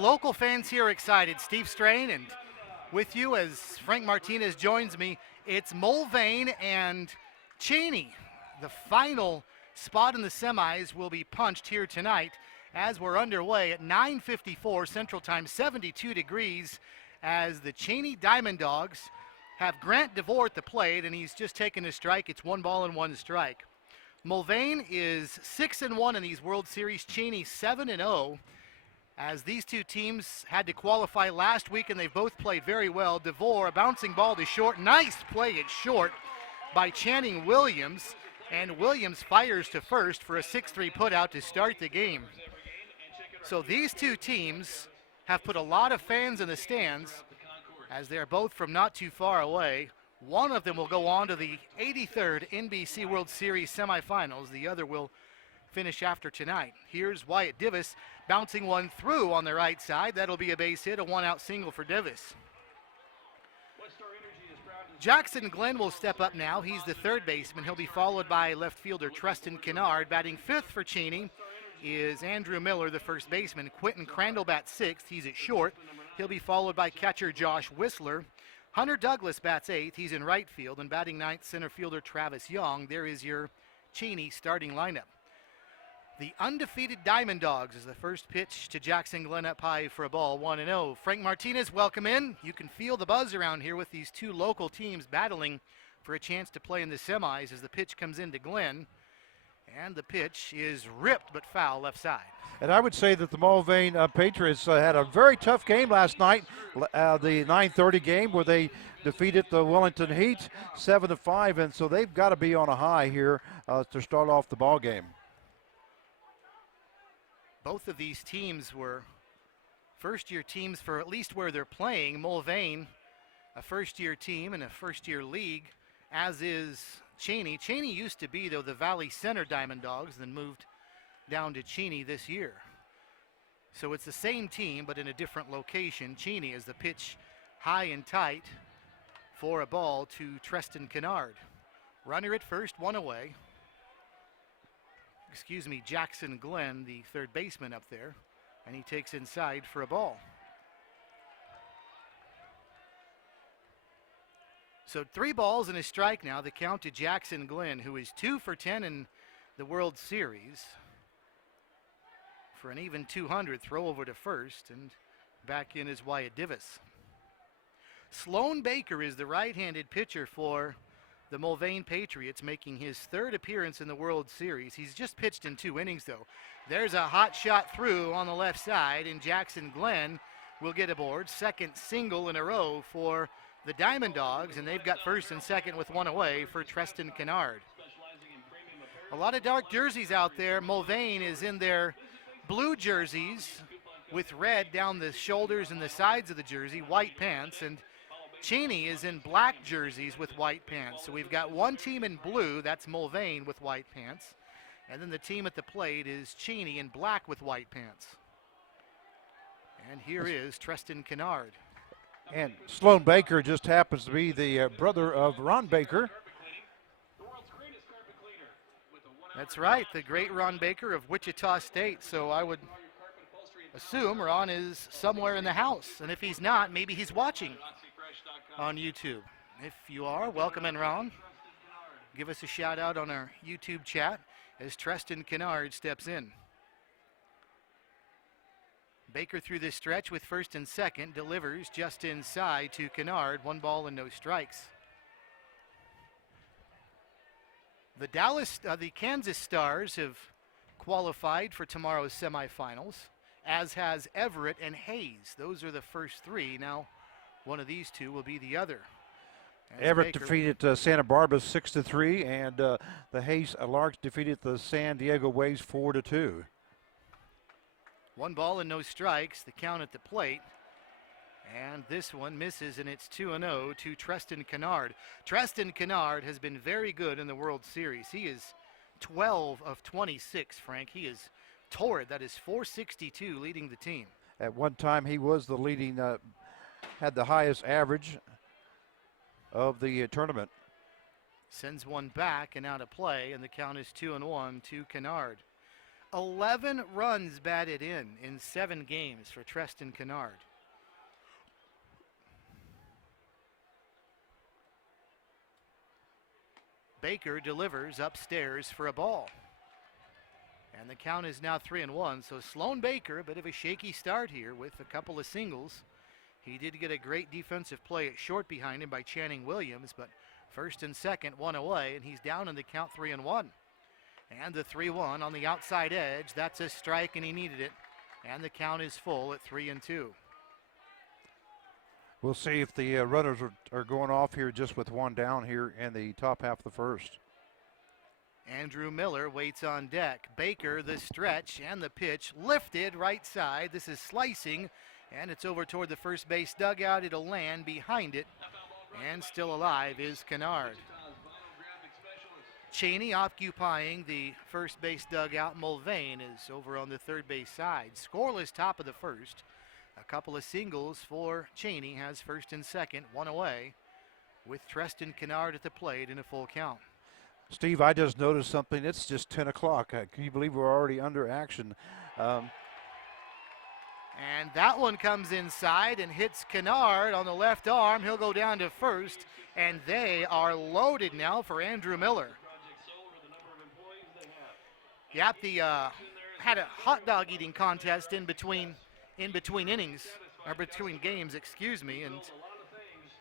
Local fans here are excited. Steve Strain and with you as Frank Martinez joins me. It's Mulvane and Cheney. The final spot in the semis will be punched here tonight as we're underway at 9:54 Central Time, 72 degrees, as the Cheney Diamond Dogs have Grant DeVore at the plate, and he's just taken a strike. It's 1-1 strike. Mulvane is 6-1 in these World Series. Cheney 7-0. As these two teams had to qualify last week, and they've both played very well. DeVore, a bouncing ball to short. Nice play at short by Channing Williams. And Williams fires to first for a 6-3 putout to start the game. So these two teams have put a lot of fans in the stands, as they're both from not too far away. One of them will go on to the 83rd NBC World Series semifinals. The other will finish after tonight. Here's Wyatt Divis bouncing one through on the right side. That'll be a base hit, a one-out single for Divis. Jackson Glenn will step up now. He's the third baseman. He'll be followed by left fielder Tristan Kennard. Batting fifth for Cheney is Andrew Miller, the first baseman. Quentin Crandall bats sixth. He's at short. He'll be followed by catcher Josh Whistler. Hunter Douglas bats eighth. He's in right field. And batting ninth, center fielder Travis Young. There is your Cheney starting lineup. The undefeated Diamond Dogs is the first pitch to Jackson Glenn up high for a ball, 1-0. Frank Martinez, welcome in. You can feel the buzz around here with these two local teams battling for a chance to play in the semis as the pitch comes into Glenn. And the pitch is ripped but foul left side. And I would say that the Mulvane Patriots had a very tough game last night, the 9:30 game where they defeated the Wellington Heat 7-5, and so they've got to be on a high here to start off the ball game. Both of these teams were first-year teams for at least where they're playing. Mulvane, a first-year team and a first-year league, as is Cheney. Cheney used to be, though, the Valley Center Diamond Dogs, then moved down to Cheney this year. So it's the same team, but in a different location. Cheney is the pitch high and tight for a ball to Tristan Kennard. Runner at first, one away. Jackson Glenn, the third baseman up there, and he takes inside for a ball. So 3 balls and a strike now, the count to Jackson Glenn, who is 2 for 10 in the World Series. For an even 200, throw over to first, and back in is Wyatt Divis. Sloan Baker is the right-handed pitcher for the Mulvane Patriots, making his third appearance in the World Series. He's just pitched in 2 innings, though. There's a hot shot through on the left side, and Jackson Glenn will get aboard. Second single in a row for the Diamond Dogs, and they've got first and second with one away for Tristan Kennard. A lot of dark jerseys out there. Mulvane is in their blue jerseys with red down the shoulders and the sides of the jersey, white pants, and Cheney is in black jerseys with white pants. So we've got one team in blue, that's Mulvane with white pants. And then the team at the plate is Cheney in black with white pants. And here is Tristan Kennard. And Sloan Baker just happens to be the brother of Ron Baker. That's right, the great Ron Baker of Wichita State. So I would assume Ron is somewhere in the house. And if he's not, maybe he's watching on YouTube. If you are, welcome in, Ron. Give us a shout out on our YouTube chat as Tristan Kennard steps in. Baker through this stretch with first and second, delivers just inside to Kennard. 1 ball and no strikes. The Kansas Stars have qualified for tomorrow's semifinals, as has Everett and Hayes. Those are the first 3. Now, one of these two will be the other. Everett defeated Santa Barbara 6-3, and the Hayes Larks defeated the San Diego Waves 4-2. 1 ball and no strikes, the count at the plate. And this one misses, and it's 2-0 to Tristan Kennard. Tristan Kennard has been very good in the World Series. He is 12 of 26, Frank. He is torrid. That is .462 leading the team. At one time, he was the leading, had the highest average of the tournament. Sends one back and out of play, and the count is 2-1 to Kennard. 11 runs batted in 7 games for Treston Kennard. Baker delivers upstairs for a ball. And the count is now 3-1. So Sloan Baker, a bit of a shaky start here with a couple of singles. He did get a great defensive play at short behind him by Channing Williams, but first and second, one away, and he's down in the count 3-1. And the 3-1 on the outside edge. That's a strike, and he needed it. And the count is full at 3-2. We'll see if the runners are going off here just with one down here in the top half of the first. Andrew Miller waits on deck. Baker, the stretch and the pitch, lifted right side. This is slicing, and it's over toward the first base dugout. It'll land behind it, and still alive is Kennard. Cheney occupying the first base dugout. Mulvane is over on the third base side. Scoreless top of the first. A couple of singles for Cheney, has first and second, one away, with Treston Kennard at the plate in a full count. Steve, I just noticed something. It's just 10 o'clock. Can you believe we're already under action? And that one comes inside and hits Kennard on the left arm. He'll go down to first, and they are loaded now for Andrew Miller. Yep, had a hot dog eating contest in between innings, or between games, excuse me, and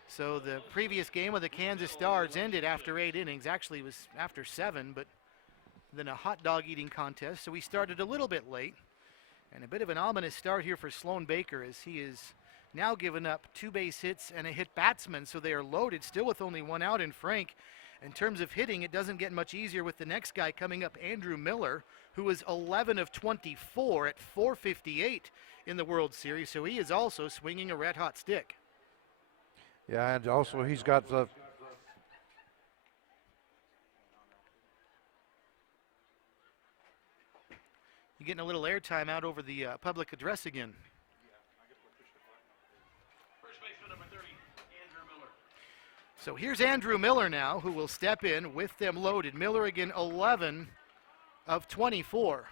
so the previous game with the Kansas Stars ended after 8 innings. Actually, it was after 7, but then a hot dog eating contest, so we started a little bit late, and a bit of an ominous start here for Sloan Baker as he is now given up 2 base hits and a hit batsman, so they are loaded still with only 1 out. And Frank, in terms of hitting, it doesn't get much easier with the next guy coming up, Andrew Miller, who was 11 of 24 at .458 in the World Series, so he is also swinging a red-hot stick. Yeah, and also he's got the... You're getting a little airtime out over the public address again. First baseman number 30, Andrew Miller. So here's Andrew Miller now, who will step in with them loaded. Miller again, 11 of 24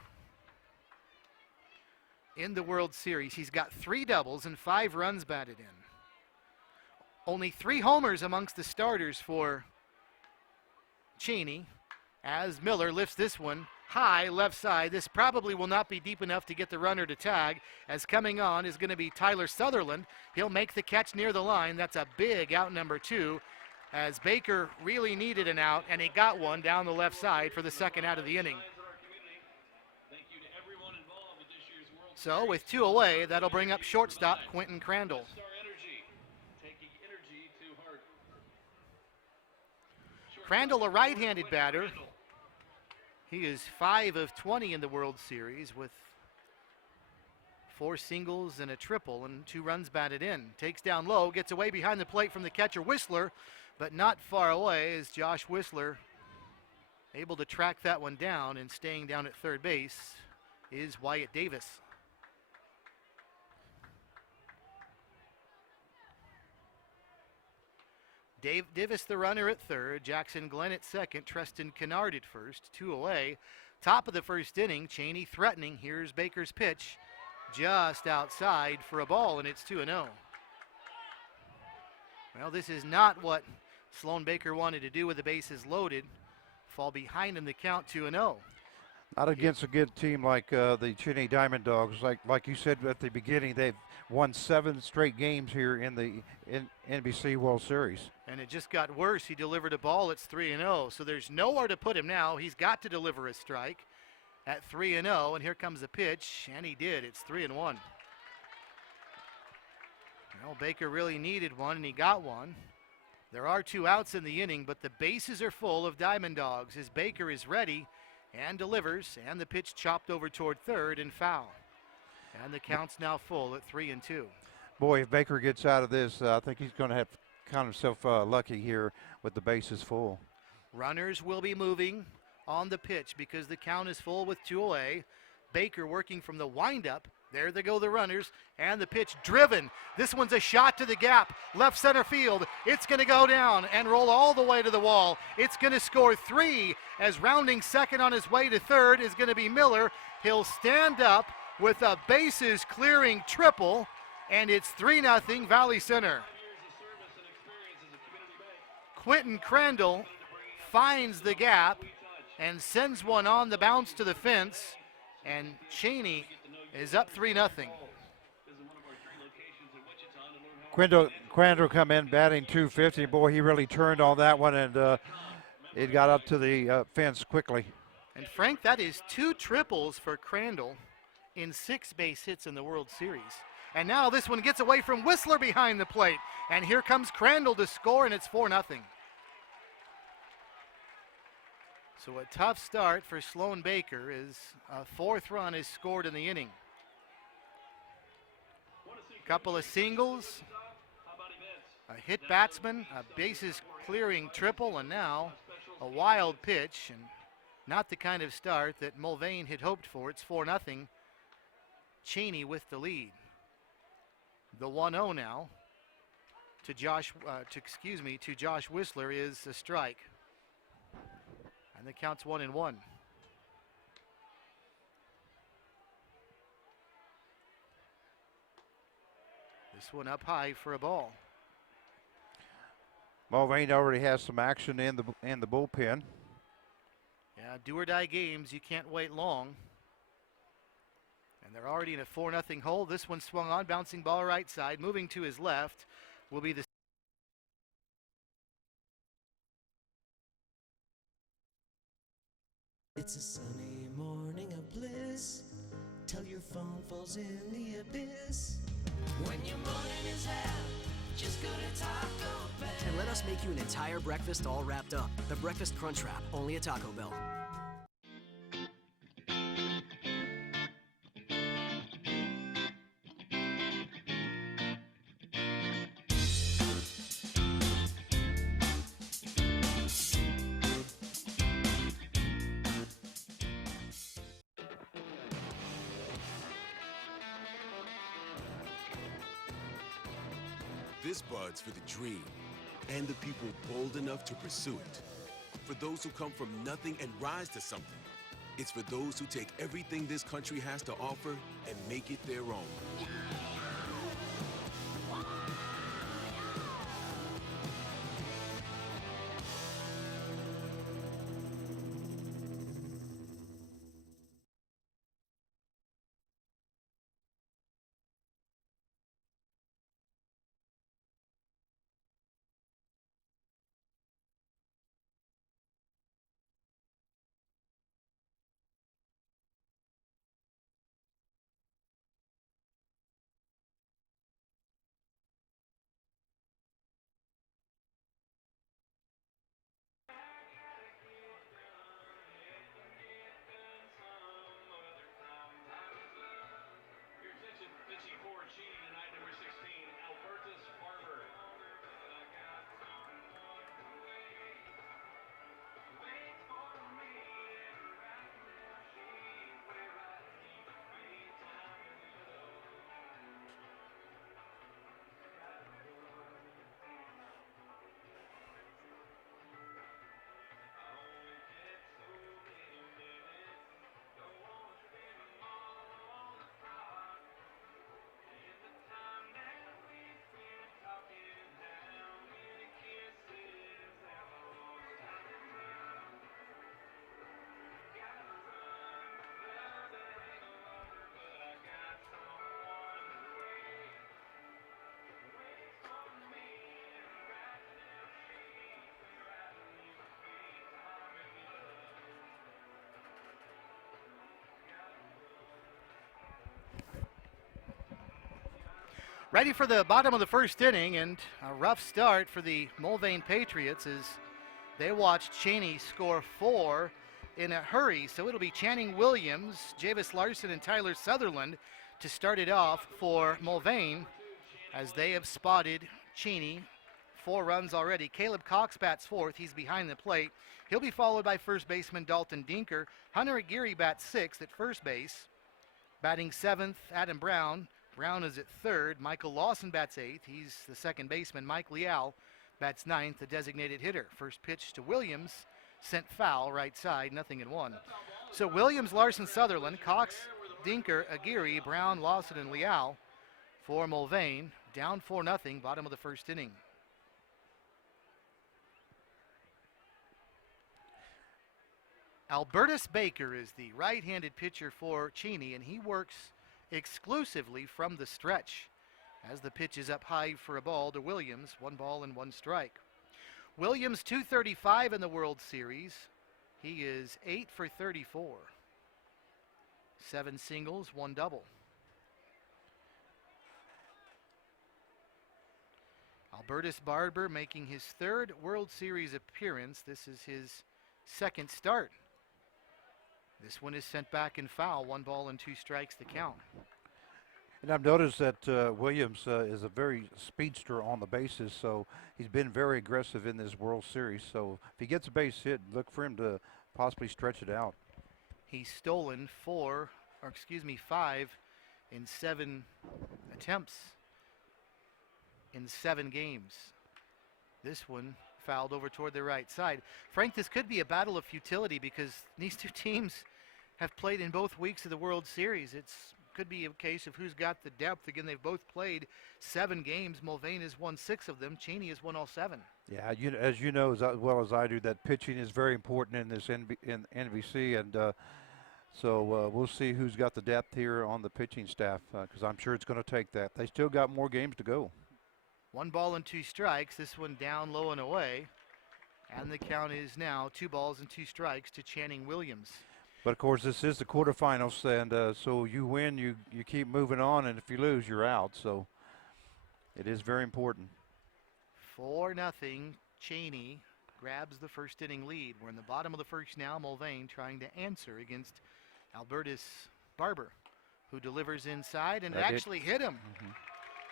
in the World Series. He's got 3 doubles and 5 runs batted in. Only 3 homers amongst the starters for Cheney as Miller lifts this one high left side. This probably will not be deep enough to get the runner to tag, as coming on is going to be Tyler Sutherland. He'll make the catch near the line. That's a big out number 2, as Baker really needed an out, and he got one down the left side for the second out of the inning. So with 2 away, that'll bring up shortstop Quentin Crandall. Crandall, a right-handed batter. He is 5 of 20 in the World Series with 4 singles and a triple and 2 runs batted in. Takes down low, gets away behind the plate from the catcher Whistler, but not far away as Josh Whistler able to track that one down, and staying down at third base is Wyatt Davis. Dave Divis, the runner, at third. Jackson Glenn at second. Treston Kennard at first. 2 away. Top of the first inning. Cheney threatening. Here's Baker's pitch. Just outside for a ball, and it's 2-0. Well, this is not what Sloan Baker wanted to do with the bases loaded. Fall behind in the count, 2-0. Not against a good team like the Cheney Diamond Dogs. Like you said at the beginning, they've won 7 straight games here in the NBC World Series. And it just got worse. He delivered a ball. It's 3-0. So there's nowhere to put him now. He's got to deliver a strike at 3-0. And here comes the pitch, and he did. It's 3-1. Well, Baker really needed one, and he got one. There are 2 outs in the inning, but the bases are full of Diamond Dogs as Baker is ready and delivers, and the pitch chopped over toward third and foul. And the count's now full at 3-2. Boy, if Baker gets out of this, I think he's going to have count himself lucky here with the bases full. Runners will be moving on the pitch because the count is full with 2 away. Baker working from the windup There they go, the runners, and the pitch driven. This one's a shot to the gap, left center field. It's going to go down and roll all the way to the wall. It's going to score 3 as rounding second on his way to third is going to be Miller. He'll stand up with a bases clearing triple, and it's 3-0 Valley Center. Quentin Crandall finds the gap and sends one on the bounce to the fence, and Cheney is up 3-0. Crandall come in batting .250. Boy, he really turned on that one, and it got up to the fence quickly. And Frank, that is 2 triples for Crandall in 6 base hits in the World Series. And now this one gets away from Whistler behind the plate. And here comes Crandall to score, and it's 4-0. So a tough start for Sloan Baker as a 4th run is scored in the inning. Couple of singles, a hit batsman, a bases clearing triple, and now a wild pitch, and not the kind of start that Mulvane had hoped for. It's 4-0. Cheney with the lead. The 1-0 now to Josh Whistler is a strike. And the count's 1-1. This one up high for a ball. Mulvane already has some action in the bullpen. Yeah, do or die games, you can't wait long. And they're already in a 4-0 hole. This one swung on, bouncing ball right side. Moving to his left will be the It's a sunny morning of bliss till your phone falls in the abyss. When your morning is hell, just go to Taco Bell. And let us make you an entire breakfast all wrapped up. The Breakfast Crunch Wrap, only at Taco Bell. This bud's for the dream and the people bold enough to pursue it. For those who come from nothing and rise to something. It's for those who take everything this country has to offer and make it their own. ready for the bottom of the first inning, and a rough start for the Mulvane Patriots as they watched Cheney score 4 in a hurry. So it'll be Channing Williams, Javis Larson, and Tyler Sutherland to start it off for Mulvane as they have spotted Cheney. 4 runs already. Caleb Cox bats 4th. He's behind the plate. He'll be followed by first baseman Dalton Dinker. Hunter Aguirre bats 6th at first base. Batting 7th, Adam Brown. Brown is at 3rd. Michael Lawson bats 8th. He's the second baseman. Mike Leal bats 9th, the designated hitter. First pitch to Williams, sent foul, right side, 0-1. So Williams, Larson, Sutherland, Cox, Dinker, Aguirre, Brown, Lawson, and Leal for Mulvane. Down 4-0, bottom of the first inning. Albertus Baker is the right-handed pitcher for Cheney, and he works exclusively from the stretch as the pitch is up high for a ball to Williams. 1 ball and 1 strike. Williams, 235 in the World Series. He is 8 for 34. 7 singles, 1 double. Albertus Barber making his 3rd World Series appearance. This is his 2nd start. This one is sent back in foul. 1 ball and 2 strikes the count. And I've noticed that Williams is a very speedster on the bases, so he's been very aggressive in this World Series. So if he gets a base hit, look for him to possibly stretch it out. He's stolen 5 in 7 attempts in 7 games. This one fouled over toward the right side. Frank, this could be a battle of futility because these two teams have played in both weeks of the World Series. It could be a case of who's got the depth. Again, they've both played 7 games. Mulvane has won 6 of them. Cheney has won all 7. Yeah, as you know as well as I do, that pitching is very important in this NBC, and so we'll see who's got the depth here on the pitching staff because I'm sure it's going to take that. They still got more games to go. 1 ball and 2 strikes. This one down low and away. And the count is now 2 balls and 2 strikes to Channing Williams. But of course, this is the quarterfinals, and so you win, you keep moving on, and if you lose, you're out. So it is very important. 4-0. Cheney grabs the first inning lead. We're in the bottom of the first now. Mulvane trying to answer against Albertus Barber, who delivers inside, and it actually hit him. Mm-hmm.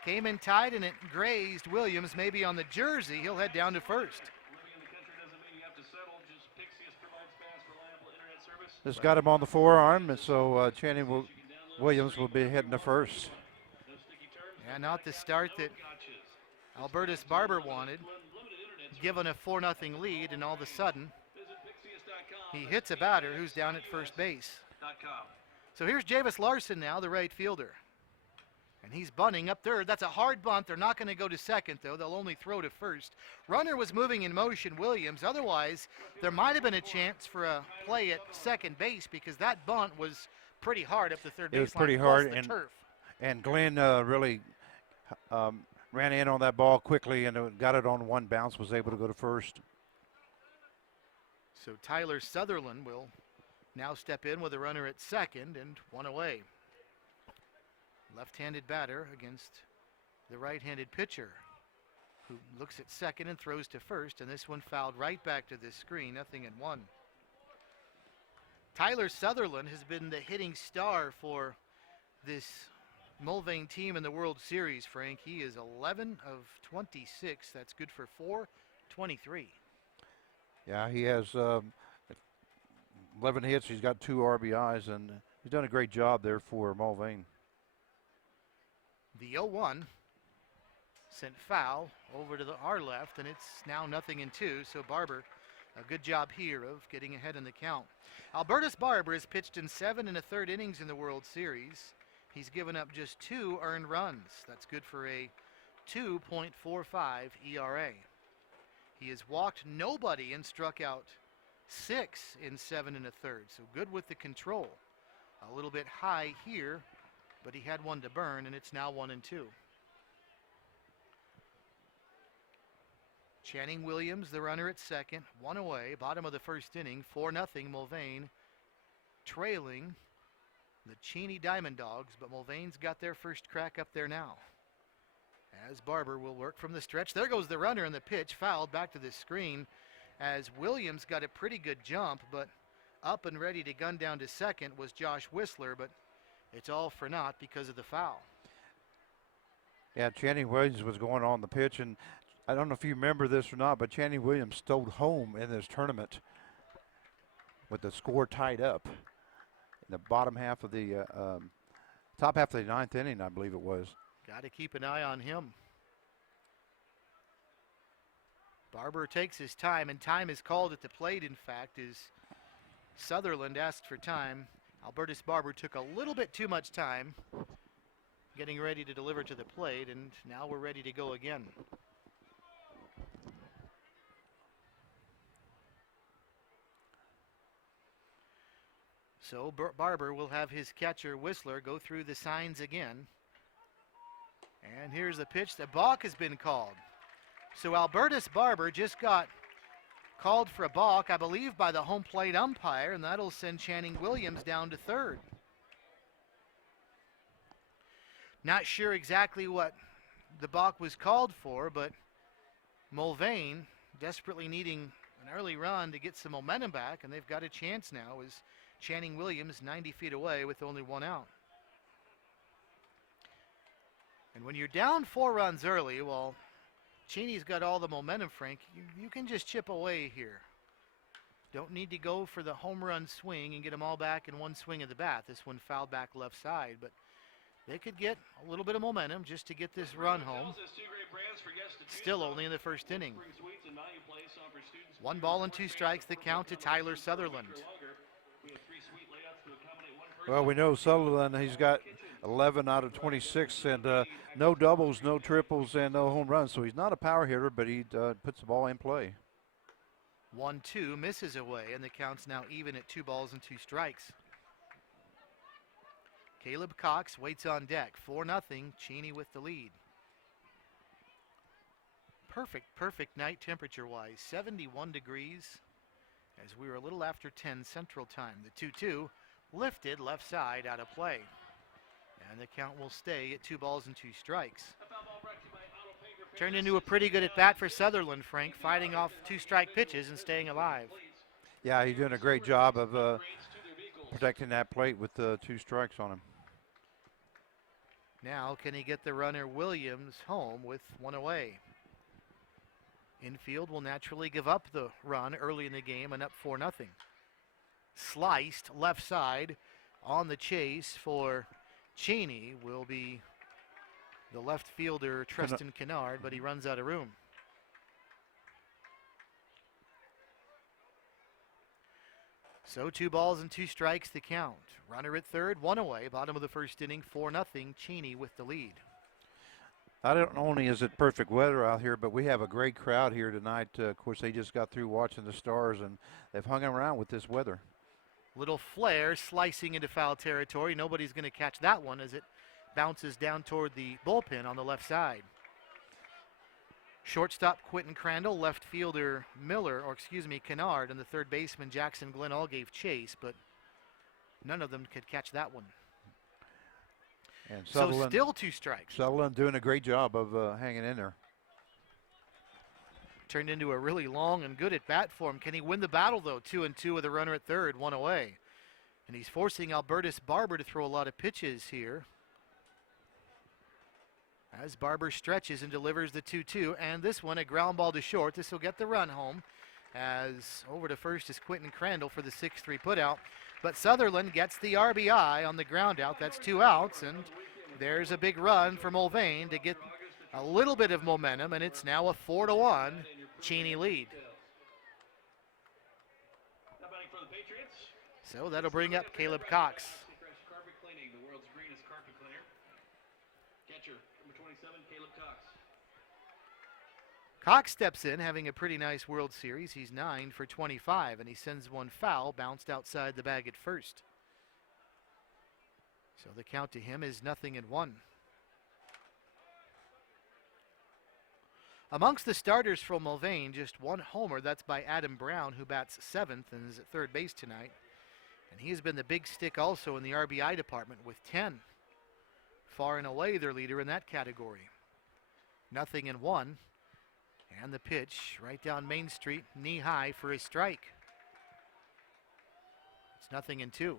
Came in tight, and it grazed Williams, maybe on the jersey. He'll head down to first. This got him on the forearm, and so Channing Williams will be heading to first. Yeah, not the start that Albertus Barber wanted. Given a 4-0 lead, and all of a sudden, he hits a batter who's down at first base. So here's Javis Larson now, the right fielder. And he's bunting up third. That's a hard bunt. They're not going to go to second, though. They'll only throw to first. Runner was moving in motion, Williams. Otherwise, there might have been a chance for a play at second base because that bunt was pretty hard up the third baseline. It was pretty hard, and Glenn really ran in on that ball quickly and got it on 1 bounce, was able to go to first. So Tyler Sutherland will now step in with a runner at second and 1 away. Left-handed batter against the right-handed pitcher who looks at second and throws to first, and this one fouled right back to this screen, 0-1. Tyler Sutherland has been the hitting star for this Mulvane team in the World Series, Frank. He is 11 of 26. That's good for .423. Yeah, he has 11 hits. He's got 2 RBIs, and he's done a great job there for Mulvane. The 0-1 sent foul over to our left, and it's now 0-2. So Barber, a good job here of getting ahead in the count. Albertus Barber has pitched in 7 1/3 innings in the World Series. He's given up just 2 earned runs. That's good for a 2.45 ERA. He has walked nobody and struck out 6 in 7 1/3. So good with the control. A little bit high here, but he had 1 to burn, and it's now 1-2. Channing Williams, the runner at second, 1 away, bottom of the first inning, 4-0 Mulvane, trailing the Cheney Diamond Dogs, but Mulvane's got their first crack up there now. As Barber will work from the stretch. There goes the runner, and the pitch fouled back to the screen as Williams got a pretty good jump, but up and ready to gun down to second was Josh Whistler, but it's all for naught because of the foul. Yeah, Channing Williams was going on the pitch, and I don't know if you remember this or not, but Channing Williams stole home in this tournament with the score tied up in the bottom half of the Top half of the 9th inning, I believe it was. Got to keep an eye on him. Barber takes his time, and time is called at the plate, in fact, as Sutherland asked for time. Albertus Barber took a little bit too much time getting ready to deliver to the plate, and now we're ready to go again. So Barber will have his catcher, Whistler, go through the signs again. And here's the pitch. The balk has been called. So Albertus Barber just got called for a balk, I believe, by the home plate umpire, and that'll send Channing Williams down to third. Not sure exactly what the balk was called for, but Mulvane desperately needing an early run to get some momentum back, and they've got a chance now as Channing Williams 90 feet away with only one out. And when you're down 4 runs early, well, Cheney's got all the momentum, Frank. You can just chip away here. Don't need to go for the home run swing and get them all back in one swing of the bat. This one fouled back left side, but they could get a little bit of momentum just to get this run home. Still only in the first inning. 1 ball and 2 strikes, the count to Tyler Sutherland. Well, we know Sutherland, he's got 11 out of 26, and no doubles, no triples, and no home runs. So he's not a power hitter, but he puts the ball in play. 1-2 misses away, and the count's now even at 2 balls and 2 strikes. Caleb Cox waits on deck. 4-0, Cheney with the lead. Perfect night temperature-wise. 71 degrees as we were a little after 10 Central Time. The 2-2 lifted left side out of play. And the count will stay at 2 balls and 2 strikes. Turned into a pretty good at-bat for Sutherland, Frank, fighting off 2 strike pitches and staying alive. Yeah, he's doing a great job of protecting that plate with 2 strikes on him. Now, can he get the runner Williams home with 1 away? Infield will naturally give up the run early in the game and up 4-0. Sliced left side on the chase for Cheney will be the left fielder Tristan Kennard, but he runs out of room. So 2 balls and 2 strikes the count. Runner at third, 1 away. Bottom of the first inning, 4-0. Cheney with the lead. Not only is it perfect weather out here, but we have a great crowd here tonight. Of course, they just got through watching the Stars, and they've hung around with this weather. Little flare slicing into foul territory. Nobody's going to catch that one as it bounces down toward the bullpen on the left side. Shortstop Quentin Crandall, left fielder Kennard, and the third baseman Jackson Glenn all gave chase, but none of them could catch that one. And so still 2 strikes. Sutherland doing a great job of hanging in there. Turned into a really long and good at bat for him. Can he win the battle though? 2-2 with a runner at third, 1 away. And he's forcing Albertus Barber to throw a lot of pitches here. As Barber stretches and delivers the 2-2, and this one a ground ball to short. This will get the run home, as over to first is Quentin Crandall for the 6-3 putout. But Sutherland gets the RBI on the ground out. That's 2 outs, and there's a big run for Mulvane to get a little bit of momentum, and it's now a 4-1 Cheney lead. So that'll bring up Caleb Cox. Cox steps in, having a pretty nice World Series. He's 9 for 25, and he sends one foul, bounced outside the bag at first. So the count to him is 0-1. Amongst the starters from Mulvane, just 1 homer. That's by Adam Brown, who bats 7th and is at third base tonight. And he has been the big stick also in the RBI department with 10. Far and away their leader in that category. 0-1. And the pitch right down Main Street, knee high for a strike. It's 0-2.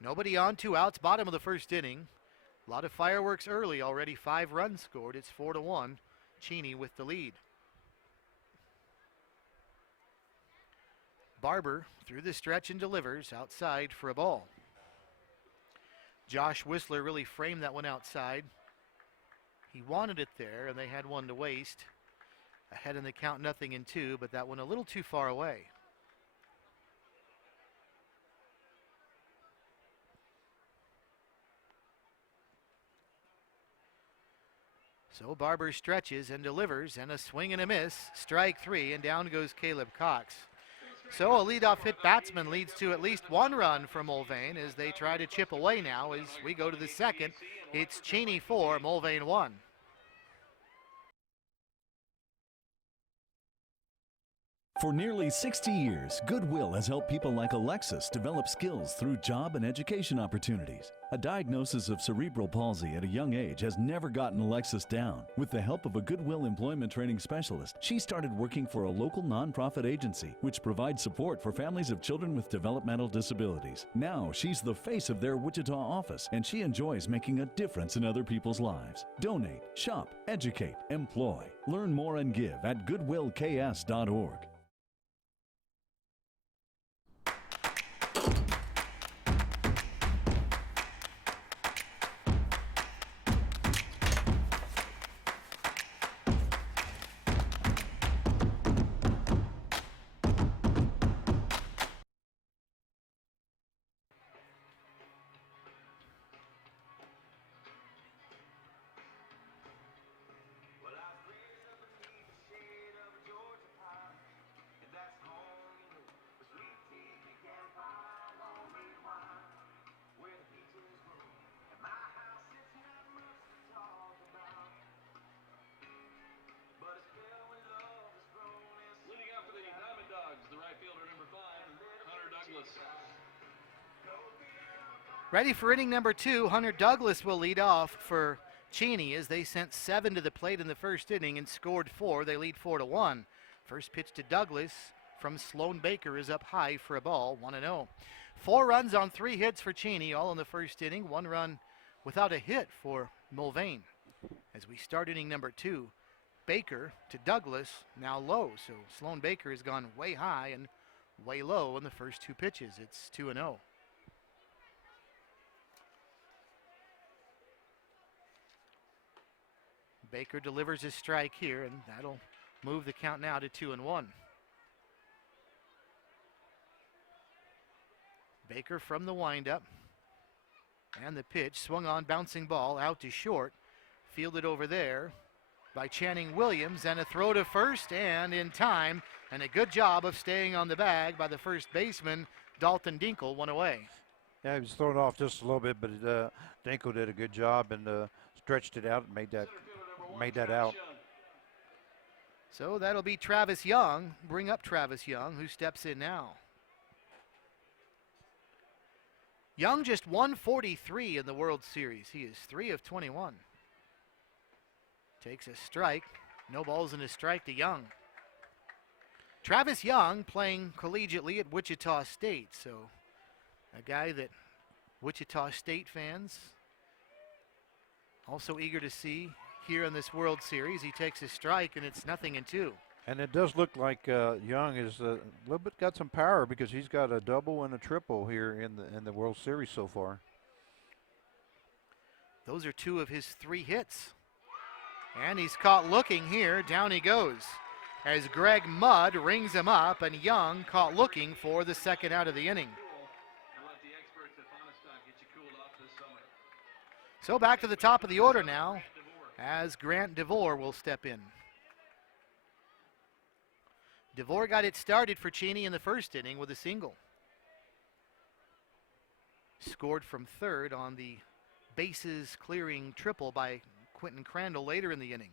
Nobody on, 2 outs, bottom of the first inning. A lot of fireworks early, already 5 runs scored. It's 4-1, Cheney with the lead. Barber through the stretch and delivers outside for a ball. Josh Whistler really framed that one outside. He wanted it there, and they had one to waste. Ahead in the count, 0-2, but that one a little too far away. So Barber stretches and delivers, and a swing and a miss. Strike 3, and down goes Caleb Cox. So a leadoff hit batsman leads to at least one run for Mulvane as they try to chip away now as we go to the second. It's Cheney 4, Mulvane 1. For nearly 60 years, Goodwill has helped people like Alexis develop skills through job and education opportunities. A diagnosis of cerebral palsy at a young age has never gotten Alexis down. With the help of a Goodwill employment training specialist, she started working for a local nonprofit agency, which provides support for families of children with developmental disabilities. Now, she's the face of their Wichita office, and she enjoys making a difference in other people's lives. Donate, shop, educate, employ. Learn more and give at goodwillks.org. Ready for inning number 2, Hunter Douglas will lead off for Cheney as they sent 7 to the plate in the first inning and scored 4. They lead 4-1. First pitch to Douglas from Sloan Baker is up high for a ball, 1-0. 4 runs on 3 hits for Cheney, all in the first inning. 1 run without a hit for Mulvane. As we start inning number 2, Baker to Douglas, now low. So Sloan Baker has gone way high and way low in the first 2 pitches. It's 2-0. Baker delivers his strike here, and that'll move the count now to 2-1. Baker from the windup, and the pitch swung on, bouncing ball out to short, fielded over there by Channing Williams, and a throw to first and in time, and a good job of staying on the bag by the first baseman Dalton Dinkle, 1 away. Yeah, he was thrown off just a little bit, but Dinkle did a good job and stretched it out and made that out. So that'll be Travis Young. Bring up Travis Young, who steps in now. Young just 143 in the World Series. He is 3 of 21. Takes a strike. No balls and a strike to Young. Travis Young playing collegiately at Wichita State. So a guy that Wichita State fans also eager to see here in this World Series. He takes a strike, and it's 0-2. And it does look like Young is a little bit got some power because he's got a double and a triple here in the World Series so far. Those are 2 of his 3 hits. And he's caught looking here. Down he goes as Greg Mudd rings him up, and Young caught looking for the second out of the inning. So back to the top of the order now, as Grant DeVore will step in. DeVore got it started for Cheney in the first inning with a single. Scored from third on the bases clearing triple by Quentin Crandall later in the inning.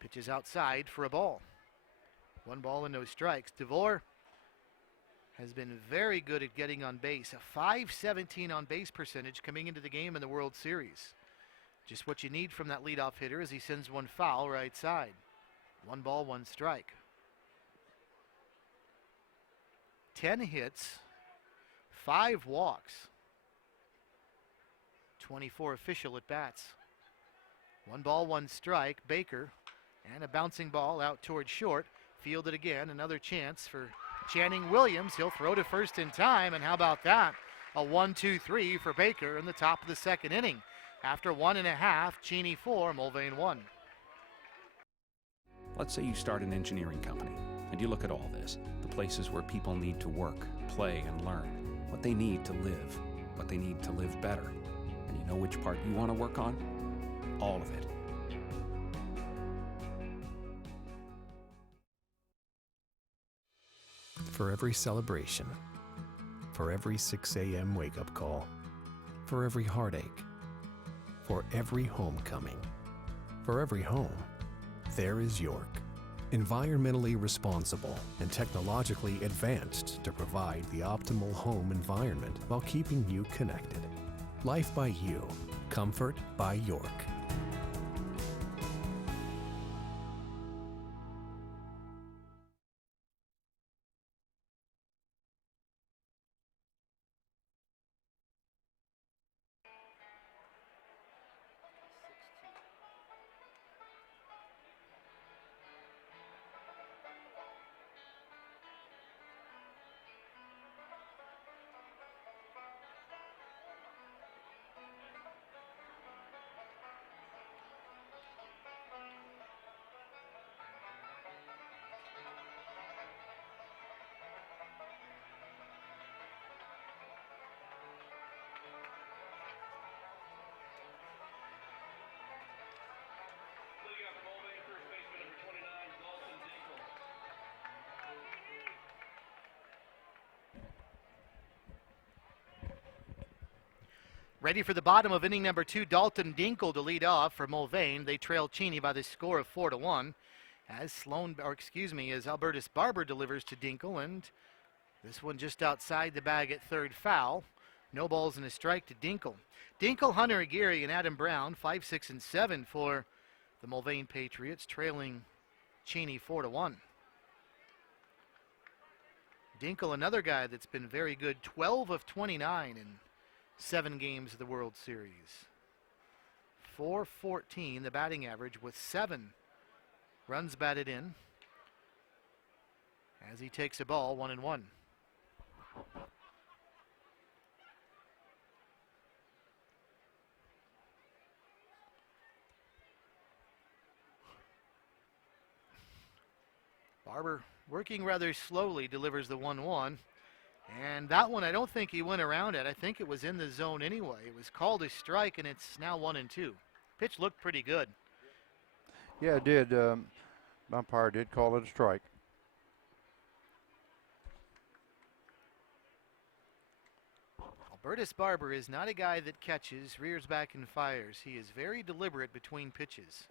Pitches outside for a ball. 1 ball and no strikes. DeVore has been very good at getting on base. A .517 on base percentage coming into the game in the World Series. Just what you need from that leadoff hitter as he sends one foul right side. 1 ball, 1 strike. 10 hits, 5 walks, 24 official at bats. 1 ball, 1 strike. Baker, and a bouncing ball out towards short. Fielded again, another chance for Channing Williams. He'll throw to first in time, and how about that? a 1-2-3 for Baker in the top of the second inning. After 1.5, Cheney 4, Mulvane 1. Let's say you start an engineering company, and you look at all this, the places where people need to work, play, and learn, what they need to live, what they need to live better. And you know which part you want to work on? All of it. For every celebration, for every 6 a.m. wake-up call, for every heartache, for every homecoming, for every home, there is York. Environmentally responsible and technologically advanced to provide the optimal home environment while keeping you connected. Life by you. Comfort by York. Ready for the bottom of inning number 2, Dalton Dinkle to lead off for Mulvane. They trail Cheney by the score of 4-1 as Albertus Barber delivers to Dinkle, and this one just outside the bag at third, foul. No balls and a strike to Dinkle. Dinkle, Hunter Aguirre, and Adam Brown, 5, 6, and 7 for the Mulvane Patriots, trailing Cheney 4-1. Dinkle, another guy that's been very good, 12 of 29 in 7 games of the World Series. 414 the batting average with 7 runs batted in as he takes a ball 1-1. Barber working rather slowly delivers the 1-1. And that one, I don't think he went around it. I think it was in the zone anyway. It was called a strike, and it's now 1-2. Pitch looked pretty good. Yeah, it did. Umpire did call it a strike. Albertus Barber is not a guy that catches, rears back, and fires. He is very deliberate between pitches.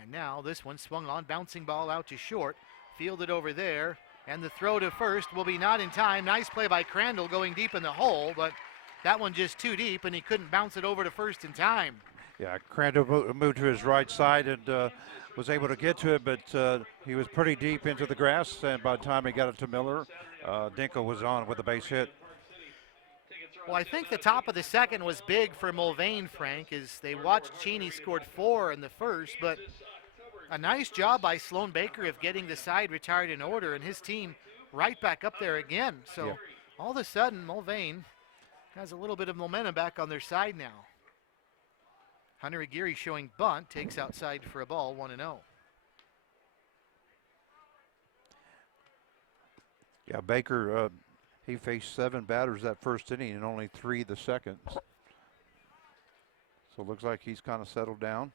And now this one swung on, bouncing ball out to short, fielded over there. And the throw to first will be not in time. Nice play by Crandall going deep in the hole, but that one just too deep, and he couldn't bounce it over to first in time. Yeah, Crandall moved to his right side and was able to get to it, but he was pretty deep into the grass, and by the time he got it to Miller, Dinkle was on with a base hit. Well, I think the top of the second was big for Mulvane, Frank, as they watched Cheney scored 4 in the first, but a nice job by Sloan Baker of getting the side retired in order, and his team right back up there again. So all of a sudden, Mulvane has a little bit of momentum back on their side now. Hunter Aguirre showing bunt, takes outside for a ball, 1-0. Yeah, Baker, he faced 7 batters that first inning and only 3 the second. So it looks like he's kind of settled down.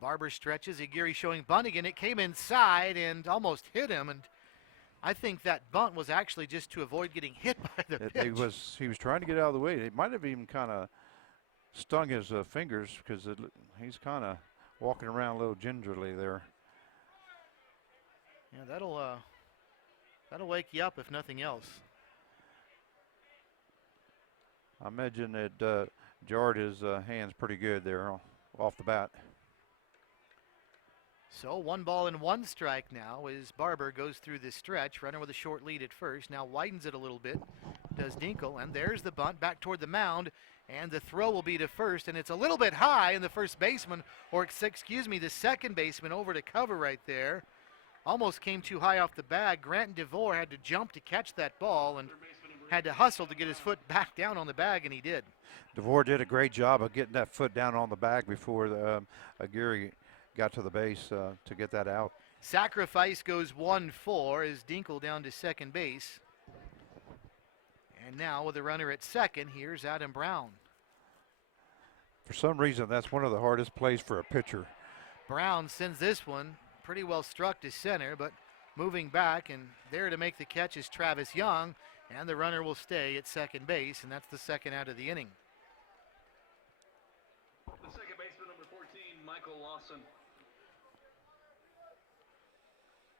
Barber stretches, Aguirre showing bunt again. It came inside and almost hit him, and I think that bunt was actually just to avoid getting hit by the pitch. He was trying to get out of the way. It might have even kind of stung his fingers because he's kind of walking around a little gingerly there. Yeah, that'll wake you up if nothing else. I imagine it jarred his hands pretty good there off the bat. So 1 ball and 1 strike now as Barber goes through this stretch. Runner with a short lead at first. Now widens it a little bit. Does Dinkle. And there's the bunt back toward the mound. And the throw will be to first. And it's a little bit high. And the first baseman, or excuse me, the second baseman over to cover right there. almost came too high off the bag. Grant DeVore had to jump to catch that ball and had to hustle to get his foot back down on the bag, and he did. DeVore did a great job of getting that foot down on the bag before Aguirre got to the base to get that out. Sacrifice goes 1-4 as Dinkle down to second base. And now with a runner at second, here's Adam Brown. For some reason, that's one of the hardest plays for a pitcher. Brown sends this one pretty well struck to center, but moving back, and there to make the catch is Travis Young, and the runner will stay at second base, and that's the second out of the inning. The second baseman, number 14, Michael Lawson.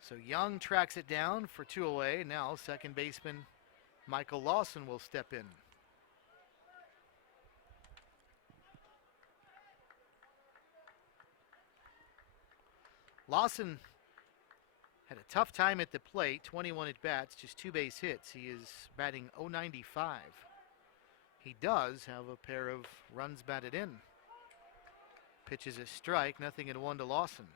So Young tracks it down for 2 away. Now second baseman Michael Lawson will step in. Lawson had a tough time at the plate, 21 at bats, just 2 base hits. He is batting .095. He does have a pair of runs batted in. Pitches a strike, 0-1 to Lawson.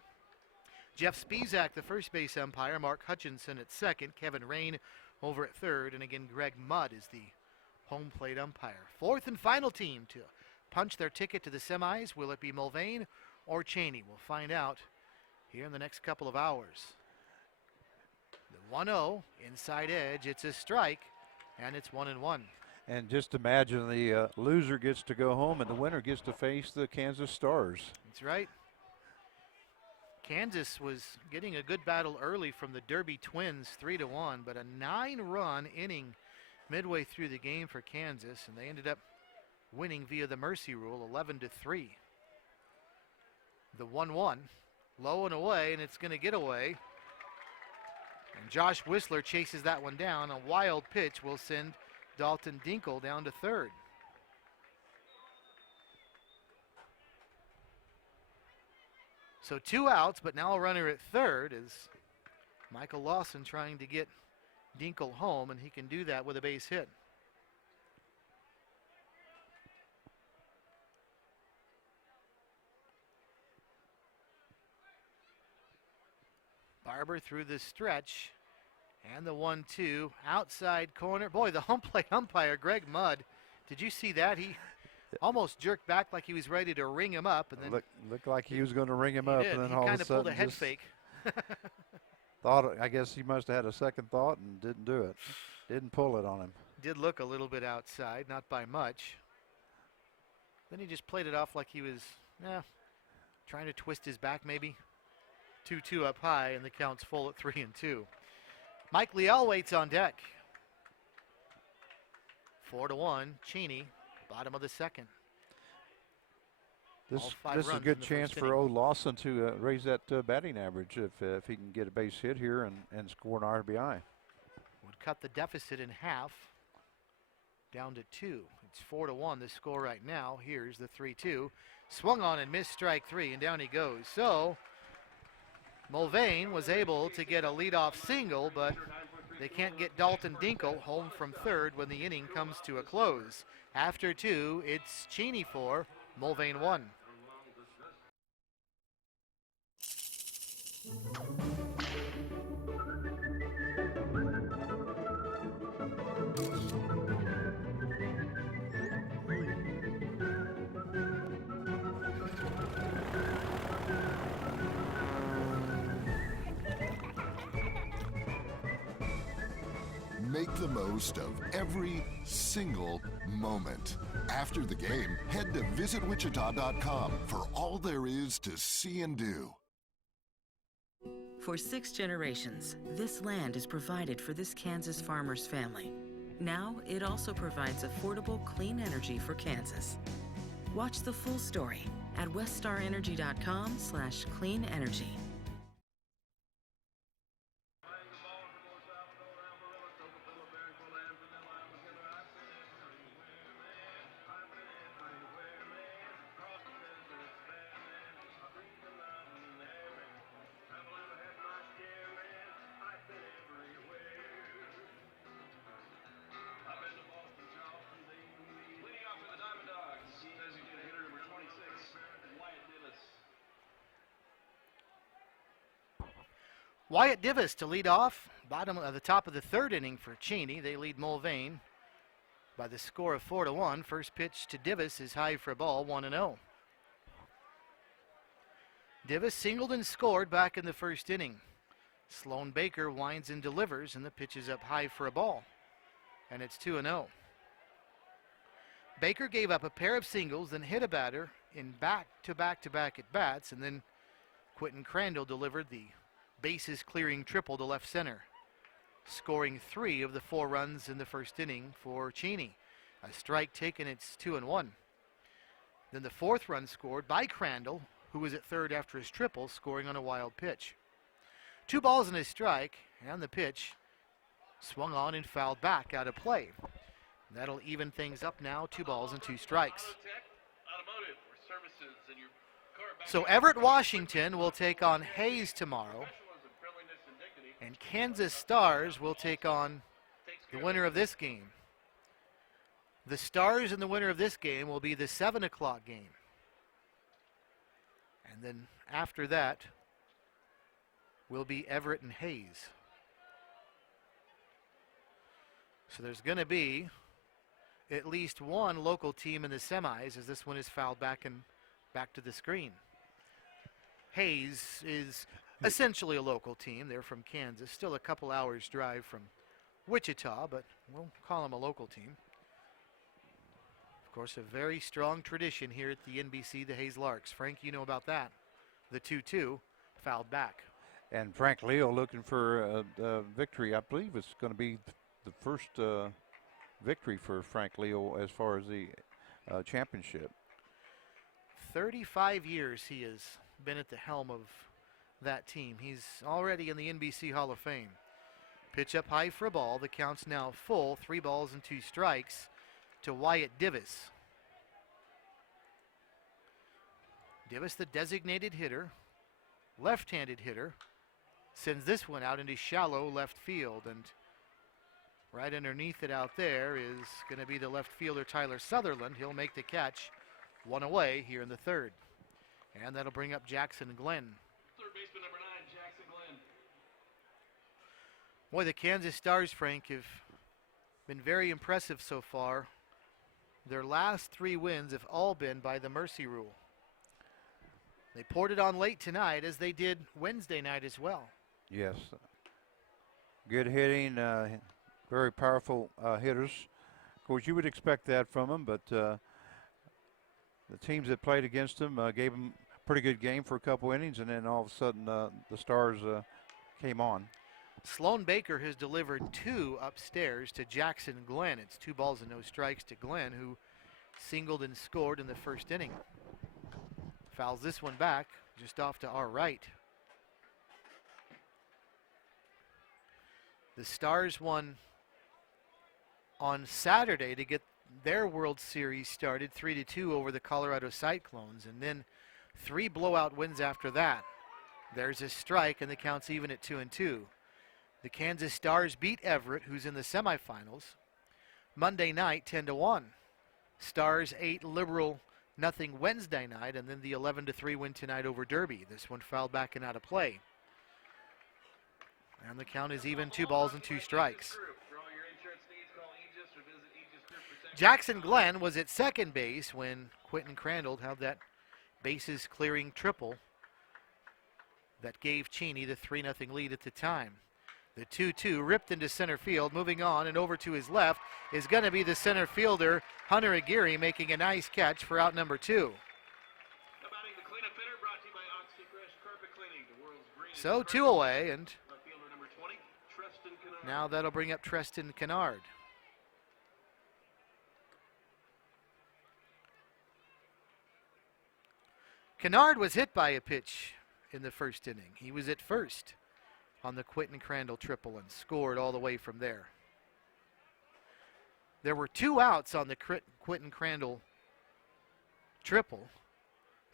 Jeff Spizak, the first base umpire. Mark Hutchinson at second. Kevin Rain over at third. And again, Greg Mudd is the home plate umpire. Fourth and final team to punch their ticket to the semis. Will it be Mulvane or Cheney? We'll find out here in the next couple of hours. The 1-0 inside edge. It's a strike, and it's 1-1. And just imagine the loser gets to go home and the winner gets to face the Kansas Stars. That's right. Kansas was getting a good battle early from the Derby Twins, 3-1, but a 9-run inning midway through the game for Kansas, and they ended up winning via the mercy rule, 11-3. The 1-1, low and away, and it's going to get away. And Josh Whistler chases that one down. A wild pitch will send Dalton Dinkle down to third. So 2 outs, but now a runner at third is Michael Lawson trying to get Dinkle home, and he can do that with a base hit. Barber through the stretch, and the 1-2 outside corner. Boy, the home plate umpire, Greg Mudd, did you see that? He almost jerked back like he was ready to ring him up, and then looked like he was going to ring him up, and then he all kind of a of sudden pulled a head just fake. I guess he must have had a second thought and didn't do it. Didn't pull it on him. Did look a little bit outside, not by much. Then he just played it off like he was trying to twist his back maybe. 2-2 up high, and the count's full at 3-2. Mike Liel waits on deck. 4-1, Cheney, bottom of the second. This is a good chance for old Lawson to raise that batting average if he can get a base hit here and score an RBI. Would cut the deficit in half, down to 2. It's 4-1 the score right now. Here's the 3-2. Swung on and missed strike 3, and down he goes. So Mulvane was able to get a leadoff single, but they can't get Dalton Dinkle home from third when the inning comes to a close. After 2, it's Cheney 4, Mulvane 1. Make the most of every single moment. After the game, head to visitwichita.com for all there is to see and do. For 6 generations, this land has provided for this Kansas farmer's family. Now, it also provides affordable, clean energy for Kansas. Watch the full story at weststarenergy.com/clean energy. Wyatt Divis to lead off. Bottom of the top of the third inning for Cheney. They lead Mulvane by the score of 4-1. First pitch to Divis is high for a ball, 1-0. Divis singled and scored back in the first inning. Sloan Baker winds and delivers, and the pitch is up high for a ball, and it's 2-0. Baker gave up a pair of singles, then hit a batter in back-to-back-to-back at bats, and then Quentin Crandall delivered the bases-clearing triple to left center, scoring 3 of the 4 runs in the first inning for Cheney. A strike taken, it's 2-1. Then the 4th run scored by Crandall, who was at third after his triple, scoring on a wild pitch. 2 balls and a strike, and the pitch swung on and fouled back out of play. That'll even things up now, 2 balls and 2 strikes. So Everett Washington will take on Hayes tomorrow, and Kansas Stars will take on the winner of this game. The Stars and the winner of this game will be the 7 o'clock game. And then after that will be Everett and Hayes. So there's going to be at least one local team in the semis as this one is fouled back and back to the screen. Hayes is essentially a local team. They're from Kansas. Still a couple hours drive from Wichita, but we'll call them a local team. Of course, a very strong tradition here at the NBC, the Hayes Larks. Frank, you know about that. The 2-2 fouled back. And Frank Leo looking for a victory. I believe it's going to be the first victory for Frank Leo as far as the championship. 35 years he has been at the helm of that team. He's already in the NBC Hall of Fame. Pitch up high for a ball. The count's now full. 3 balls and 2 strikes to Wyatt Divis. Divis, the designated hitter, left-handed hitter, sends this one out into shallow left field, and right underneath it out there is going to be the left fielder Tyler Sutherland. He'll make the catch, 1 away here in the 3rd. And that'll bring up Jackson Glenn. Third baseman number 9, Jackson Glenn. Boy, the Kansas Stars, Frank, have been very impressive so far. Their last 3 wins have all been by the mercy rule. They poured it on late tonight, as they did Wednesday night as well. Yes. Good hitting, very powerful hitters. Of course, you would expect that from them, but the teams that played against them gave them a pretty good game for a couple innings, and then all of a sudden the Stars came on. Sloan Baker has delivered 2 upstairs to Jackson Glenn. It's 2 balls and no strikes to Glenn, who singled and scored in the first inning. Fouls this one back just off to our right. The Stars won on Saturday to get their World Series started, 3-2 over the Colorado Cyclones, and then 3 blowout wins after that. There's a strike, and the count's even at 2-2. The Kansas Stars beat Everett, who's in the semifinals, Monday night, 10-1. Stars 8 Liberal nothing Wednesday night, and then the 11-3 win tonight over Derby. This one fouled back and out of play. And the count is even, 2 balls and 2 strikes. Jackson Glenn was at second base when Quentin Crandall had that bases clearing triple that gave Cheney the 3-0 lead at the time. The 2-2 ripped into center field. Moving on and over to his left is going to be the center fielder, Hunter Aguirre, making a nice catch for out number 2. So 2 away, and now that'll bring up Treston Kennard. Kennard was hit by a pitch in the first inning. He was at first on the Quentin Crandall triple and scored all the way from there. There were 2 outs on the Quentin Crandall triple,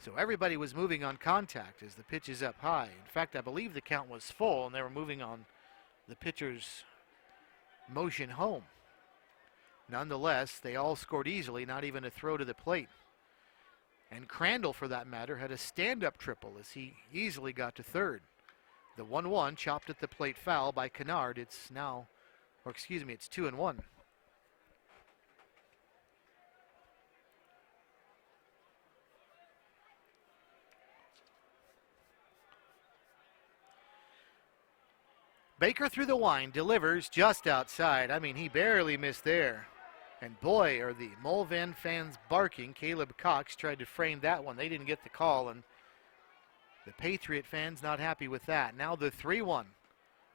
so everybody was moving on contact as the pitch is up high. In fact, I believe the count was full and they were moving on the pitcher's motion home. Nonetheless, they all scored easily, not even a throw to the plate. And Crandall, for that matter, had a stand-up triple as he easily got to third. The 1-1 chopped at the plate foul by Kennard. It's now, or excuse me, it's 2-1. Baker through the wind, delivers just outside. I mean, he barely missed there. And boy, are the Mulvane fans barking. Caleb Cox tried to frame that one. They didn't get the call, and the Patriot fans not happy with that. Now the 3-1.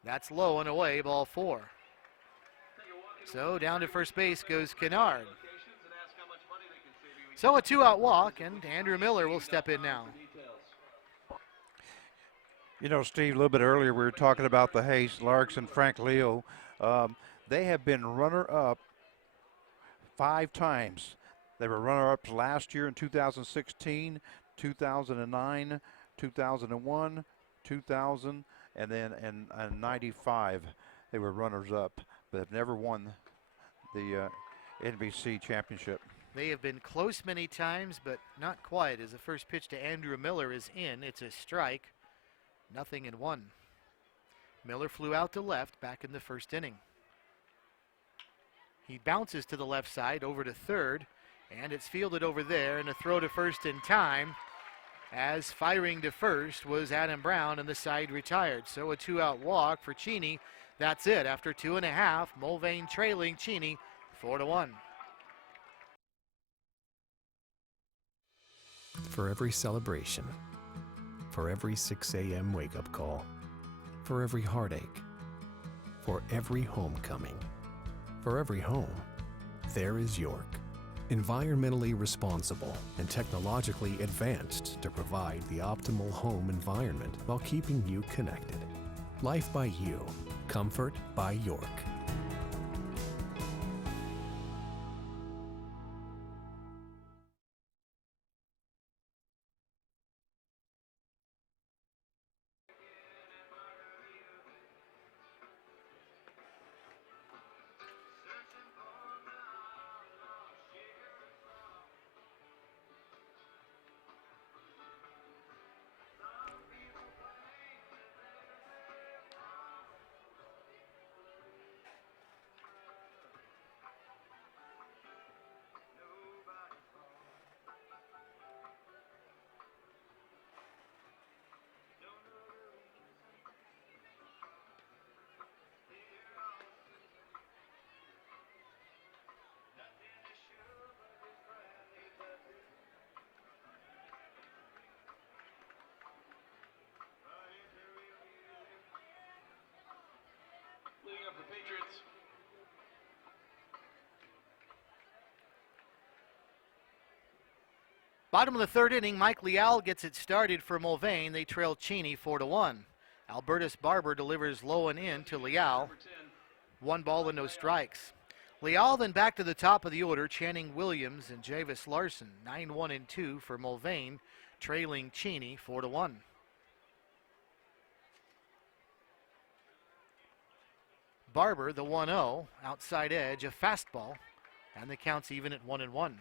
That's low and away, ball 4. So down to first base goes Kennard. So a 2-out walk, and Andrew Miller will step in now. You know, Steve, a little bit earlier we were talking about the Hayes, Larks, and Frank Leo. They have been runner-up 5 times. They were runner-ups last year in 2016, 2009, 2001, 2000, and then in 95 they were runners-up, but have never won the NBC championship. They have been close many times, but not quite, as the first pitch to Andrew Miller is in. It's a strike. 0-1. Miller flew out to left back in the first inning. He bounces to the left side over to third, and it's fielded over there, and a throw to first in time, as firing to first was Adam Brown, and the side retired. So a 2-out walk for Cheney. That's it. After 2.5, Mulvane trailing Cheney 4-1. For every celebration, for every 6 a.m. wake-up call, for every heartache, for every homecoming, for every home, there is York. Environmentally responsible and technologically advanced to provide the optimal home environment while keeping you connected. Life by you, comfort by York. Leading up the Patriots. Bottom of the third inning, Mike Leal gets it started for Mulvane. They trail Cheney 4-1. Albertus Barber delivers low and in to Leal. 1 ball and no strikes. Leal then back to the top of the order, Channing Williams and Javis Larson. 9-1 and 2 for Mulvane, trailing Cheney 4-1. Barber, the 1-0, outside edge, a fastball, and the count's even at 1-1.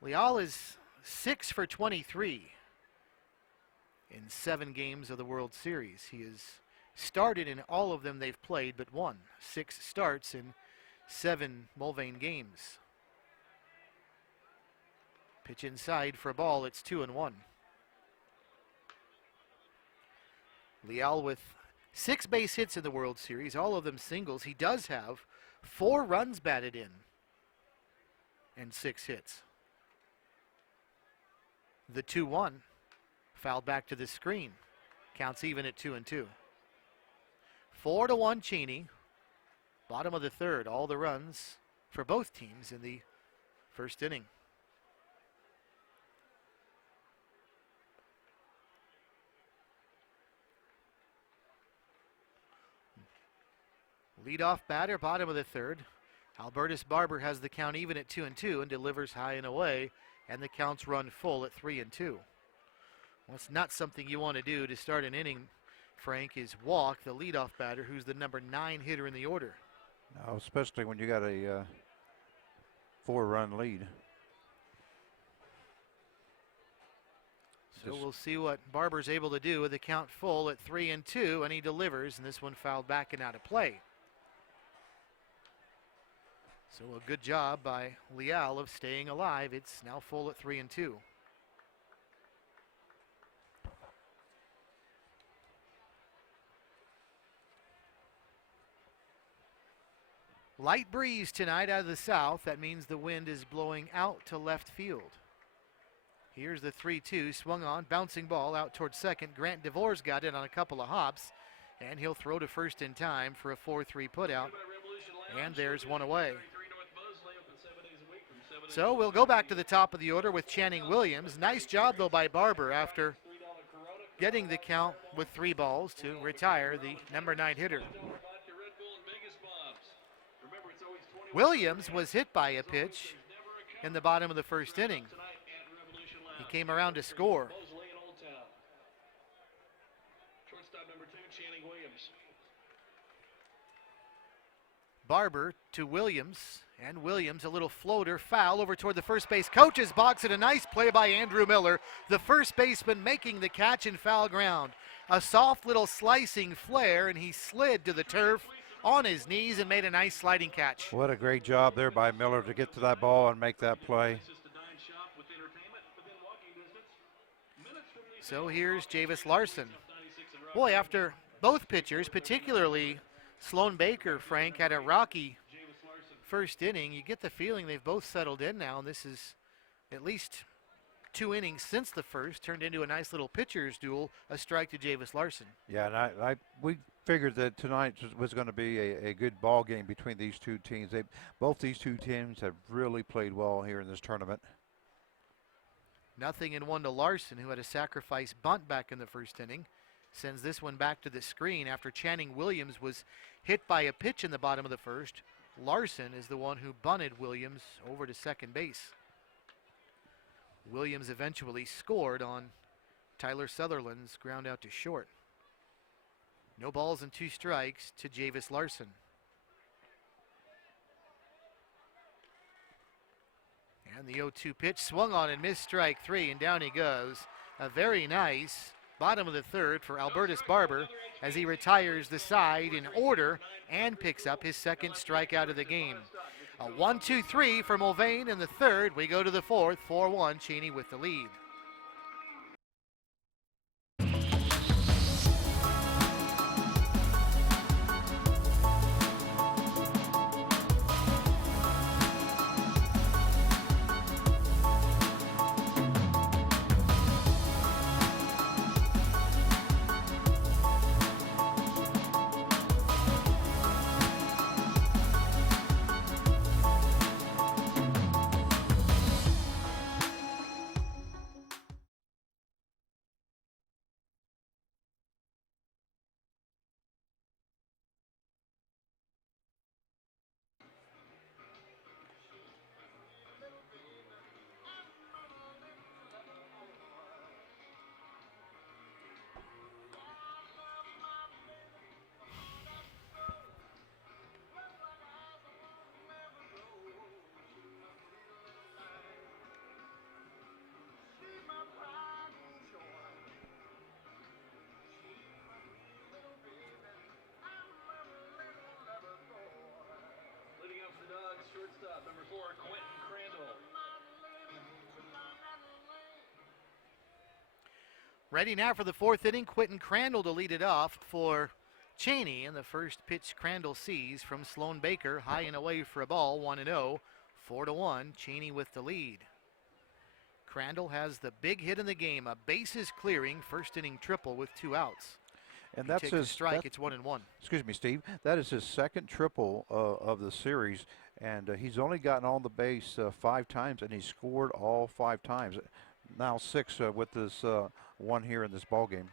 Leal is 6 for 23 in 7 games of the World Series. He has started in all of them they've played but one. 6 starts in 7 Mulvane games. Pitch inside for a ball, it's 2-1. Leal with 6 base hits in the World Series, all of them singles. He does have 4 runs batted in and 6 hits. The 2-1 fouled back to the screen. Counts even at 2-2. 4-1 Cheney. Bottom of the third. All the runs for both teams in the first inning. Leadoff batter, bottom of the third. Albertus Barber has the count even at 2-2 and delivers high and away, and the counts run full at 3-2. Well, it's not something you want to do to start an inning, Frank, is walk the leadoff batter, who's the number 9 hitter in the order. No, especially when you got a 4-run lead. So we'll see what Barber's able to do with the count full at 3-2, and he delivers, and this one fouled back and out of play. So a good job by Leal of staying alive. It's now full at 3-2. Light breeze tonight out of the south. That means the wind is blowing out to left field. Here's the 3-2, swung on, bouncing ball out towards second. Grant DeVore's got it on a couple of hops, and he'll throw to first in time for a 4-3 putout. And there's one away. So we'll go back to the top of the order with Channing Williams. Nice job, though, by Barber after getting the count with 3 balls to retire the number 9 hitter. Williams was hit by a pitch in the bottom of the first inning. He came around to score. Barber to Williams, and Williams a little floater, foul over toward the first base coach's box, and a nice play by Andrew Miller, the first baseman making the catch in foul ground. A soft little slicing flare, and he slid to the turf on his knees and made a nice sliding catch. What a great job there by Miller to get to that ball and make that play. So here's Javis Larson. Boy, after both pitchers, particularly Sloan Baker, Frank, had a rocky first inning, you get the feeling they've both settled in now, and this is at least 2 innings since the first, turned into a nice little pitcher's duel, a strike to Javis Larson. Yeah, and we figured that tonight was going to be a good ball game between these two teams. Both these two teams have really played well here in this tournament. 0-1 to Larson, who had a sacrifice bunt back in the first inning. Sends this one back to the screen after Channing Williams was hit by a pitch in the bottom of the first. Larson is the one who bunted Williams over to second base. Williams eventually scored on Tyler Sutherland's ground out to short. No balls and 2 strikes to Javis Larson. And the 0-2 pitch swung on and missed strike 3, and down he goes. A very nice bottom of the third for Albertus Barber as he retires the side in order and picks up his second strikeout of the game. A 1-2-3 for Mulvane in the third. We go to the fourth, 4-1, Cheney with the lead. Dawgs, shortstop, number 4, Quentin Crandall. Ready now for the fourth inning. Quentin Crandall to lead it off for Cheney. And the first pitch Crandall sees from Sloan Baker. High and away for a ball, 1-0. 4-1, Cheney with the lead. Crandall has the big hit in the game, a bases clearing first inning triple with 2 outs. And that's his strike. It's 1-1. Excuse me, Steve. That is his second triple of the series, and he's only gotten on the base 5 times, and he scored all 5 times. Now 6 with this one here in this ball game.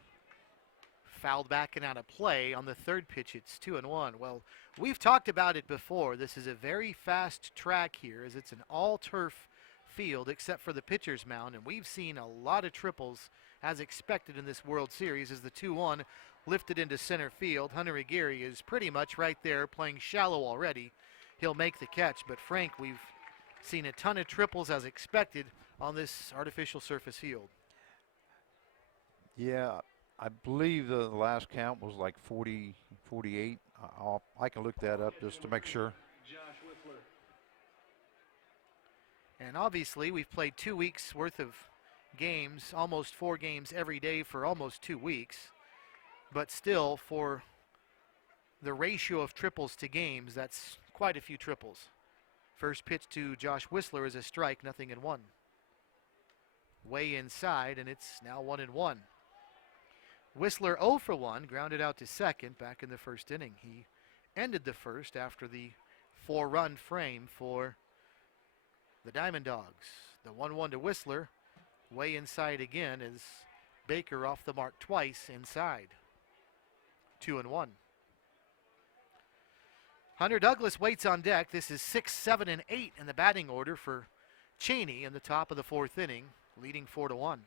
Fouled back and out of play on the third pitch. It's 2-1. Well, we've talked about it before. This is a very fast track here, as it's an all-turf field except for the pitcher's mound, and we've seen a lot of triples as expected in this World Series as the 2-1 lifted into center field. Hunter Aguirre is pretty much right there playing shallow already. He'll make the catch, but Frank, we've seen a ton of triples as expected on this artificial surface field. Yeah, I believe the last count was like 40, 48. I can look that up just to make sure. And obviously, we've played 2 weeks worth of games, almost 4 games every day for almost 2 weeks. But still, for the ratio of triples to games, that's quite a few triples. First pitch to Josh Whistler is a strike, 0-1. Way inside, and it's now 1-1. Whistler 0 for 1, grounded out to second back in the first inning. He ended the first after the 4-run frame for the Diamond Dogs. The 1-1 to Whistler, way inside again as Baker off the mark twice inside. 2-1. Hunter Douglas waits on deck. This is 6, 7, and 8 in the batting order for Cheney in the top of the 4th inning, leading 4-1.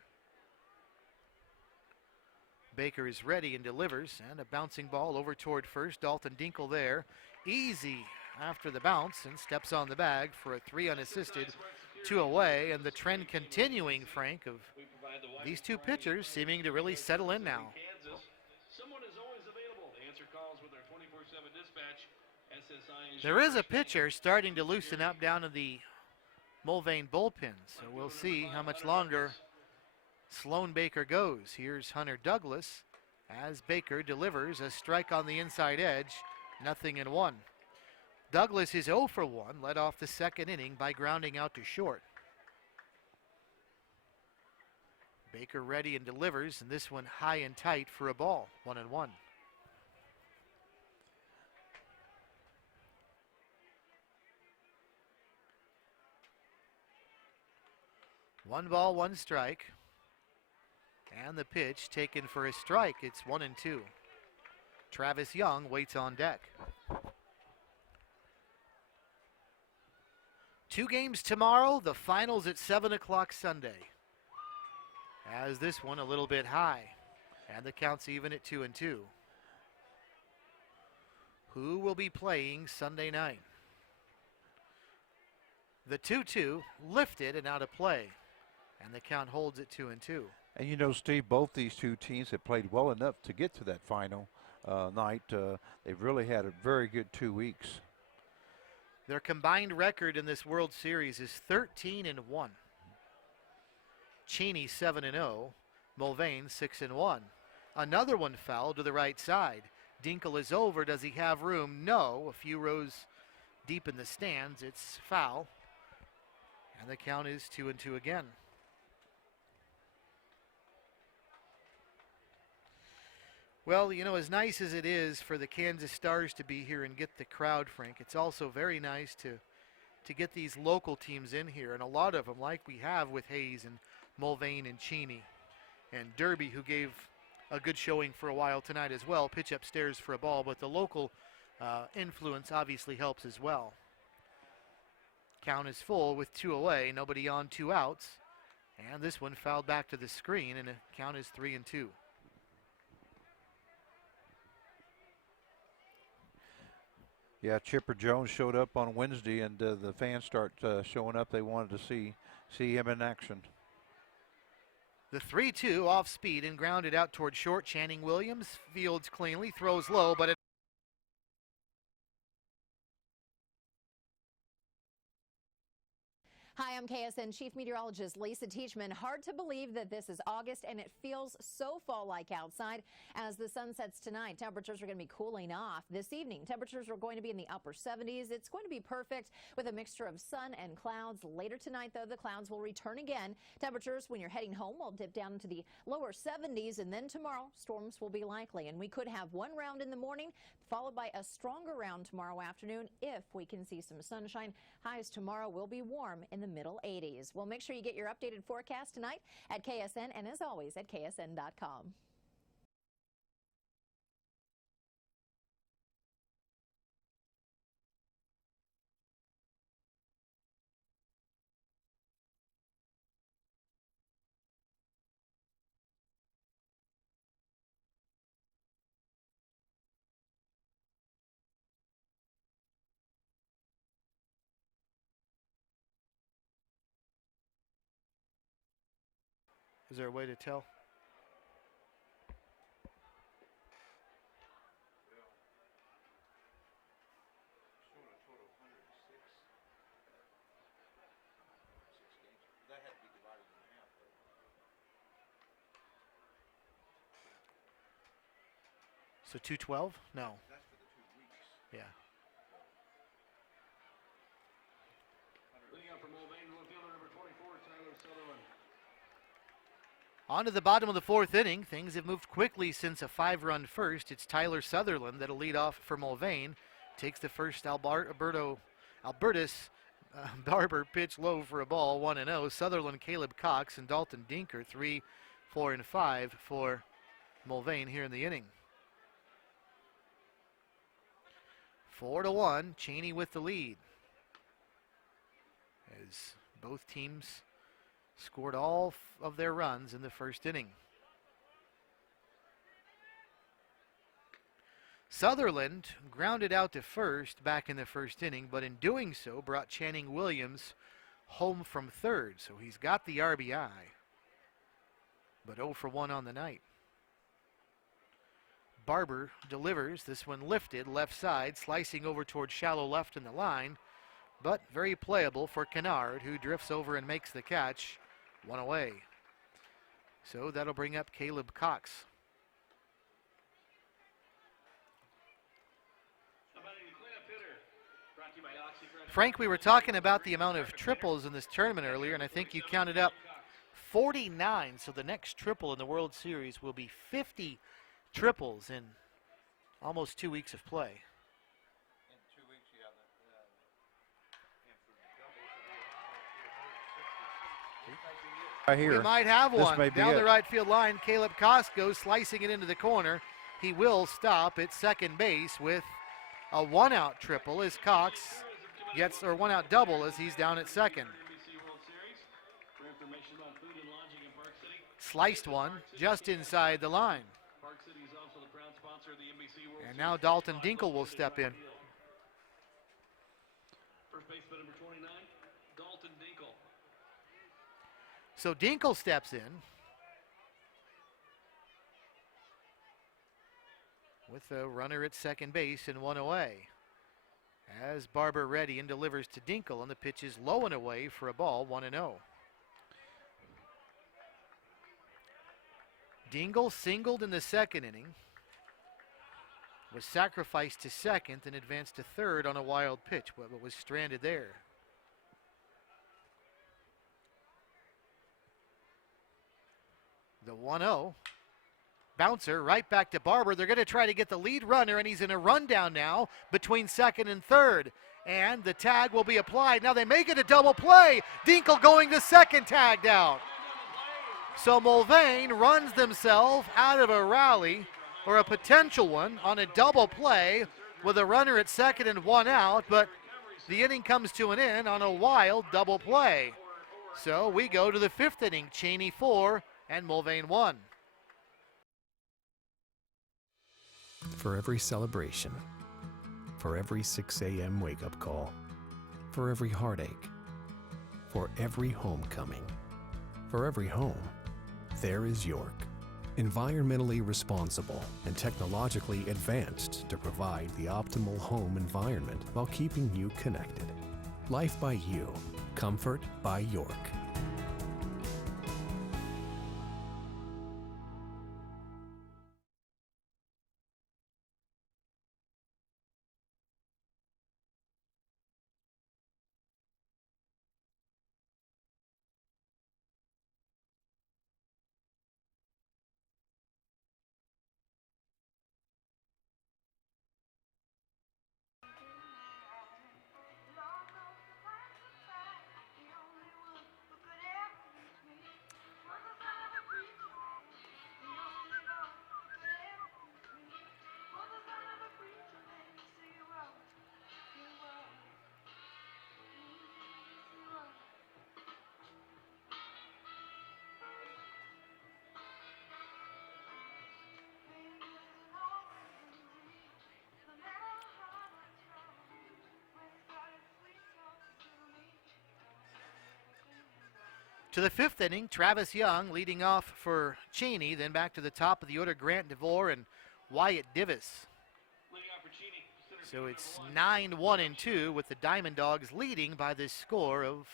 Baker is ready and delivers, and a bouncing ball over toward first. Dalton Dinkle there, easy after the bounce, and steps on the bag for a 3 unassisted, 2 away, and the trend continuing, Frank, of these two pitchers seeming to really settle in now. There is a pitcher starting to loosen up down in the Mulvane bullpen, so we'll see how much longer Sloan Baker goes. Here's Hunter Douglas as Baker delivers a strike on the inside edge, 0-1. Douglas is 0 for 1, led off the second inning by grounding out to short. Baker ready and delivers, and this one high and tight for a ball, 1-1. One ball, one strike. And the pitch taken for a strike. It's 1-2. Travis Young waits on deck. 2 games tomorrow, the finals at 7 o'clock Sunday. As this one a little bit high. And the count's even at 2-2. Who will be playing Sunday night? The 2-2 lifted and out of play. And the count holds at 2-2. And you know, Steve, both these two teams have played well enough to get to that final night. They've really had a very good 2 weeks. Their combined record in this World Series is 13-1. Cheney 7-0, Mulvane 6-1. Another one fouled to the right side. Dinkle is over. Does he have room? No. A few rows deep in the stands. It's foul. And the count is 2-2 again. Well, you know, as nice as it is for the Kansas Stars to be here and get the crowd, Frank, it's also very nice to get these local teams in here. And a lot of them, like we have with Hayes and Mulvane and Cheney and Derby, who gave a good showing for a while tonight as well, pitch upstairs for a ball. But the local influence obviously helps as well. Count is full with 2 away, nobody on, 2 outs. And this one fouled back to the screen, and the count is 3-2. Yeah, Chipper Jones showed up on Wednesday, and the fans start showing up. They wanted to see him in action. The 3-2 off speed and grounded out toward short. Channing Williams fields cleanly, throws low, but Hi, I'm KSN Chief Meteorologist Lisa Teachman. Hard to believe that this is August and it feels so fall-like outside. As the sun sets tonight, temperatures are going to be cooling off. This evening, temperatures are going to be in the upper 70s. It's going to be perfect with a mixture of sun and clouds. Later tonight, though, the clouds will return again. Temperatures when you're heading home will dip down into the lower 70s, and then tomorrow, storms will be likely. And we could have one round in the morning, followed by a stronger round tomorrow afternoon if we can see some sunshine. Highs tomorrow will be warm in the middle 80s. Well, make sure you get your updated forecast tonight at KSN, and as always at KSN.com. is there a way to tell? So 212? No. Yeah. Leading out for Mulvane, one fielder number 24, Tyler Sutherland. On to the bottom of the fourth inning. Things have moved quickly since a 5-run first. It's Tyler Sutherland that'll lead off for Mulvane. Takes the first Albertus Barber pitch low for a ball, 1-0. Sutherland, Caleb Cox, and Dalton Dinker, 3, 4, and 5 for Mulvane here in the inning. 4-1, Cheney with the lead. As both teams scored all of their runs in the first inning. Sutherland grounded out to first back in the first inning, but in doing so brought Channing Williams home from third, so he's got the RBI, but 0 for 1 on the night. Barber delivers, this one lifted left side, slicing over towards shallow left in the line, but very playable for Kennard, who drifts over and makes the catch, 1 away. So that'll bring up Caleb Cox. Frank, we were talking about the amount of triples in this tournament earlier, and I think you counted up 49. So the next triple in the World Series will be 50 triples in almost 2 weeks of play. In 2 weeks, yeah. We might have one. May be Down the it. right field line, Caleb Cox goes slicing it into the corner. He will stop at second base with a 1-out triple as Cox gets, or 1-out double as he's down at second. Sliced one just inside the line. And now Dalton Dinkle will step in. First baseman number 29, Dalton Dinkle. So Dinkle steps in with a runner at second base and 1 away. As Barber ready and delivers to Dinkle, and the pitch is low and away for a ball, 1-0. Dinkle singled in the second inning, was sacrificed to second and advanced to third on a wild pitch, but was stranded there. The 1-0. Bouncer right back to Barber. They're going to try to get the lead runner, and he's in a rundown now between second and third. And the tag will be applied. Now they make it a double play. Dinkle going to second, tagged out. So Mulvane runs themselves out of a rally, or a potential one, on a double play with a runner at second and 1 out, but the inning comes to an end on a wild double play. So we go to the 5th inning, Cheney 4 and Mulvane 1. For every celebration, for every 6 a.m. wake-up call, for every heartache, for every homecoming, for every home, there is York. Environmentally responsible and technologically advanced to provide the optimal home environment while keeping you connected. Life by you, comfort by York. To the 5th inning, Travis Young leading off for Cheney, then back to the top of the order, Grant DeVore and Wyatt Divis. So it's 9-1-2 with the Diamond Dogs leading by this score of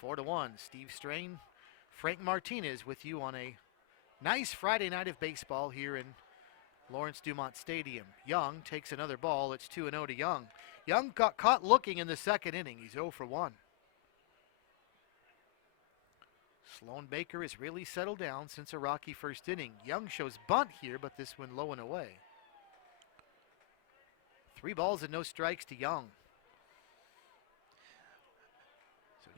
4-1. Steve Strain, Frank Martinez with you on a nice Friday night of baseball here in Lawrence Dumont Stadium. Young takes another ball. It's 2-0 to Young. Young got caught looking in the second inning. He's 0 for 1. Sloan Baker has really settled down since a rocky first inning. Young shows bunt here, but this one low and away. 3 balls and no strikes to Young.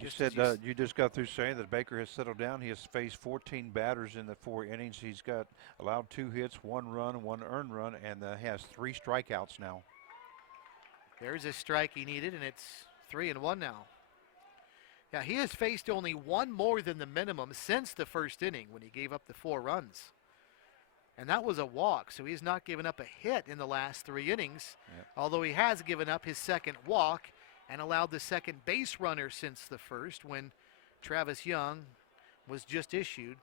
You said you just got through saying that Baker has settled down. He has faced 14 batters in the 4 innings. He's got allowed 2 hits, 1 run, 1 earned run, and has 3 strikeouts now. There's a strike he needed, and it's 3-1 now. Yeah, he has faced only 1 more than the minimum since the first inning when he gave up the 4 runs. And that was a walk, so he's not given up a hit in the last 3 innings, although he has given up his second walk and allowed the second base runner since the first when Travis Young was just issued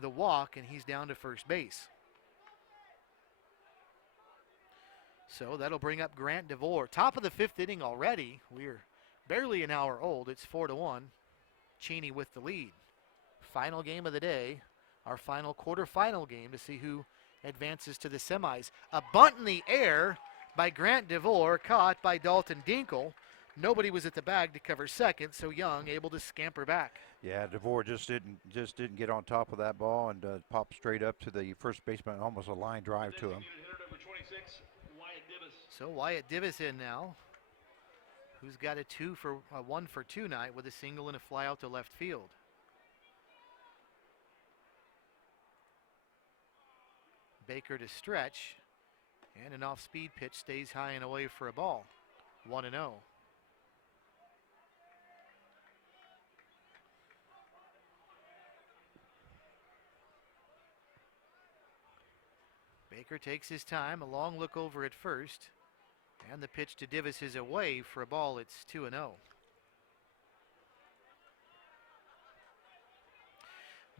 the walk and he's down to first base. So that'll bring up Grant DeVore. Top of the 5th inning already. We're barely an hour old. It's 4-1. Cheney with the lead. Final game of the day. Our final quarterfinal game to see who advances to the semis. A bunt in the air by Grant DeVore, caught by Dalton Dinkle. Nobody was at the bag to cover second, so Young able to scamper back. Yeah, DeVore just didn't get on top of that ball and popped straight up to the first baseman, almost a line drive to him. So Wyatt Divis in now, who's got a 1 for 2 night with a single and a fly out to left field. Baker to stretch, and an off-speed pitch stays high and away for a ball. 1-0. Baker takes his time, a long look over at first, and the pitch to Divis is away for a ball. It's 2-0.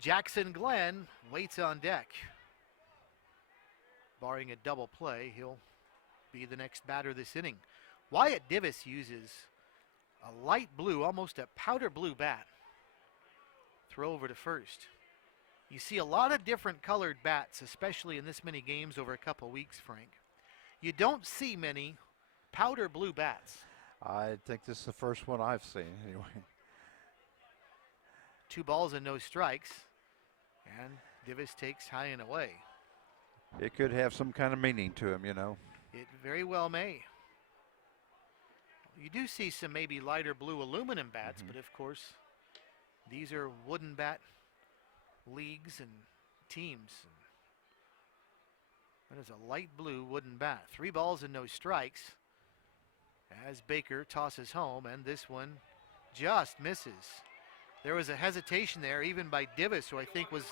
Jackson Glenn waits on deck. Barring a double play, he'll be the next batter this inning. Wyatt Divis uses a light blue, almost a powder blue bat. Throw over to first. You see a lot of different colored bats, especially in this many games over a couple weeks, Frank. You don't see many powder blue bats. I think this is the first one I've seen, anyway. 2 balls and no strikes, and Divis takes high and away. It could have some kind of meaning to him, you know. It very well may. You do see some maybe lighter blue aluminum bats, but of course, these are wooden bat leagues and teams. That is a light blue wooden bat. 3 balls and no strikes as Baker tosses home, and this one just misses. There was a hesitation there, even by Divis, who I think was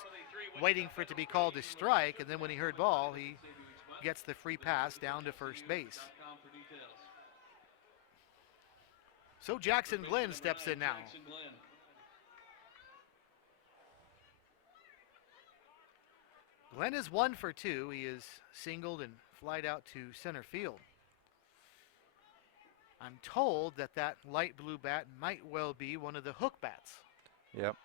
waiting for it to be called a strike, and then when he heard ball, he gets the free pass down to first base. So Jackson Glenn steps in now. Glenn is 1 for 2. He is singled and flied out to center field. I'm told that that light blue bat might well be one of the hook bats. Yep.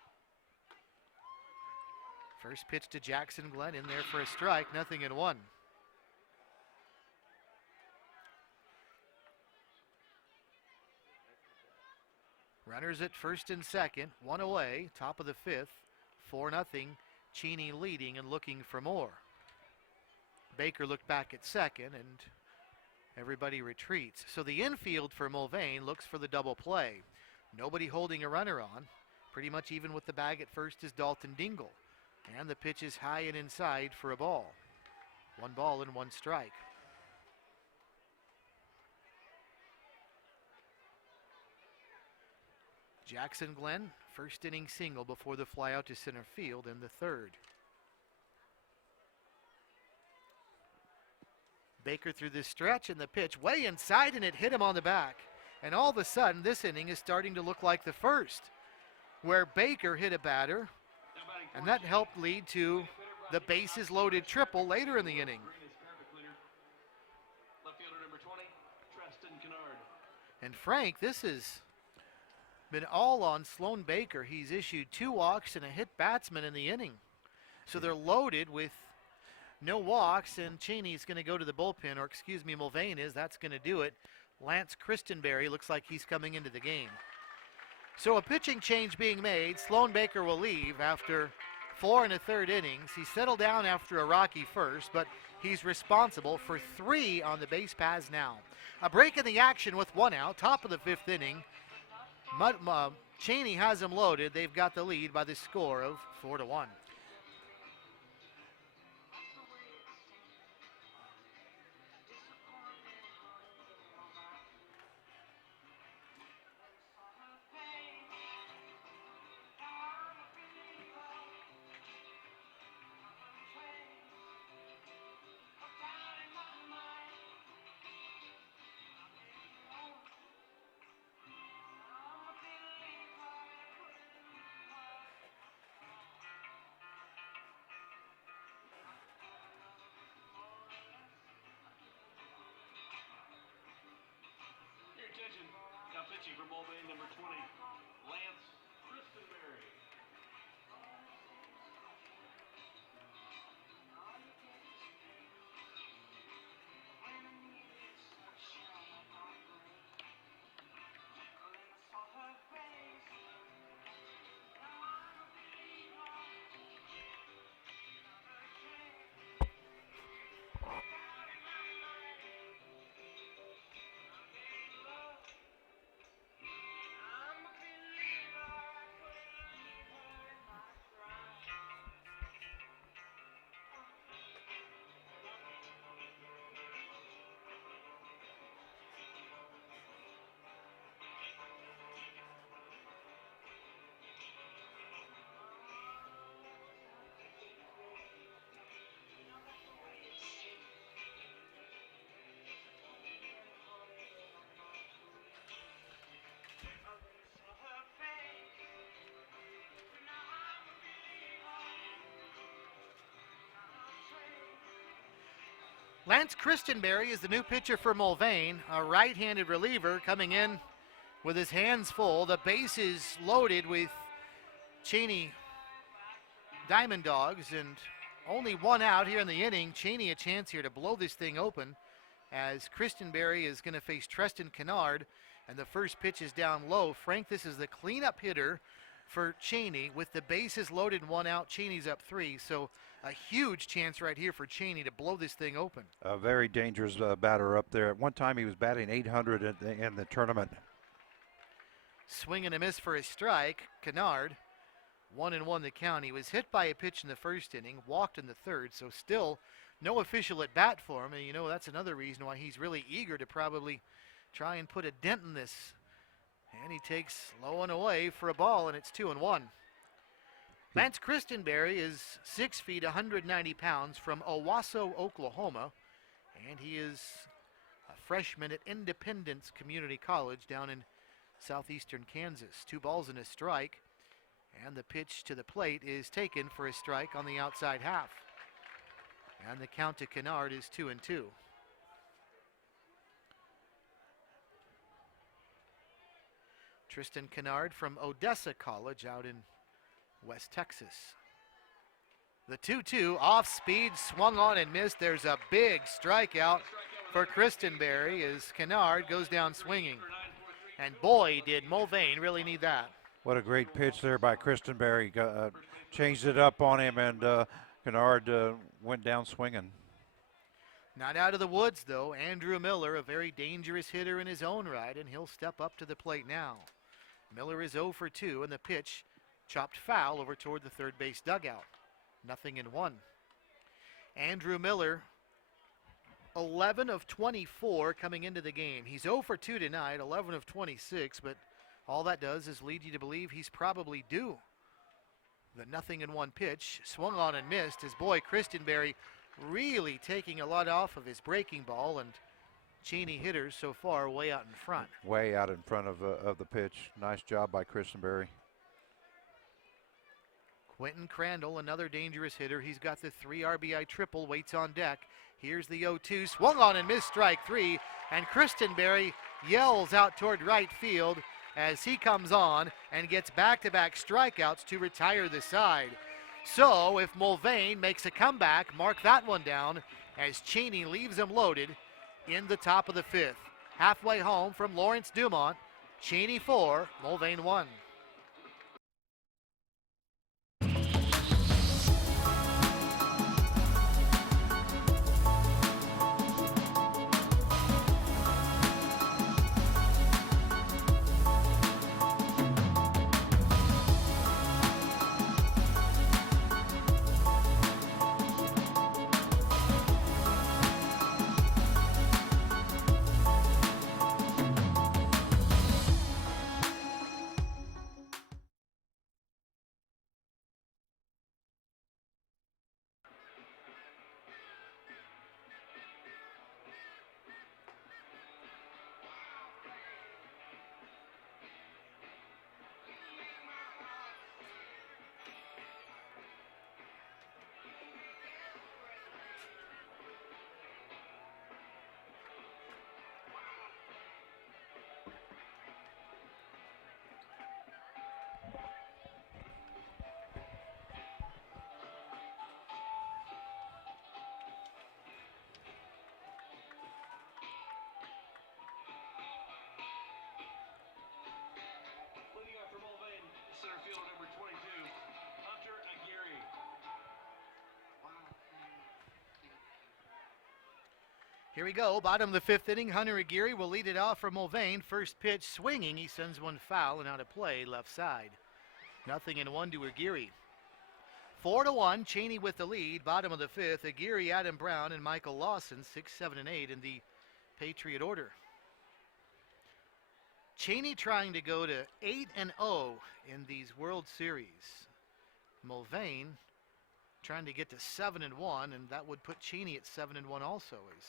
First pitch to Jackson Glenn, in there for a strike, 0-1. Runners at first and second, 1 away, top of the 5th, 4-0. Cheney leading and looking for more. Baker looked back at second, and everybody retreats. So the infield for Mulvane looks for the double play. Nobody holding a runner on. Pretty much even with the bag at first is Dalton Dingle. And the pitch is high and inside for a ball. 1 ball and 1 strike. Jackson Glenn, first inning single before the fly out to center field in the 3rd. Baker through this stretch, and the pitch way inside, and it hit him on the back. And all of a sudden, this inning is starting to look like the first, where Baker hit a batter, and that helped lead to the bases loaded triple later in the inning. And Frank, this has been all on Sloan Baker. He's issued 2 walks and a hit batsman in the inning. So they're loaded with No walks, and Cheney's going to go to the bullpen, or excuse me, Mulvane is. That's going to do it. Lance Christenberry looks like he's coming into the game. So a pitching change being made. Sloan Baker will leave after 4 1/3 innings. He settled down after a rocky first, but he's responsible for 3 on the base paths now. A break in the action with 1 out, top of the 5th inning. Cheney has them loaded. They've got the lead by the score of 4-1. Now pitching for Mulvane, number 20, Lance Christenberry. Lance Christenberry is the new pitcher for Mulvane, a right-handed reliever coming in with his hands full. The base is loaded with Cheney Diamond Dogs, and only 1 out here in the inning. Cheney a chance here to blow this thing open as Christenberry is going to face Tristan Kennard, and the first pitch is down low. Frank, this is the cleanup hitter for Cheney. With the bases loaded and 1 out, Cheney's up 3, so a huge chance right here for Cheney to blow this thing open. A very dangerous batter up there. At one time he was batting 800 in the tournament. Swing and a miss for a strike. Kennard, 1-1 the count. He was hit by a pitch in the first inning, walked in the third, so still no official at bat for him. And you know, that's another reason why he's really eager to probably try and put a dent in this. And he takes low and away for a ball, and it's 2-1. Lance Christenberry is 6 feet, 190 pounds, from Owasso, Oklahoma, and he is a freshman at Independence Community College down in southeastern Kansas. 2 balls and a strike, and the pitch to the plate is taken for a strike on the outside half. And the count to Kennard is 2-2. Tristan Kennard from Odessa College out in West Texas. The 2-2 off speed, swung on and missed. There's a big strikeout for Christenberry as Kennard goes down swinging. And boy, did Mulvane really need that. What a great pitch there by Christenberry. Changed it up on him, and Kennard went down swinging. Not out of the woods, though. Andrew Miller, a very dangerous hitter in his own right, and he'll step up to the plate now. Miller is 0 for 2, and the pitch chopped foul over toward the third base dugout. 0-1. Andrew Miller, 11 of 24 coming into the game. He's 0 for 2 tonight, 11 of 26, but all that does is lead you to believe he's probably due. The 0-1 pitch, swung on and missed. His boy Christenberry really taking a lot off of his breaking ball, and Cheney hitters so far way out in front. Way out in front of the pitch. Nice job by Christenberry. Quentin Crandall, another dangerous hitter. He's got the 3 RBI triple, waits on deck. Here's the 0-2, swung on and missed, strike 3, and Christenberry yells out toward right field as he comes on and gets back-to-back strikeouts to retire the side. So if Mulvane makes a comeback, mark that one down as Cheney leaves him loaded in the top of the 5th. Halfway home from Lawrence Dumont, Cheney 4, Mulvane 1. Center fielder number 22, Hunter Aguirre. Here we go, bottom of the 5th inning. Hunter Aguirre will lead it off for Mulvane. First pitch swinging, he sends one foul and out of play left side. 0-1 to Aguirre. 4-1, Cheney with the lead, bottom of the 5th. Aguirre, Adam Brown, and Michael Lawson, 6, 7, and 8 in the Patriot order. Cheney trying to go to 8-0 in these World Series. Mulvane trying to get to 7-1, and that would put Cheney at 7-1 also, as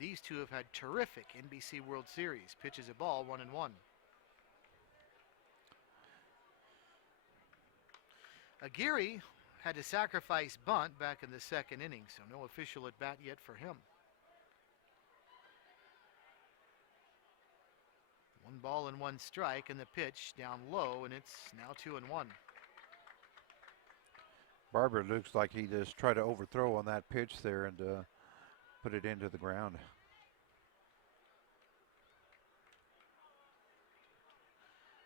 these two have had terrific NBC World Series. Pitches a ball, 1-1. Aguirre had to sacrifice bunt back in the 2nd inning, so no official at bat yet for him. 1 ball and 1 strike, and the pitch down low, and it's now 2-1. Barber looks like he just tried to overthrow on that pitch there and put it into the ground.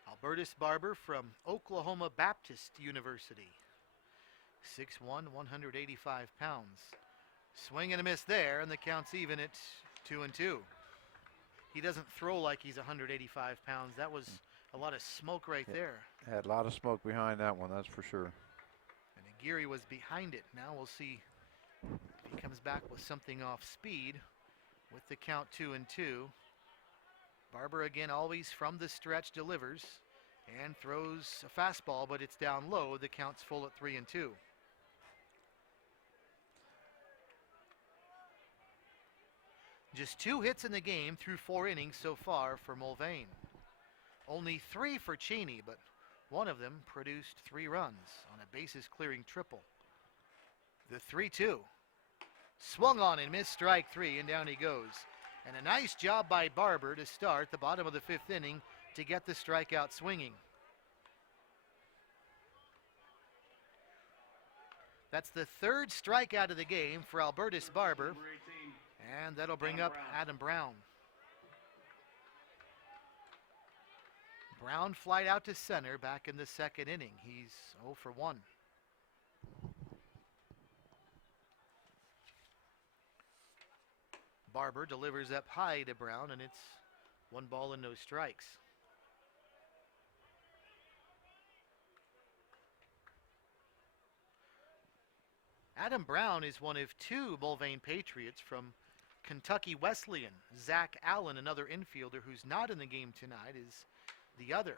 Albertus Barber from Oklahoma Baptist University. 6'1", 185 pounds. Swing and a miss there, and the count's even at 2-2. He doesn't throw like he's 185 pounds. That was a lot of smoke right there. Had a lot of smoke behind that one, that's for sure. And Aguirre was behind it. Now we'll see if he comes back with something off speed with the count 2-2. Barber again always from the stretch delivers and throws a fastball, but it's down low. The count's full at 3-2. Just 2 hits in the game through 4 innings so far for Mulvane. Only 3 for Cheney, but one of them produced 3 runs on a bases clearing triple. The 3-2. Swung on and missed strike 3, and down he goes. And a nice job by Barber to start the bottom of the 5th inning to get the strikeout swinging. That's the 3rd strikeout of the game for Albertus Barber. And that'll bring up Adam Brown. Brown flied out to center back in the 2nd inning. He's 0 for 1. Barber delivers up high to Brown, and it's 1 ball and no strikes. Adam Brown is one of 2 Mulvane Patriots from Kentucky Wesleyan. Zach Allen, another infielder who's not in the game tonight, is the other.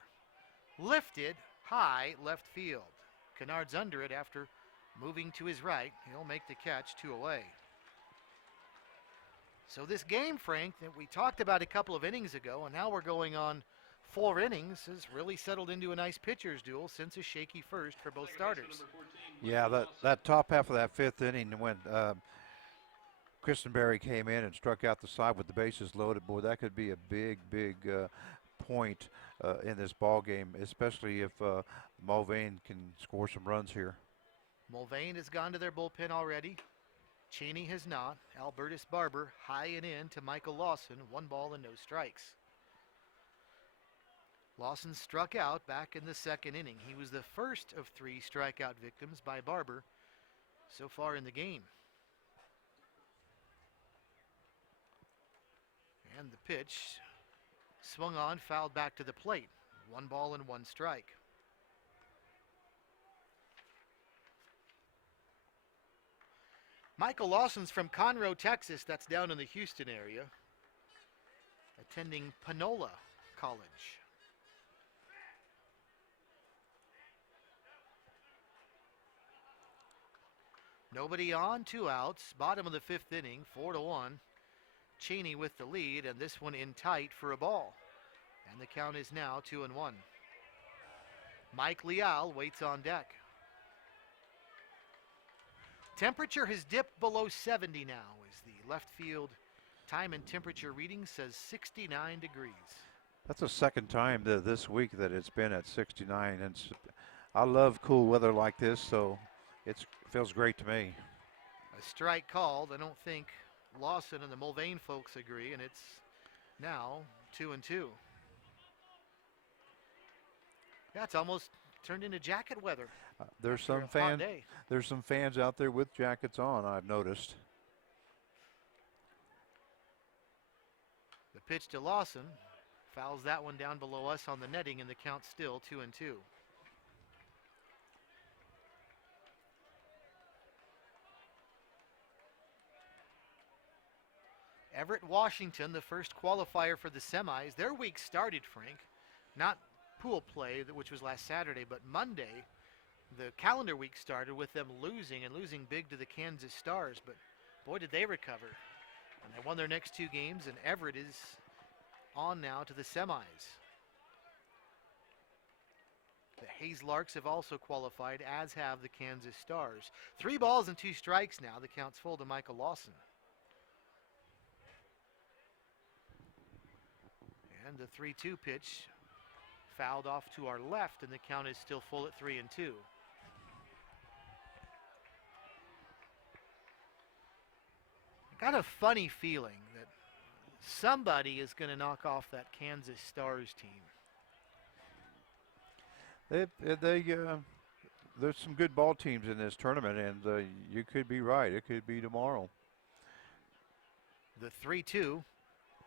Lifted high left field. Kennard's under it after moving to his right. He'll make the catch 2 away. So this game, Frank, that we talked about a couple of innings ago, and now we're going on 4 innings, has really settled into a nice pitcher's duel since a shaky first for both starters. Yeah, that top half of that 5th inning when Christenberry came in and struck out the side with the bases loaded, boy, that could be a big point in this ball game, especially if Mulvane can score some runs here. Mulvane has gone to their bullpen already. Cheney has not. Albertus Barber high and in to Michael Lawson. 1 ball and no strikes. Lawson struck out back in the 2nd inning. He was the first of 3 strikeout victims by Barber so far in the game. And the pitch swung on, fouled back to the plate. 1 ball and 1 strike. Michael Lawson's from Conroe, Texas. That's down in the Houston area, attending Panola College. Nobody on, 2 outs. Bottom of the 5th inning, 4-1. Cheney with the lead, and this one in tight for a ball. And the count is now 2-1. Mike Leal waits on deck. Temperature has dipped below 70 now as the left field time and temperature reading says 69 degrees. That's the 2nd time this week that it's been at 69, and I love cool weather like this, so it feels great to me. A strike called. I don't think Lawson and the Mulvane folks agree, and it's now 2-2. Yeah, it's almost turned into jacket weather. There's some fans out there with jackets on, I've noticed. The pitch to Lawson fouls that one down below us on the netting, and the count still 2-2. Everett, Washington, the first qualifier for the semis. Their week started, Frank, not pool play, which was last Saturday, but Monday. The calendar week started with them losing big to the Kansas Stars, but boy, did they recover. And they won their next 2 games, and Everett is on now to the semis. The Hayes Larks have also qualified, as have the Kansas Stars. 3 balls and 2 strikes now. The count's full to Michael Lawson. And the 3-2 pitch fouled off to our left, and the count is still full at 3-2. Got a funny feeling that somebody is going to knock off that Kansas Stars team. There's some good ball teams in this tournament, and you could be right. It could be tomorrow. The 3-2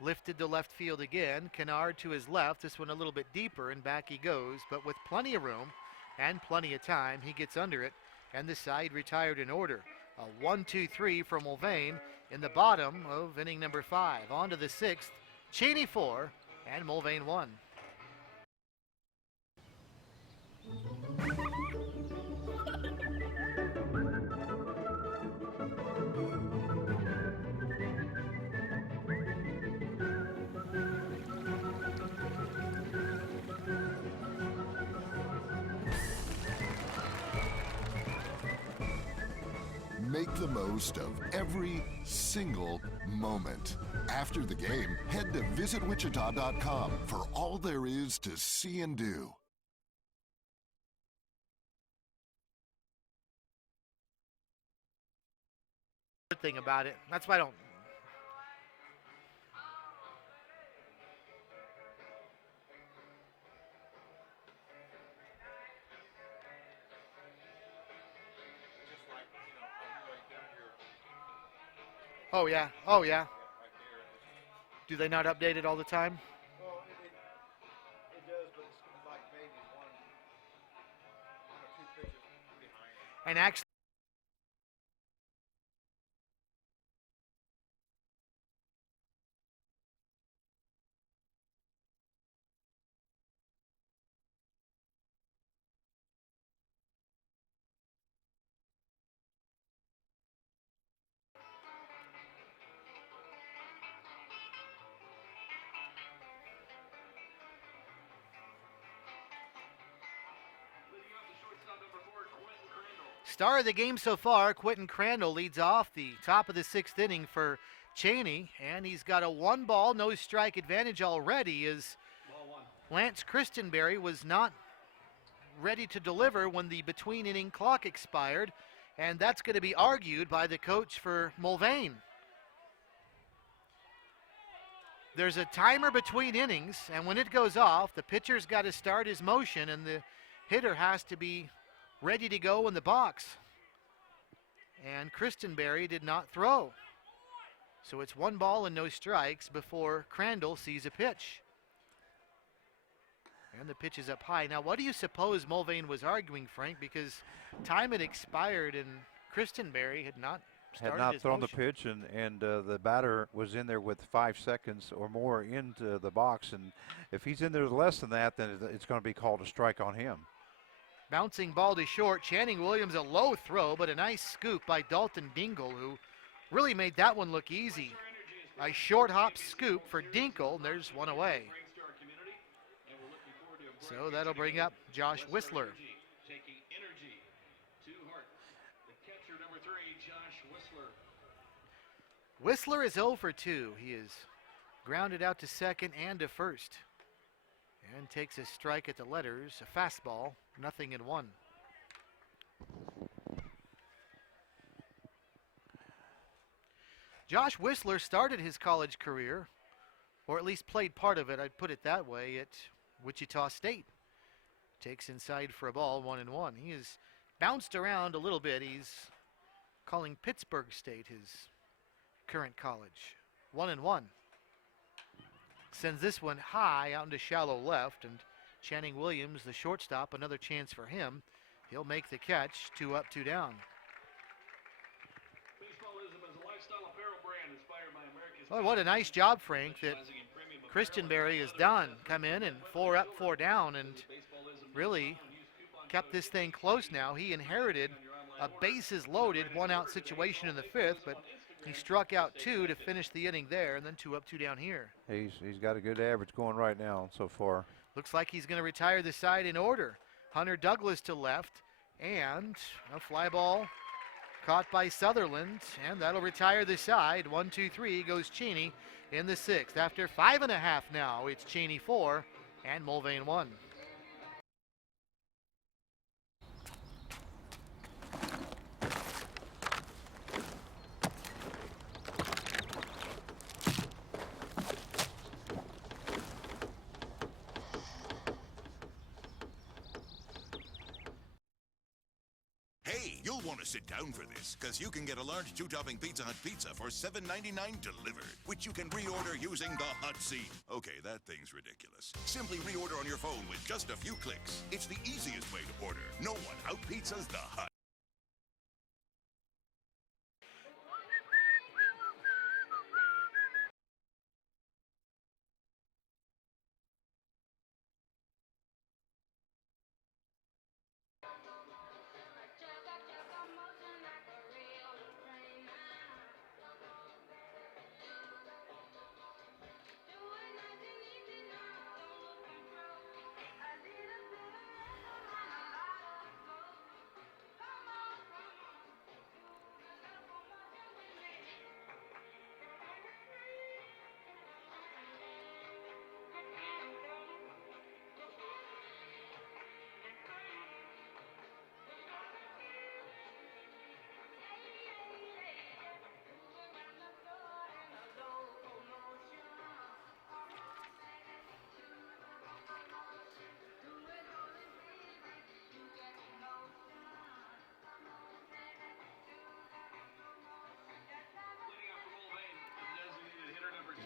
lifted to left field again. Kennard to his left. This one a little bit deeper, and back he goes. But with plenty of room and plenty of time, he gets under it, and the side retired in order. A 1-2-3 from Mulvane in the bottom of inning number 5. On to the 6th. Cheney 4 and Mulvane 1. Make the most of every single moment. After the game, head to visitwichita.com for all there is to see and do. Good thing about it. That's why I don't. Oh yeah. Oh yeah. Do they not update it all the time? Well, it does, but it's like maybe one or two pitches behind. And actually, star of the game so far, Quentin Crandall leads off the top of the 6th inning for Cheney, and he's got a 1 ball, no strike advantage already as Lance Christenberry was not ready to deliver when the between inning clock expired, And that's going to be argued by the coach for Mulvane. There's a timer between innings, and when it goes off, the pitcher's got to start his motion, and the hitter has to be ready to go in the box. And Christenberry did not throw. So it's 1 ball and no strikes before Crandall sees a pitch. And the pitch is up high. Now, what do you suppose Mulvane was arguing, Frank? Because time had expired and Christenberry had not started thrown motion. the pitch, and the batter was in there with 5 seconds or more into the box. And if he's in there less than that, then it's going to be called a strike on him. Bouncing ball to short. Channing Williams, a low throw, but a nice scoop by Dalton Dingle, who really made that one look easy. A short hop scoop for Dingle, and there's one away. So that'll bring up Josh Whistler. Taking energy to Hart. The catcher, number 3, Josh Whistler. Whistler is 0 for 2. He is grounded out to second and to first. And takes a strike at the letters, a fastball, 0-1. Josh Whistler started his college career, or at least played part of it, I'd put it that way, at Wichita State. Takes inside for a ball, 1-1. He has bounced around a little bit. He's calling Pittsburgh State his current college. 1-1. Sends this one high out into shallow left, and Channing Williams, the shortstop, another chance for him. He'll make the catch. 2 up, 2 down. Baseballism is a lifestyle apparel brand inspired by America's. Oh, what a nice job, Frank, that Christenberry has done. Come in and 4 up, 4 down, and really kept this thing close now. He inherited a bases loaded 1-out situation in the 5th, but he struck out 2 to finish the inning there, and then 2 up, 2 down here. He's got a good average going right now so far. Looks like he's going to retire the side in order. Hunter Douglas to left, and a fly ball caught by Sutherland, and that'll retire the side. 1-2-3 goes Cheney in the 6th. After 5.5 now, it's Cheney 4 and Mulvane 1. You'll want to sit down for this, because you can get a large 2-topping Pizza Hut pizza for $7.99 delivered, which you can reorder using the Hut seat. Okay, that thing's ridiculous. Simply reorder on your phone with just a few clicks. It's the easiest way to order. No one out-pizzas the Hut.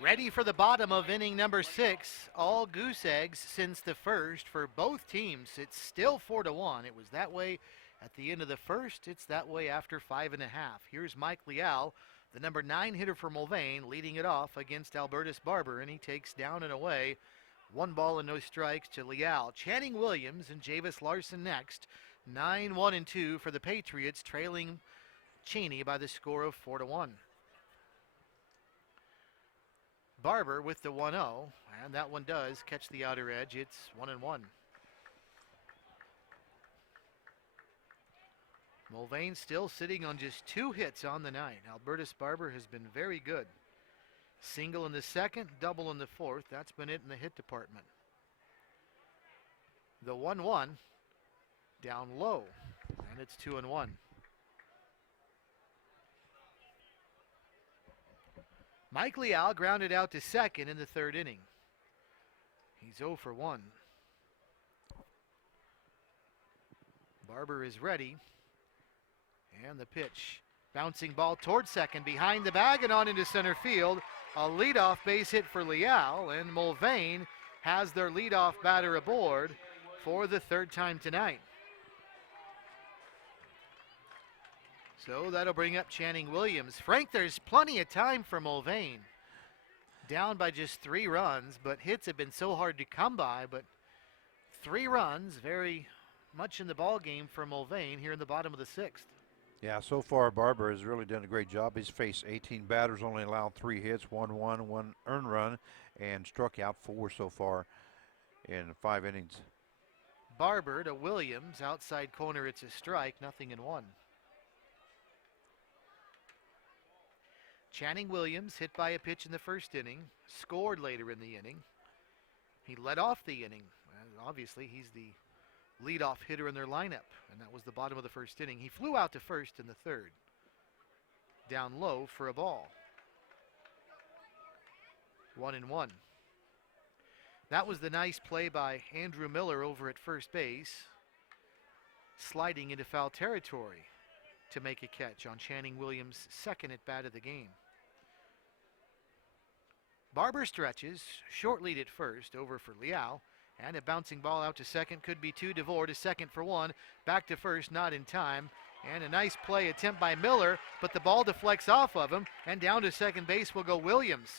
Ready for the bottom of inning number 6. All goose eggs since the first for both teams. It's still 4-1. It was that way at the end of the first. It's that way after 5.5. Here's Mike Leal, the number 9 hitter for Mulvane, leading it off against Albertus Barber, and he takes down and away. 1 ball and no strikes to Leal. Channing Williams and Javis Larson next. 9-1-2 for the Patriots, trailing Cheney by the score of 4-1. Barber with the 1-0, and that one does catch the outer edge. It's 1-1. Mulvane still sitting on just 2 hits on the night. Albertus Barber has been very good. Single in the 2nd, double in the 4th. That's been it in the hit department. The 1-1 down low, and it's 2-1. Mike Leal grounded out to second in the third inning. He's 0 for 1. Barber is ready. And the pitch. Bouncing ball towards second, behind the bag and on into center field. A leadoff base hit for Leal, and Mulvane has their leadoff batter aboard for the third time tonight. So that'll bring up Channing Williams. Frank, there's plenty of time for Mulvane. Down by just 3 runs, but hits have been so hard to come by. But 3 runs, very much in the ball game for Mulvane here in the bottom of the 6th. Yeah, so far Barber has really done a great job. He's faced 18 batters, only allowed 3 hits, 1 earned run, and struck out 4 so far in 5 innings. Barber to Williams, outside corner, it's a strike, 0-1. Channing Williams hit by a pitch in the first inning, scored later in the inning. He led off the inning. Obviously, he's the leadoff hitter in their lineup, and that was the bottom of the first inning. He flew out to first in the third, down low for a ball. 1-1. That was the nice play by Andrew Miller over at first base, sliding into foul territory to make a catch on Channing Williams' second at bat of the game. Barber stretches, short lead at first, over for Leal. And a bouncing ball out to second, could be 2. DeVore to second for 1. Back to first, not in time. And a nice play attempt by Miller, but the ball deflects off of him. And down to second base will go Williams.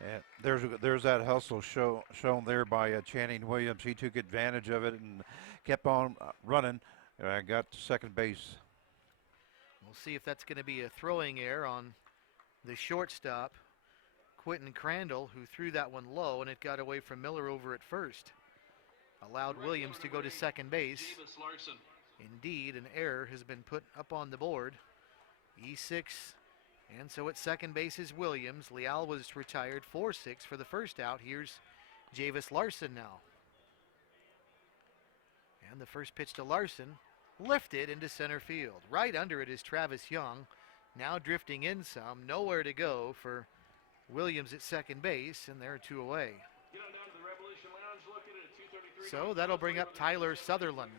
And there's that hustle shown there by Channing Williams. He took advantage of it and kept on running. Got to second base. We'll see if that's going to be a throwing error on the shortstop, Quentin Crandall, who threw that one low, and it got away from Miller over at first. Allowed Williams to go to second base. Indeed, an error has been put up on the board. E6, and so at second base is Williams. Leal was retired 4-6 for the first out. Here's Javis Larson now. And the first pitch to Larson, lifted into center field. Right under it is Travis Young, now drifting in some. Nowhere to go for Williams at second base, and they're 2 away. So that'll bring up Tyler Sutherland.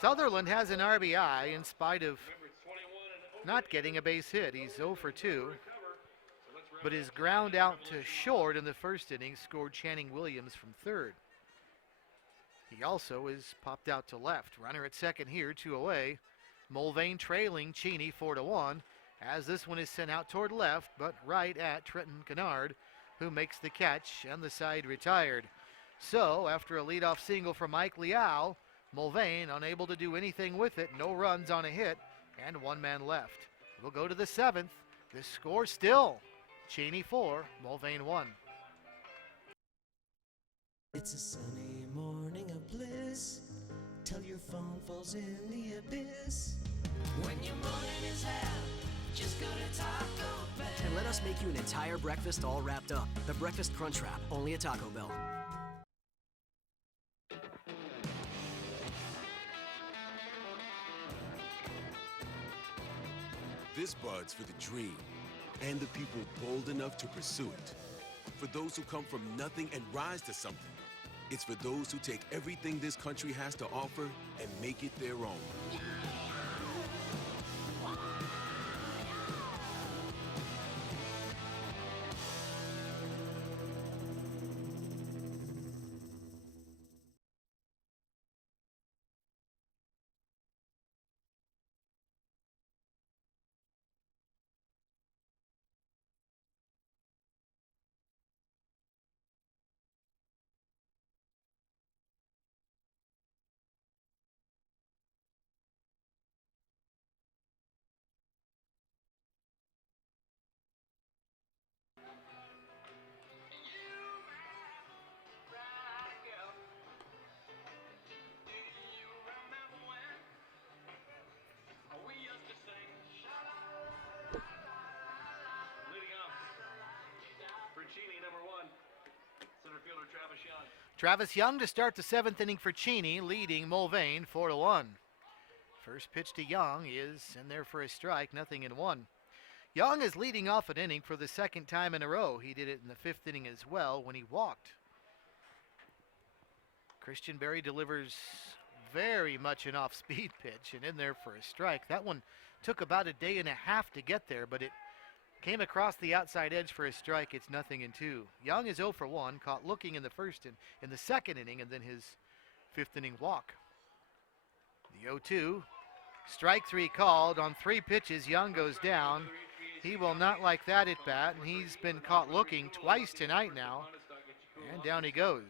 Sutherland has an RBI in spite of not getting a base hit. He's 0 for 2, but his ground out to short in the first inning scored Channing Williams from third. He also is popped out to left. Runner at second here, 2 away. Mulvane trailing Cheney 4-1 as this one is sent out toward left, but right at Trenton Kennard, who makes the catch, and the side retired. So after a leadoff single from Mike Leal, Mulvane unable to do anything with it. No runs on a hit, and 1 man left. We'll go to the 7th. The score still Cheney 4, Mulvane 1. It's a sunny morning of bliss till your phone falls in the abyss. When your morning is hell, just go to Taco Bell. And let us make you an entire breakfast all wrapped up. The Breakfast Crunch Wrap, only at Taco Bell. This bud's for the dream and the people bold enough to pursue it. For those who come from nothing and rise to something. It's for those who take everything this country has to offer and make it their own. Travis Young to start the 7th inning for Cheney, leading Mulvane 4-1. First pitch to Young is in there for a strike, 0-1. Young is leading off an inning for the second time in a row. He did it in the 5th inning as well when he walked. Christian Berry delivers very much an off-speed pitch and in there for a strike. That one took about a day and a half to get there, but it came across the outside edge for a strike. It's 0-2. Young is 0 for 1, caught looking in the in the 2nd inning, and then his 5th inning walk. The 0-2, strike 3 called on 3 pitches. Young goes down. He will not like that at bat, and he's been caught looking twice tonight now, and down he goes.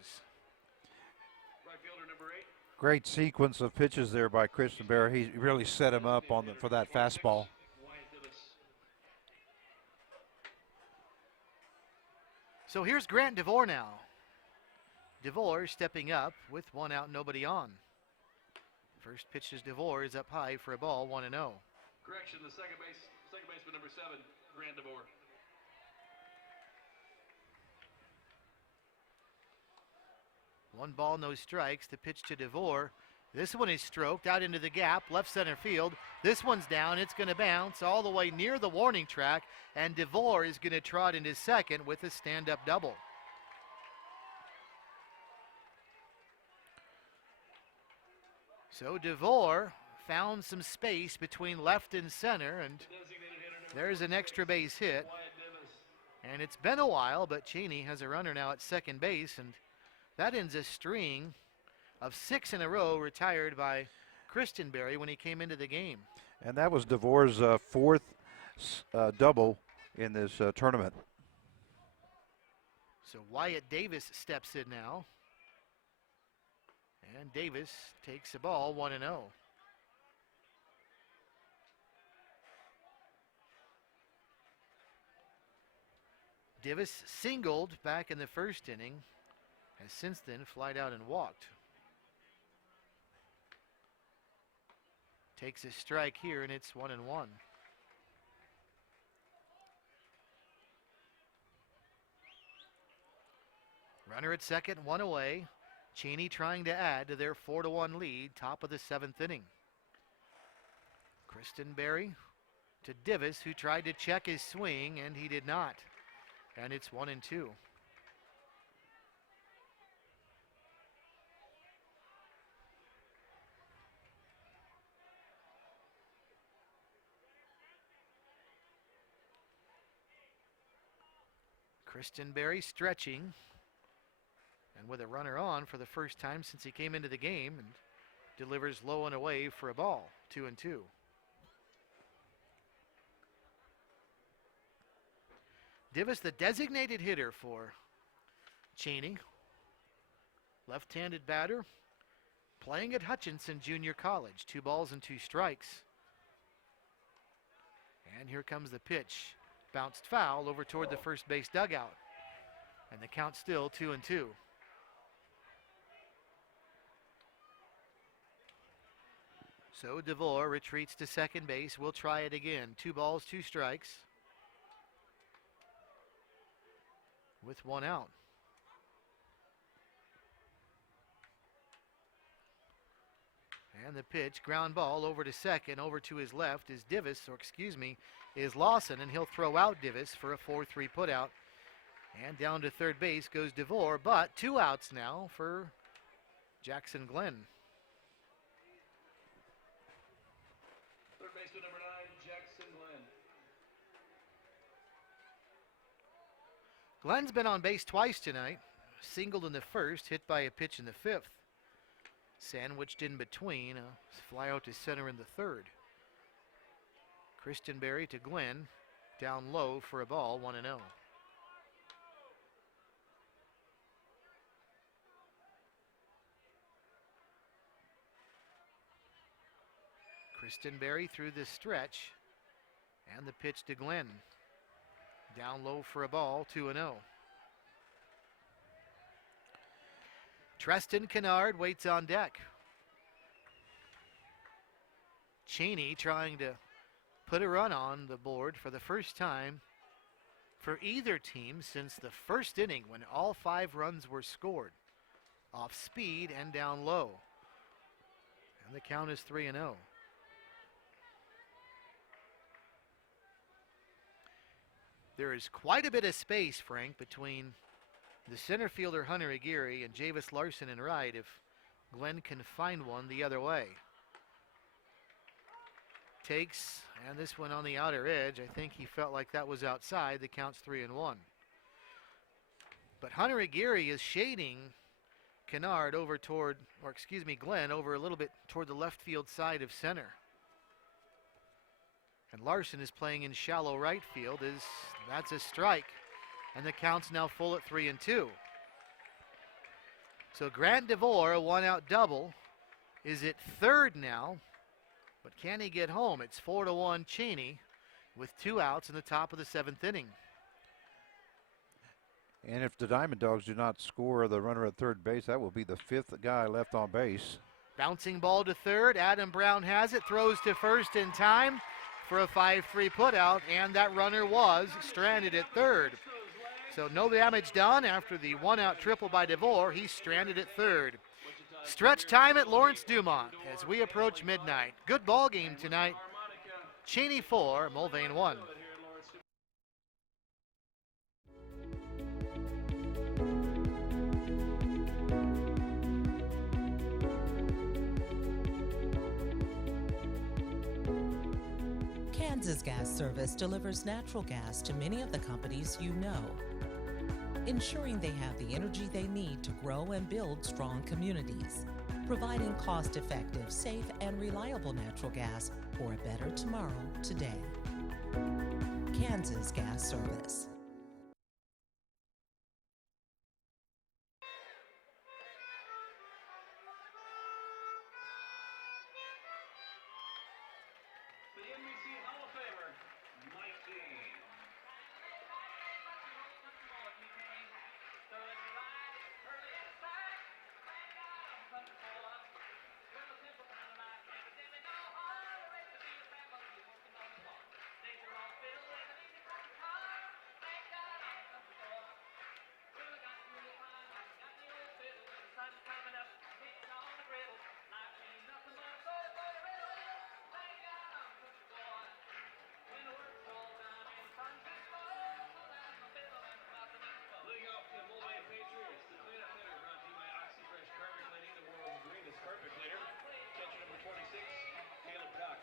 Great sequence of pitches there by Christian Berry. He really set him up for that fastball. So here's Grant DeVore now. DeVore stepping up with 1 out, nobody on. First pitch to DeVore is up high for a ball, 1-0. Correction, the second baseman number 7, Grant DeVore. One ball, no strikes. The pitch to DeVore. This one is stroked out into the gap, left center field. This one's down. It's going to bounce all the way near the warning track, and DeVore is going to trot into second with a stand-up double. So DeVore found some space between left and center, and there's an extra base hit. And it's been a while, but Cheney has a runner now at second base, and that ends a string of 6 in a row retired by Christian Berry when he came into the game. And that was DeVore's 4th double in this tournament. So Wyatt Davis steps in now. And Davis takes the ball, 1-0. Davis singled back in the 1st inning, has since then flied out and walked. Takes a strike here, and it's 1-1. Runner at second, 1 away. Cheney trying to add to their 4-1 lead, top of the 7th inning. Christian Berry to Davis, who tried to check his swing, and he did not. And it's 1-2. Christian Berry stretching, and with a runner on for the first time since he came into the game, and delivers low and away for a ball, 2-2. Davis, the designated hitter for Cheney. Left-handed batter, playing at Hutchinson Junior College. 2 balls and 2 strikes. And here comes the pitch. Bounced foul over toward the first base dugout. And the count still 2-2. So DeVore retreats to second base. We'll try it again. 2 balls, 2 strikes. With 1 out. And the pitch, ground ball over to second, over to his left is is Lawson, and he'll throw out Davis for a 4-3 putout. And down to third base goes DeVore, but 2 outs now for Jackson Glenn. Third baseman number 9, Jackson Glenn. Glenn's been on base twice tonight. Singled in the 1st, hit by a pitch in the 5th. Sandwiched in between, a fly out to center in the 3rd. Christian Berry to Glenn, down low for a ball, 1-0. Christian Berry through the stretch, and the pitch to Glenn. Down low for a ball, 2-0. Treston Kennard waits on deck. Cheney trying to put a run on the board for the first time for either team since the 1st inning when all 5 runs were scored. off speed and down low. And the count is 3-0. There is quite a bit of space, Frank, between the center fielder Hunter Aguirre and Javis Larson in right if Glenn can find one the other way. Takes, and this one on the outer edge. I think he felt like that was outside. The count's 3-1. But Hunter Aguirre is shading Kennard over toward, or excuse me, Glenn over a little bit toward the left field side of center. And Larson is playing in shallow right field. That's a strike. And the count's now full at 3-2. So Grant DeVore, a one-out double, is at third now. But can he get home? It's 4-1 Cheney with 2 outs in the top of the 7th inning. And if the Diamond Dogs do not score the runner at third base, that will be the 5th guy left on base. Bouncing ball to third. Adam Brown has it, throws to first in time for a 5-3 putout, and that runner was stranded at third. So no damage done after the one-out triple by DeVore. He's stranded at third. Stretch time at Lawrence Dumont as we approach midnight. Good ball game tonight. Cheney 4, Mulvane 1. Kansas Gas Service delivers natural gas to many of the companies you know, ensuring they have the energy they need to grow and build strong communities, providing cost-effective, safe, and reliable natural gas for a better tomorrow today. Kansas Gas Service. Leading off the Mulvane Patriots, the cleanup hitter brought to you by OxyFresh Carpet Cleaning, the world's greenest carpet cleaner. Catcher number 26, Caleb Cox.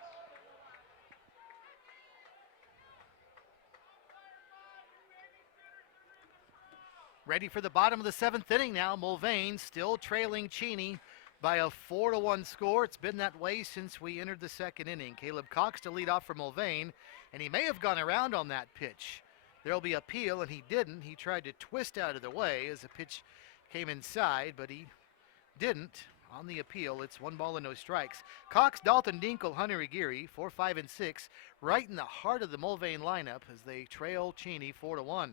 Ready for the bottom of the 7th inning now. Mulvane still trailing Cheney by a 4-1 score. It's been that way since we entered the 2nd inning. Caleb Cox to lead off for Mulvane, and he may have gone around on that pitch. There'll be appeal, and he didn't. He tried to twist out of the way as the pitch came inside, but he didn't. On the appeal, it's 1 ball and no strikes. Cox, Dalton Dinkle, Hunter Aguirre, 4, 5, and 6, right in the heart of the Mulvane lineup as they trail Cheney 4-1.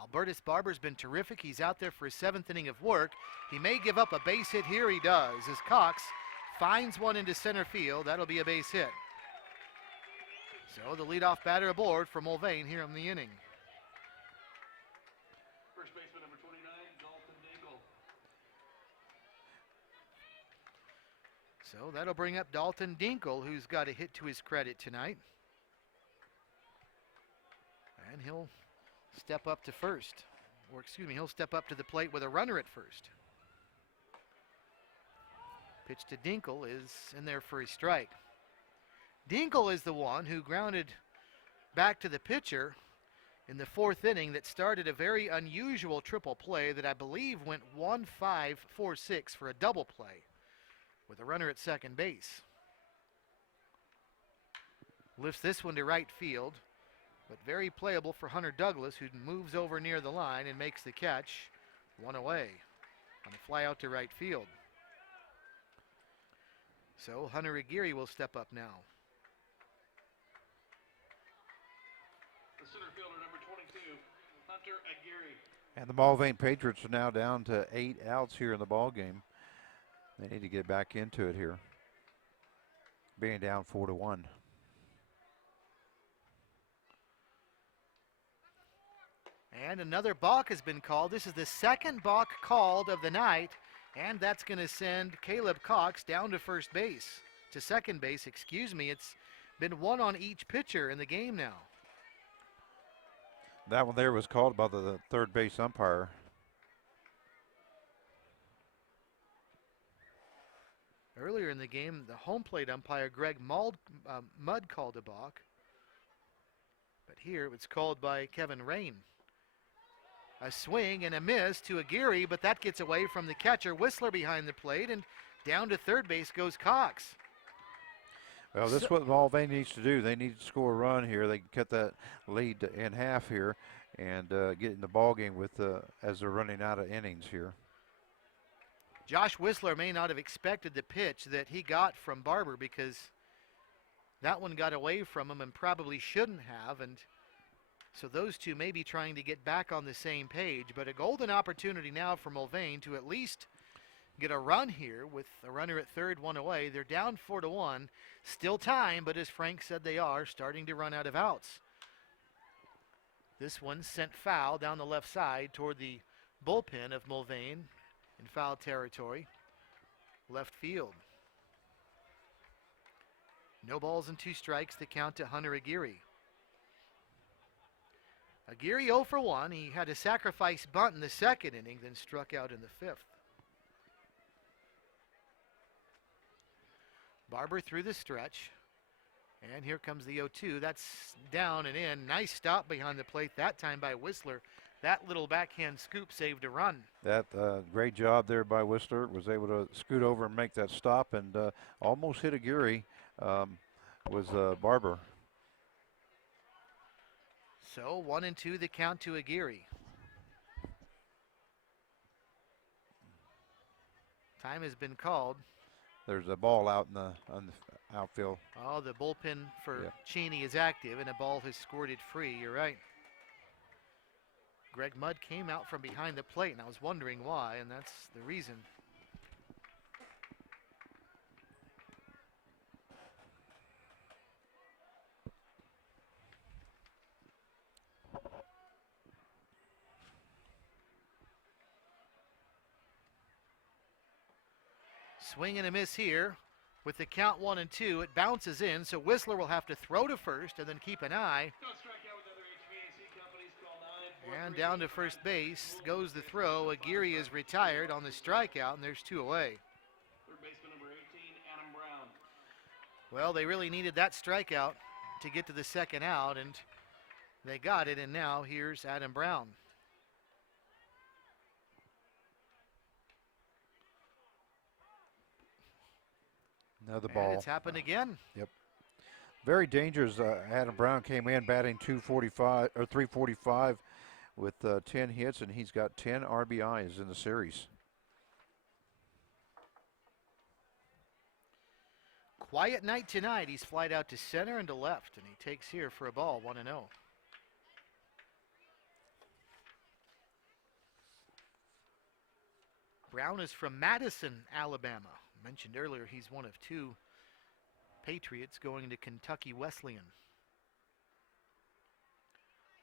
Albertus Barber's been terrific. He's out there for his 7th inning of work. He may give up a base hit here. He does, as Cox finds one into center field. That'll be a base hit. So the leadoff batter aboard for Mulvane here in the inning. First baseman number 29, Dalton Dingle. So that'll bring up Dalton Dinkle, who's got a hit to his credit tonight. And he'll step up to first. Or excuse me, he'll step up to the plate with a runner at first. Pitch to Dinkle is in there for a strike. Dinkle is the one who grounded back to the pitcher in the 4th inning that started a very unusual triple play that I believe went 1-5-4-6 for a double play with a runner at second base. Lifts this one to right field, but very playable for Hunter Douglas, who moves over near the line and makes the catch. 1 away on a fly out to right field. So Hunter Aguirre will step up now. The center fielder number 22, Hunter Aguirre. And the Mulvane Patriots are now down to 8 outs here in the ball game. They need to get back into it here, being down 4-1. And another balk has been called. This is the 2nd balk called of the night And that's going to send Caleb Cox down to first base, to second base, excuse me. It's been one on each pitcher in the game now. That one there was called by the third base umpire. Earlier in the game, the home plate umpire, Greg Mudd, called a balk. But here it was called by Kevin Rain. A swing and a miss to Aguirre, but that gets away from the catcher. Whistler behind the plate, and down to third base goes Cox. Well, this is what Mulvane needs to do. They need to score a run here. They can cut that lead in half here and get in the ball game with as they're running out of innings here. Josh Whistler may not have expected the pitch that he got from Barber, because that one got away from him and probably shouldn't have, and so those two may be trying to get back on the same page. But a golden opportunity now for Mulvane to at least get a run here with a runner at third, one away. They're down 4-1. Still time, but as Frank said, they are starting to run out of outs. This one sent foul down the left side toward the bullpen of Mulvane in foul territory, left field. No balls and 2 strikes to count to Hunter Aguirre. Aguirre 0 for 1. He had a sacrifice bunt in the second inning, then struck out in the 5th. Barber through the stretch. And here comes the 0-2. That's down and in. Nice stop behind the plate that time by Whistler. That little backhand scoop saved a run. That great job there by Whistler. Was able to scoot over and make that stop, and almost hit Aguirre. Was Barber. So 1-2 the count to Aguirre. Time has been called. There's a ball out in the outfield. Oh, the bullpen for Cheney is active, and a ball has scored it free. You're right. Greg Mudd came out from behind the plate, and I was wondering why, and that's the reason. Swing and a miss here with the count 1-2. It bounces in, so Whistler will have to throw to first and then keep an eye. And down to first base goes the throw. Aguirre is retired on the strikeout, and there's 2 away. Third baseman number 18, Adam Brown. Well, they really needed that strikeout to get to the second out, and they got it, and now here's Adam Brown. Another And ball. it's happened again. Yep. Very dangerous. Adam Brown came in batting 345 with 10 hits, and he's got 10 RBIs in the series. Quiet night tonight. He's flied out to center and to left, and he takes here for a ball, 1-0. Brown is from Madison, Alabama. Mentioned earlier, he's one of 2 Patriots going to Kentucky Wesleyan.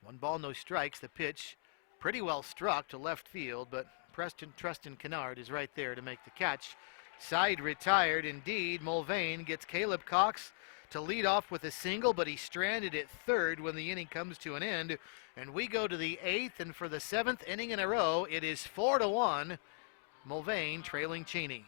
1 ball, no strikes. The pitch pretty well struck to left field, but Treston Kennard is right there to make the catch. Side retired indeed. Mulvane gets Caleb Cox to lead off with a single, but he's stranded at third when the inning comes to an end. And we go to the 8th, and for the 7th inning in a row, it is 4-1. Mulvane trailing Cheney.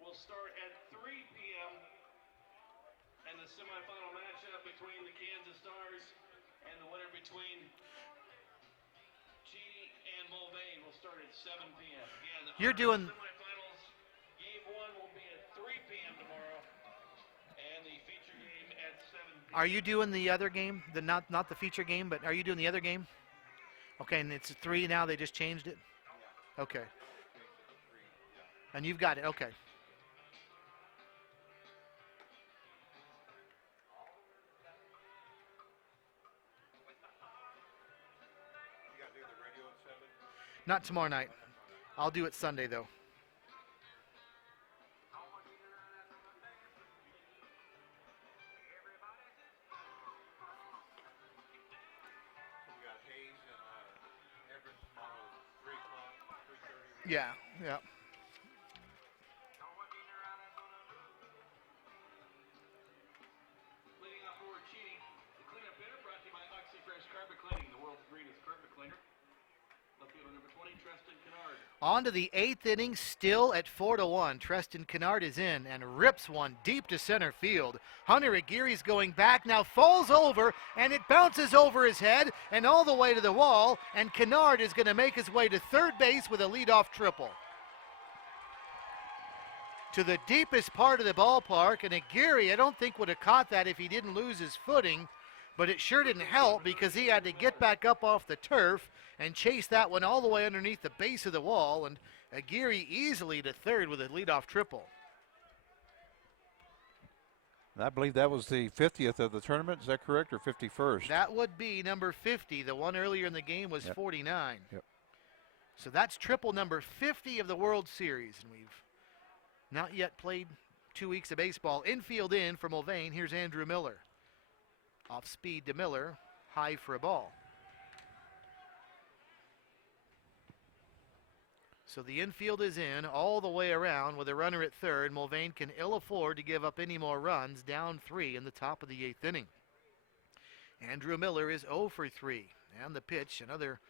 Will start at 3 p.m. and the semifinal matchup between the Kansas Stars and the winner between Cheney and Mulvane will start at 7 p.m. Again, You're doing semifinals. Game 1 will be at 3 p.m. tomorrow, and the feature game at 7 p.m. Are you doing the other game? Not the feature game, but are you doing the other game? Okay, and it's 3 now. They just changed it. Okay. And you've got it. Okay. Not tomorrow night. I'll do it Sunday, though. Yeah, yeah. Leading off forward Cheney. The cleanup hitter brought to you by OxyFresh Carpet Cleaning, the world's greenest carpet cleaner. Left fielder number 20, Treston Kennard. On to the 8th inning, still at 4-1. Treston Kennard is in and rips one deep to center field. Hunter Aguirre's going back, now falls over, and it bounces over his head and all the way to the wall, and Kennard is going to make his way to third base with a leadoff triple. To the deepest part of the ballpark, and Aguirre, I don't think, would have caught that if he didn't lose his footing, but it sure didn't help because he had to get back up off the turf and chase that one all the way underneath the base of the wall, and Aguirre easily to third with a leadoff triple. I believe that was the 50th of the tournament. Is that correct, or 51st? That would be number 50. The one earlier in the game was 49. Yep. So that's triple number 50 of the World Series, and we've not yet played 2 weeks of baseball. Infield in for Mulvane. Here's Andrew Miller. Off speed to Miller, high for a ball. So the infield is in all the way around with a runner at third. Mulvane can ill afford to give up any more runs, down 3 in the top of the 8th inning. Andrew Miller is 0 for 3. And the pitch, another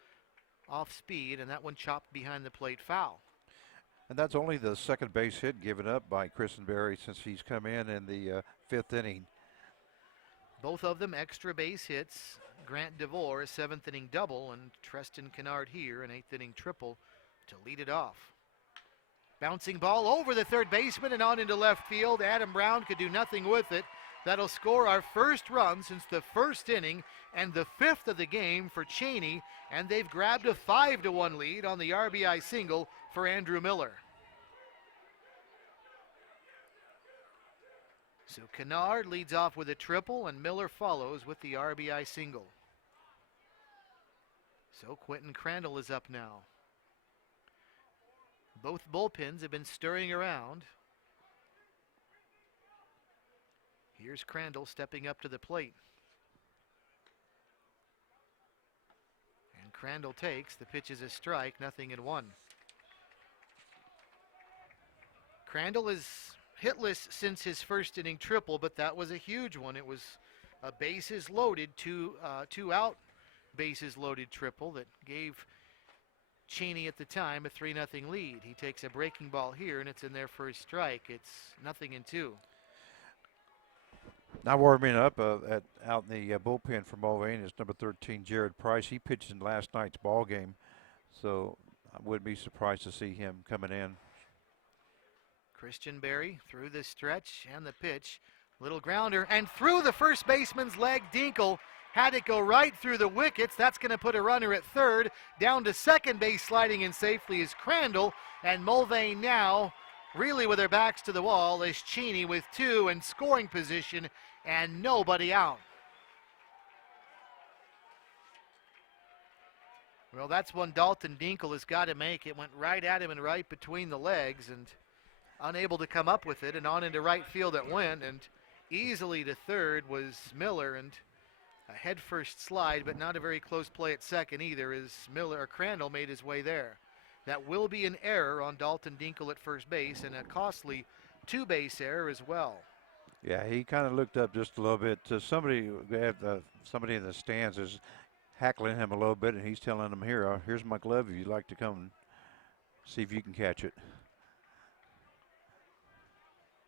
off speed, and that one chopped behind the plate, foul. And that's only the second base hit given up by Christian Berry since he's come in the 5th inning. Both of them extra base hits. Grant DeVore, a 7th inning double, and Treston Kennard here, an 8th inning triple to lead it off. Bouncing ball over the third baseman and on into left field. Adam Brown could do nothing with it. That'll score our first run since the first inning and the 5th of the game for Cheney, and they've grabbed a 5-1 lead on the RBI single for Andrew Miller. So Kennard leads off with a triple, and Miller follows with the RBI single. So Quentin Crandall is up now. Both bullpens have been stirring around. Here's Crandall stepping up to the plate. And Crandall takes. The pitch is a strike, 0-1. Crandall is hitless since his first inning triple, but that was a huge one. It was a bases loaded, two out bases loaded triple that gave Cheney at the time a 3-0 lead. He takes a breaking ball here, and it's in there for a strike. It's 0-2. Now warming up out in the bullpen for Mulvane is number 13, Jared Price. He pitched in last night's ball game, so I wouldn't be surprised to see him coming in. Christian Berry through the stretch and the pitch. Little grounder and through the first baseman's leg. Dinkle had it go right through the wickets. That's going to put a runner at third. Down to second base sliding in safely is Crandall. And Mulvane now really with their backs to the wall is Cheney with 2 in scoring position and nobody out. Well, that's one Dalton Dinkle has got to make. It went right at him and right between the legs, and unable to come up with it, and on into right field it went, and easily to third was Miller, and a head first slide, but not a very close play at second either, as Crandall made his way there. That will be an error on Dalton Dinkle at first base, and a costly 2-base error as well. Yeah, he kind of looked up just a little bit. Somebody in the stands is hackling him a little bit, and he's telling him, here's my glove if you'd like to come and see if you can catch it.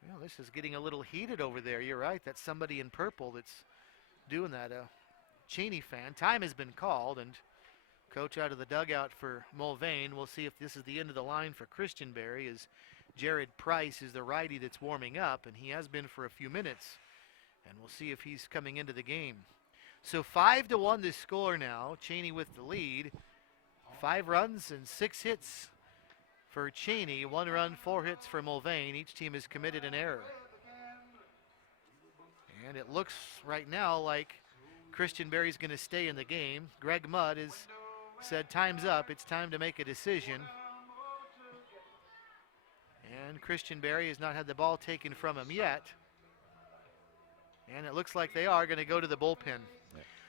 Well, this is getting a little heated over there. You're right. That's somebody in purple that's doing that. A Cheney fan. Time has been called, and coach out of the dugout for Mulvane. We'll see if this is the end of the line for Christian Berry, as Jared Price is the righty that's warming up, and he has been for a few minutes. And we'll see if he's coming into the game. So 5-1 the score now. Cheney with the lead. 5 runs and 6 hits for Cheney, 1 run, 4 hits for Mulvane. Each team has committed an error. And it looks right now like Christian Berry's going to stay in the game. Greg Mudd is said, time's up. It's time to make a decision. And Christian Berry has not had the ball taken from him yet. And it looks like they are going to go to the bullpen.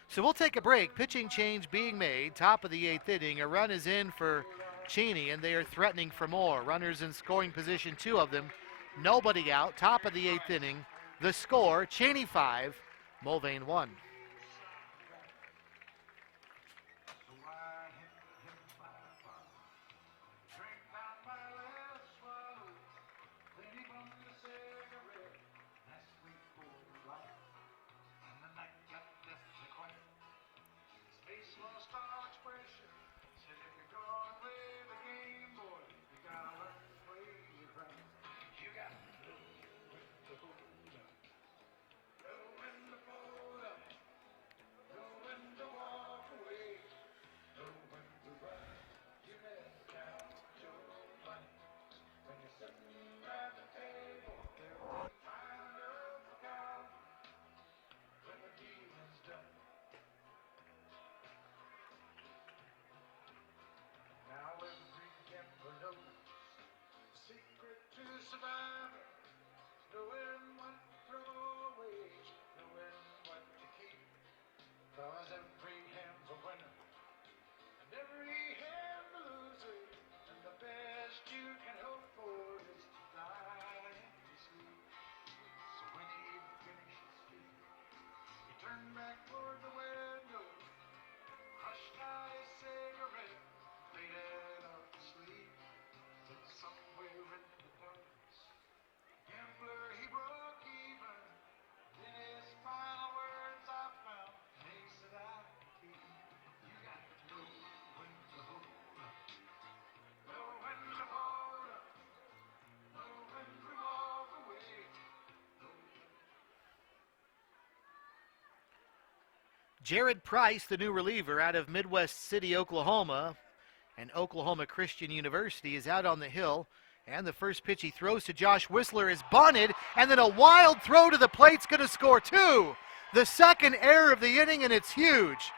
So we'll take a break. Pitching change being made. Top of the 8th inning. A run is in for Cheney, and they are threatening for more. Runners in scoring position, 2 of them. Nobody out. Top of the 8th inning. The score, Cheney 5, Mulvane 1. Jared Price, the new reliever out of Midwest City, Oklahoma, and Oklahoma Christian University, is out on the hill. And the first pitch he throws to Josh Whistler is bunted, and then a wild throw to the plate's going to score 2. The second error of the inning, and it's huge.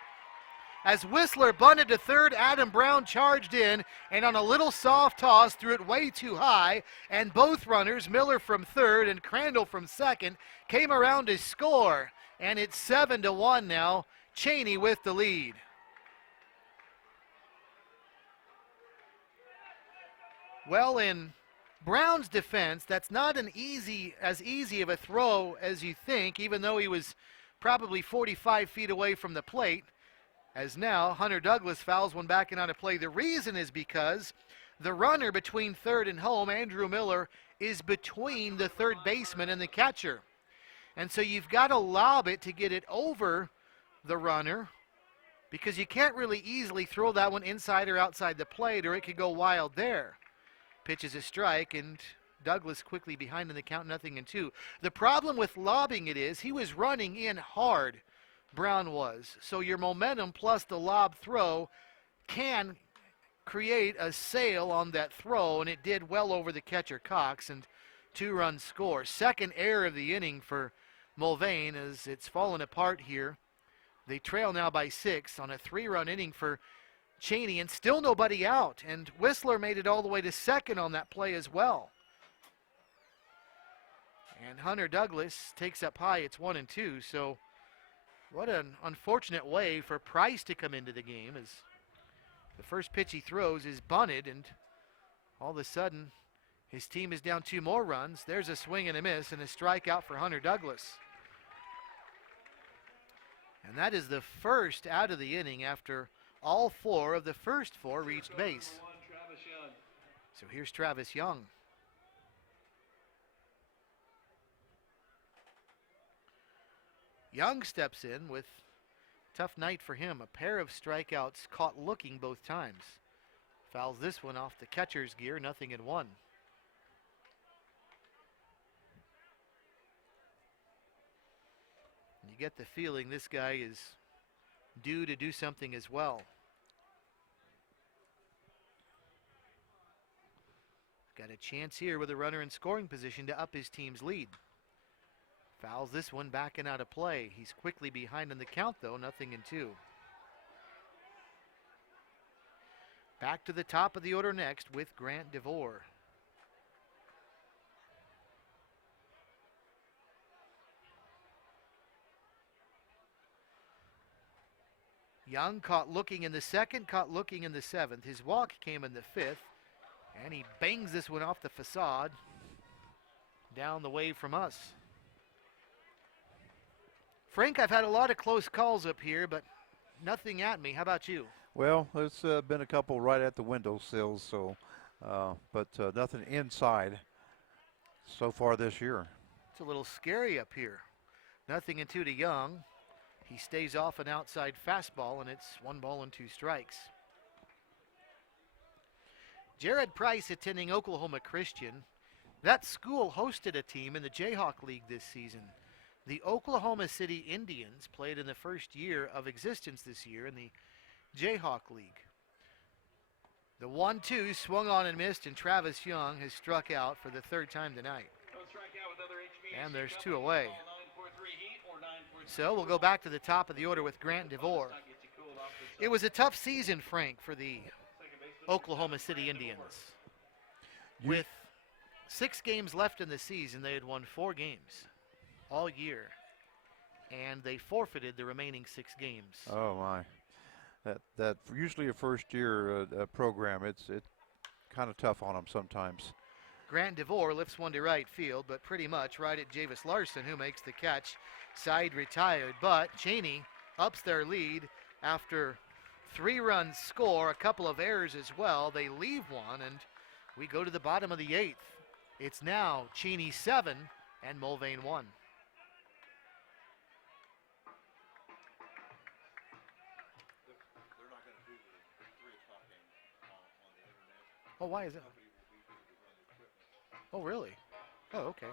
As Whistler bunted to third, Adam Brown charged in, and on a little soft toss threw it way too high, and both runners, Miller from third and Crandall from second, came around to score. And it's 7-1 now. Cheney with the lead. Well, in Brown's defense, that's not as easy of a throw as you think, even though he was probably 45 feet away from the plate. As now, Hunter Douglas fouls one back and out of play. The reason is because the runner between third and home, Andrew Miller, is between the third baseman and the catcher. And so you've got to lob it to get it over the runner, because you can't really easily throw that one inside or outside the plate, or it could go wild there. Pitch is a strike, and Douglas quickly behind in the count, 0-2. The problem with lobbing it is he was running in hard, Brown was. So your momentum plus the lob throw can create a sail on that throw, and it did well over the catcher Cox, and 2-run score. Second error of the inning for Mulvane as it's fallen apart here. They trail now by 6 on a 3-run inning for Cheney, and still nobody out. And Whistler made it all the way to second on that play as well. And Hunter Douglas takes up high. It's 1-2. So what an unfortunate way for Price to come into the game, as the first pitch he throws is bunted, and all of a sudden his team is down 2 more runs. There's a swing and a miss and a strikeout for Hunter Douglas. And that is the first out of the inning after all 4 of the first 4 reached base. So here's Travis Young. Young steps in with tough night for him. A pair of strikeouts caught looking both times. Fouls this one off the catcher's gear, 0-1. You get the feeling this guy is due to do something as well. Got a chance here with a runner in scoring position to up his team's lead. Fouls this one back and out of play. He's quickly behind in the count though, 0-2. Back to the top of the order next with Grant DeVore. Young caught looking in the second, caught looking in the seventh. His walk came in the fifth, and he bangs this one off the facade down the way from us. Frank, I've had a lot of close calls up here, but nothing at me. How about you? Well, there's been a couple right at the windowsills, so, but nothing inside so far this year. It's a little scary up here. Nothing in two to Young. He stays off an outside fastball, and it's 1 ball and 2 strikes. Jared Price attending Oklahoma Christian. That school hosted a team in the Jayhawk League this season. The Oklahoma City Indians played in the first year of existence this year in the Jayhawk League. The 1-2 swung on and missed, and Travis Young has struck out for the third time tonight. And there's 2 away. So we'll go back to the top of the order with Grant DeVore. It was a tough season, Frank, for the Oklahoma City Indians. With 6 games left in the season, they had won 4 games all year, and they forfeited the remaining 6 games. Oh my, that usually a first-year program. It's kind of tough on them sometimes. Grant DeVore lifts one to right field, but pretty much right at Javis Larson, who makes the catch. Side retired, but Cheney ups their lead after 3-run score, a couple of errors as well. They leave one, and we go to the bottom of the 8th. It's now Cheney 7 and Mulvane 1. Oh, why is it? Oh, really? Oh, okay.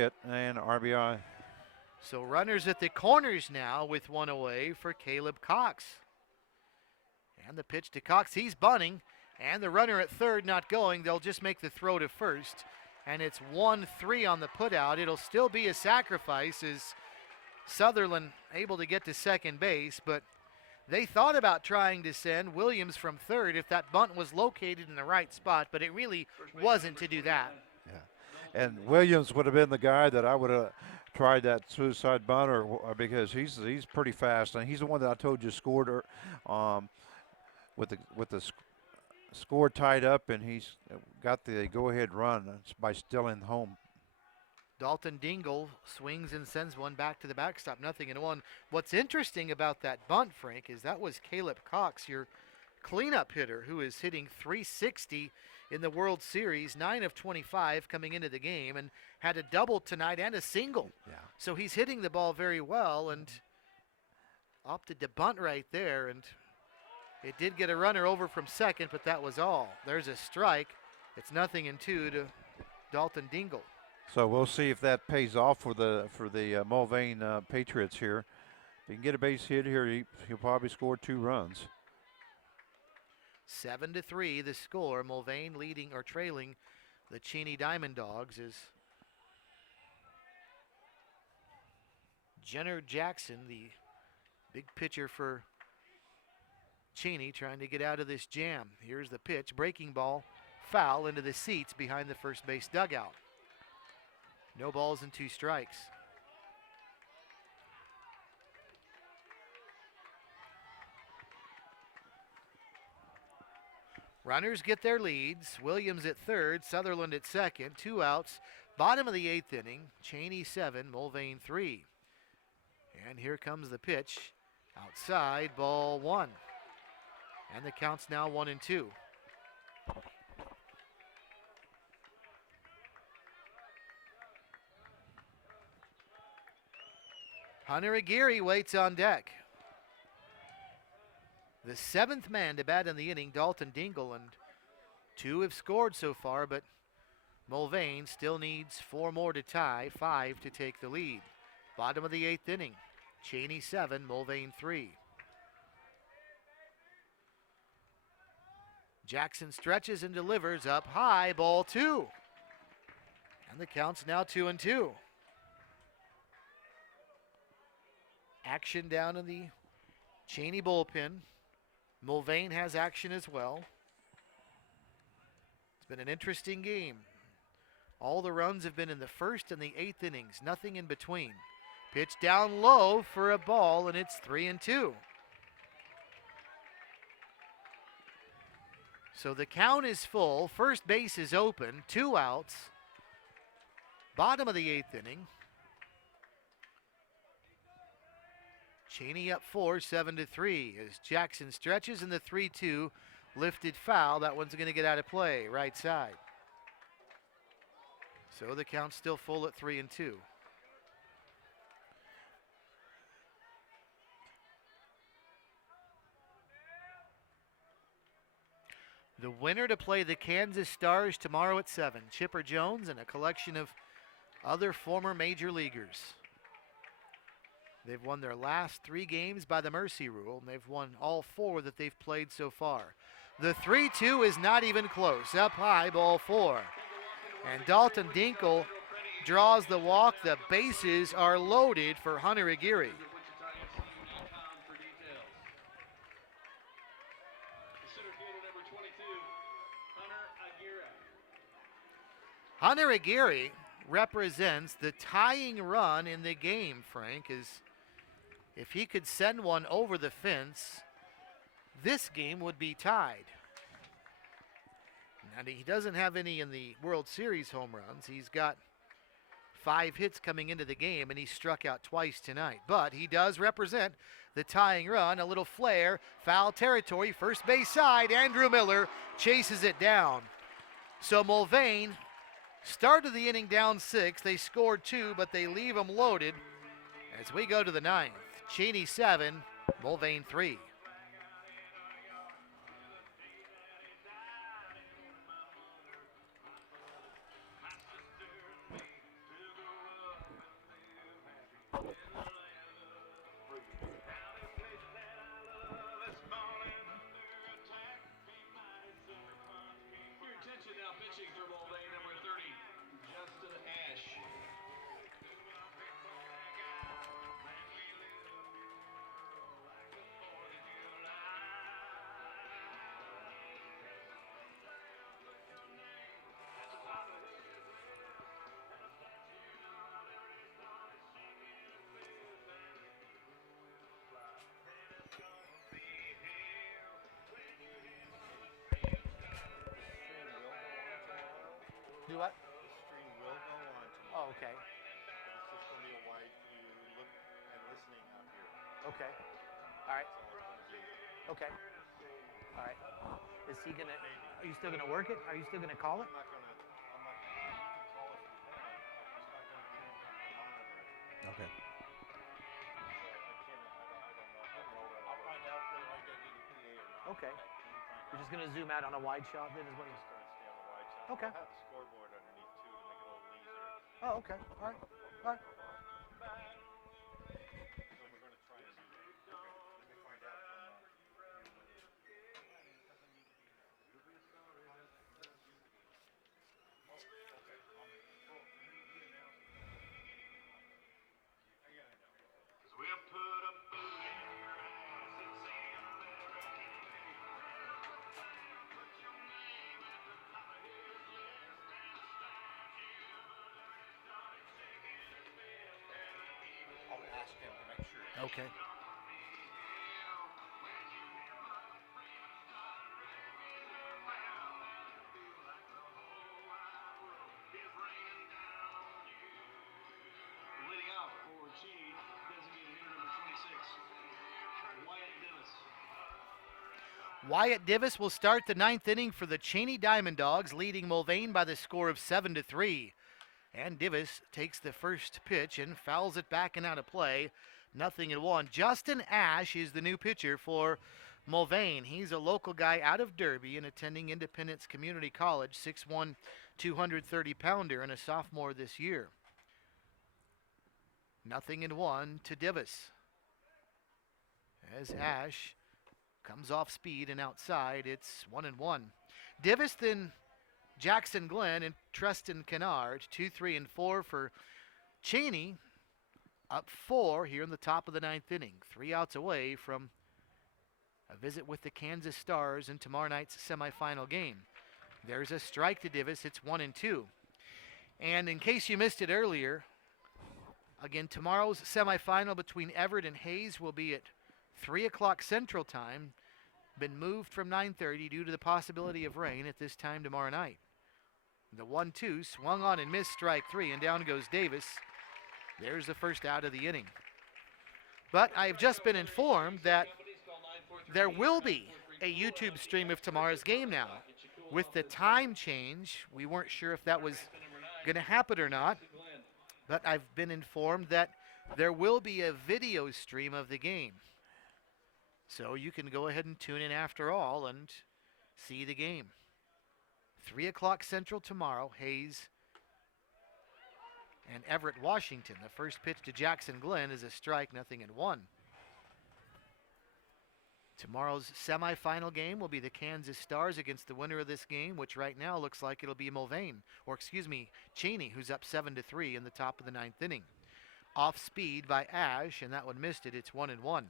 Hit and RBI. So runners at the corners now with one away for Caleb Cox. And the pitch to Cox, he's bunting, and the runner at third not going. They'll just make the throw to first, and it's 1-3 on the putout. It'll still be a sacrifice as Sutherland able to get to second base, but they thought about trying to send Williams from third if that bunt was located in the right spot, but it really wasn't to do that. Yeah, and Williams would have been the guy that I would have tried that suicide bunt, or because he's pretty fast, and he's the one that I told you scored with the score tied up, and he's got the go-ahead run by stealing home. Dalton Dingle swings and sends one back to the backstop, 0-1. What's interesting about that bunt, Frank, is that was Caleb Cox, your cleanup hitter, who is hitting .360 in the World Series, 9 of 25 coming into the game, and had a double tonight and a single. Yeah. So he's hitting the ball very well and opted to bunt right there, and it did get a runner over from second, but that was all. There's a strike. It's 0-2 to Dalton Dingle. So we'll see if that pays off for the Mulvane Patriots here. If he can get a base hit here, he'll probably score 2 runs. 7-3 the score. Mulvane leading or trailing the Cheney Diamond Dogs as Jenner Jackson, the big pitcher for Cheney, trying to get out of this jam. Here's the pitch, breaking ball, foul into the seats behind the first base dugout. No balls and 2 strikes. Runners get their leads. Williams at third, Sutherland at second, 2 outs. Bottom of the 8th inning, Cheney 7, Mulvane 3. And here comes the pitch. Outside, ball 1. And the count's now 1-2. Hunter Aguirre waits on deck. The 7th man to bat in the inning, Dalton Dingle, and 2 have scored so far, but Mulvane still needs 4 more to tie, 5 to take the lead. Bottom of the 8th inning, Cheney 7, Mulvane 3. Jackson stretches and delivers up high, ball 2. And the count's now 2-2. Action down in the Cheney bullpen. Mulvane has action as well. It's been an interesting game. All the runs have been in the 1st and the 8th innings, nothing in between. Pitch down low for a ball, and it's 3-2. So the count is full. First base is open, 2 outs. Bottom of the 8th inning. Cheney up 4, 7-3 as Jackson stretches in the 3-2 lifted foul. That one's going to get out of play, right side. So the count's still full at 3-2. The winner to play the Kansas Stars tomorrow at 7. Chipper Jones and a collection of other former major leaguers. They've won their last 3 games by the mercy rule, and they've won all 4 that they've played so far. The 3-2 is not even close. Up high, ball 4. And Dalton Dingle draws the walk. The bases are loaded for Hunter Aguirre. Hunter Aguirre represents the tying run in the game, Frank, is if he could send one over the fence, this game would be tied. And he doesn't have any in the World Series home runs. He's got 5 hits coming into the game, and he struck out twice tonight. But he does represent the tying run. A little flare, foul territory, first base side. Andrew Miller chases it down. So Mulvane started the inning down 6. They scored 2, but they leave them loaded as we go to the 9th. Cheney 7, Mulvane 3. Your attention now, pitching for Mulvane, number 30, Justin Ash. Do what? The stream will go on tomorrow. Oh, okay. It's just going to be a wide view look and listening out here. Okay. All right. That's all it's going to be. Okay. All right. Is he gonna? Are you still gonna work it? Are you still gonna call it? I'm not going to. You can call if you want. I'm just not going to be in here to monitor it. Okay. So I don't know. I'll find out whether I get any PA or not. Okay. You're just gonna zoom out on a wide shot then, is what you're. Just going to stay on the wide side. Okay. I'll have the scoreboard underneath too to make it a little easier. Oh, okay. All right. All right. So we're going to try and do that. Okay. Let me find out from. We'll put a boot in your ass and say American put your name at the top of his list and start you. Started shaking his fist and he was I'll ask him to make sure. Okay. leading off for Cheney, designated hitter number 26, Wyatt Davis. Wyatt Davis will start the ninth inning for the Cheney Diamond Dogs, leading Mulvane by the score of 7-3. And Davis takes the first pitch and fouls it back and out of play. 0-1. Justin Ash is the new pitcher for Mulvane. He's a local guy out of Derby and attending Independence Community College, 6'1", 230-pounder, and a sophomore this year. 0-1 to Davis. As Ash comes off speed and outside, it's 1-1. Davis, then Jackson Glenn and Treston Kennard, 2, 3, and 4 for Cheney. Up 4 here in the top of the ninth inning. 3 outs away from a visit with the Kansas Stars in tomorrow night's semifinal game. There's a strike to Davis. It's 1-2. And in case you missed it earlier, again, tomorrow's semifinal between Everett and Hayes will be at 3 o'clock Central Time. Been moved from 9:30 due to the possibility of rain at this time tomorrow night. The 1-2 swung on and missed, strike 3, and down goes Davis. There's the first out of the inning. But I've just been informed that there will be a YouTube stream of tomorrow's game now. With the time change, we weren't sure if that was going to happen or not. But I've been informed that there will be a video stream of the game. So you can go ahead and tune in after all and see the game. 3 o'clock Central tomorrow, Hayes and Everett, Washington. The first pitch to Jackson Glenn is a strike, 0-1. Tomorrow's semifinal game will be the Kansas Stars against the winner of this game, which right now looks like it'll be Mulvane, or excuse me, Cheney, who's up 7-3 in the top of the ninth inning. Off speed by Ash, and that one missed it. It's 1-1.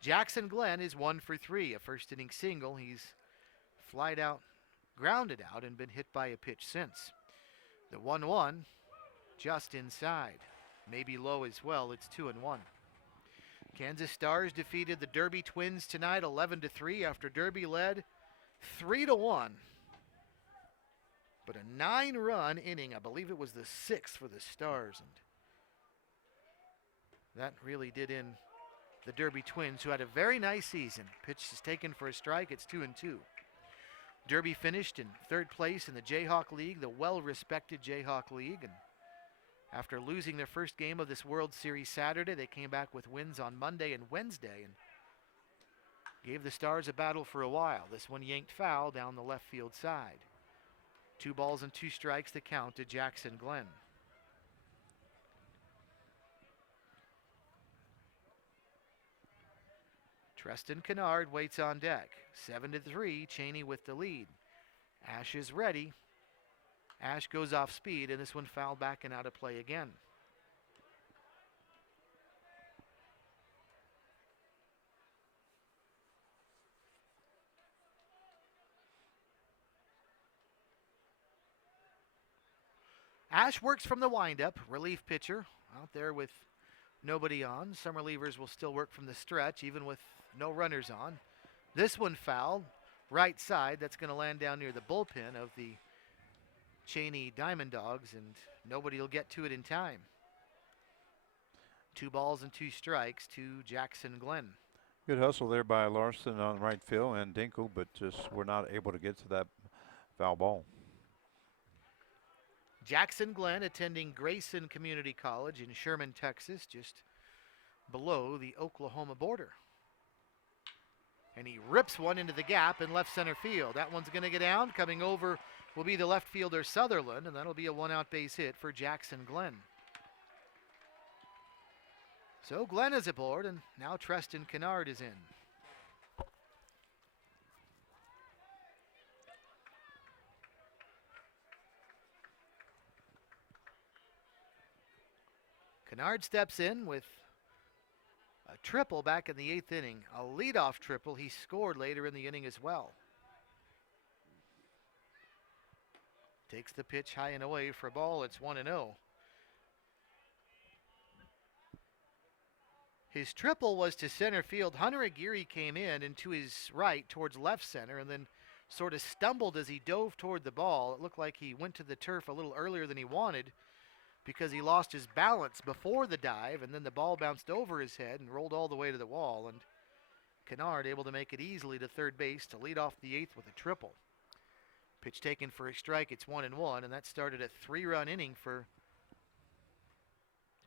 Jackson Glenn is 1 for 3, a first inning single. He's flied out, grounded out, and been hit by a pitch since. The 1-1 just inside, maybe low as well. It's 2-1. Kansas Stars defeated the Derby Twins tonight 11-3 after Derby led 3-1. But a 9-run inning, I believe it was the 6th for the Stars, and that really did in the Derby Twins, who had a very nice season. Pitch is taken for a strike. It's 2-2. Derby finished in 3rd place in the Jayhawk League, the well-respected Jayhawk League. And after losing their first game of this World Series Saturday, they came back with wins on Monday and Wednesday and gave the Stars a battle for a while. This one yanked foul down the left field side. 2 balls and 2 strikes to count to Jackson Glenn. Treston Kennard waits on deck. 7-3, Cheney with the lead. Ash is ready. Ash goes off speed, and this one fouled back and out of play again. Ash works from the windup, relief pitcher out there with nobody on. Some relievers will still work from the stretch, even with no runners on. This one fouled, right side. That's going to land down near the bullpen of the Cheney Diamond Dogs, and nobody will get to it in time. 2 balls and 2 strikes to Jackson Glenn. Good hustle there by Larson on right field and Dinkle, but just were not able to get to that foul ball. Jackson Glenn attending Grayson Community College in Sherman, Texas, just below the Oklahoma border. And he rips one into the gap in left center field. That one's going to get down. Coming over will be the left fielder Sutherland, and that'll be a 1-out base hit for Jackson Glenn. So Glenn is aboard, and now Treston Kennard is in. Kennard steps in with a triple back in the 8th inning. A leadoff triple. He scored later in the inning as well. Takes the pitch high and away for a ball. It's 1-0. His triple was to center field. Hunter Aguirre came in and to his right towards left center and then sort of stumbled as he dove toward the ball. It looked like he went to the turf a little earlier than he wanted, because he lost his balance before the dive, and then the ball bounced over his head and rolled all the way to the wall, and Kennard able to make it easily to third base to lead off the 8th with a triple. Pitch taken for a strike. It's 1-1, and that started a 3-run inning for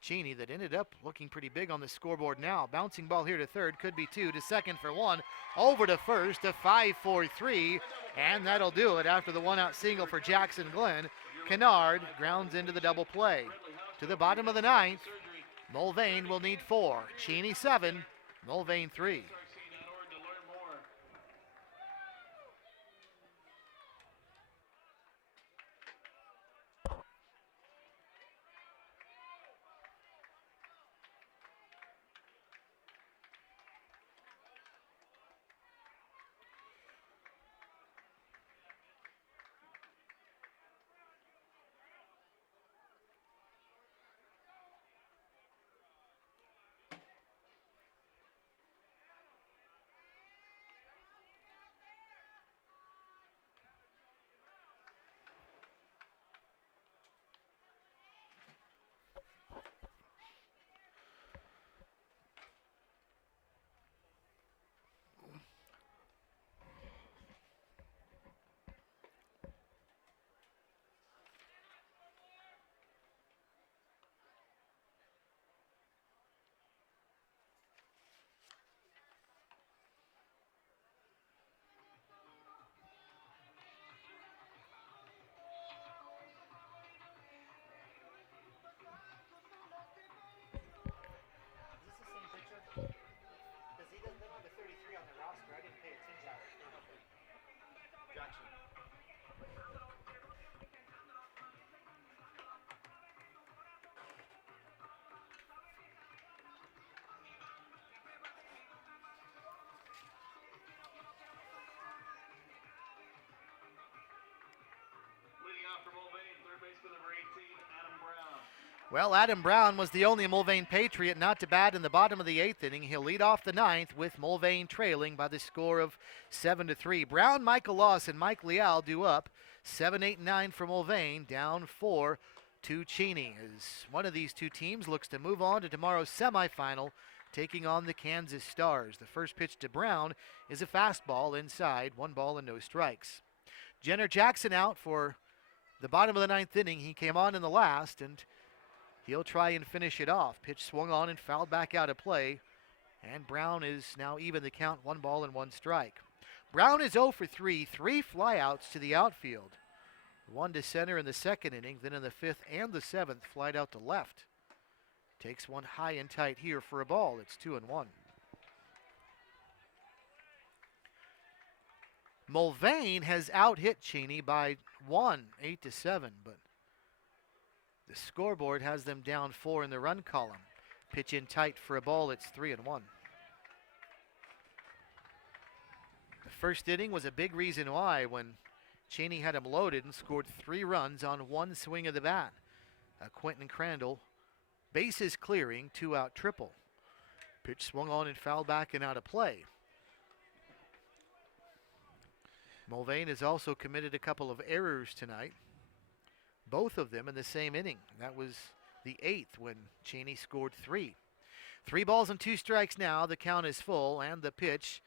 Cheney that ended up looking pretty big on the scoreboard now. Bouncing ball here to third, could be 2, to second for 1, over to first, a 5-4-3, and that'll do it after the 1-out single for Jackson Glenn. Kennard grounds into the double play. To the bottom of the 9th, Mulvane will need 4. Cheney 7, Mulvane 3. Well, Adam Brown was the only Mulvane Patriot not to bat in the bottom of the 8th inning. He'll lead off the 9th with Mulvane trailing by the score of 7-3. Brown, Michael Loss, and Mike Leal do up 7, 8, 9 for Mulvane, down 4 to Cheney, as one of these two teams looks to move on to tomorrow's semifinal, taking on the Kansas Stars. The first pitch to Brown is a fastball inside, 1 ball and no strikes. Jenner Jackson out for the bottom of the 9th inning. He came on in the last, and he'll try and finish it off. Pitch swung on and fouled back out of play. And Brown is now even the count, 1 ball and 1 strike. Brown is 0 for 3, 3 flyouts to the outfield. 1 to center in the 2nd inning, then in the 5th and the 7th, flied out to left. Takes one high and tight here for a ball. It's 2-1. Mulvane has out-hit Cheney by 1, 8-7, but the scoreboard has them down 4 in the run column. Pitch in tight for a ball, it's 3-1. The first inning was a big reason why when Cheney had him loaded and scored 3 runs on 1 swing of the bat. A Quentin Crandall bases clearing, 2-out triple. Pitch swung on and fouled back and out of play. Mulvane has also committed a couple of errors tonight, both of them in the same inning. That was the 8th when Cheney scored 3. 3 balls and 2 strikes now. The count is full and the pitch.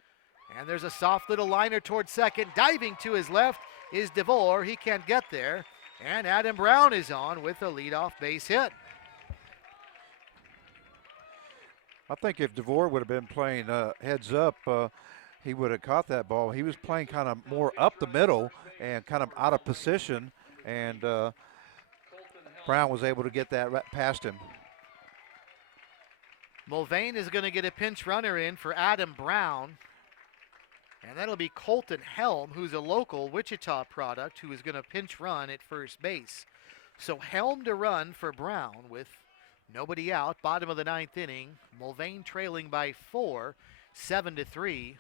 And there's a soft little liner towards second. Diving to his left is DeVore. He can't get there. And Adam Brown is on with a leadoff base hit. I think if DeVore would have been playing heads up, he would have caught that ball. He was playing kind of more up the middle and kind of out of position, and Brown was able to get that right past him. Mulvane is going to get a pinch runner in for Adam Brown, and that'll be Colton Helm, who's a local Wichita product, who is going to pinch run at first base. So Helm to run for Brown with nobody out, bottom of the 9th inning. Mulvane trailing by 4, 7-3.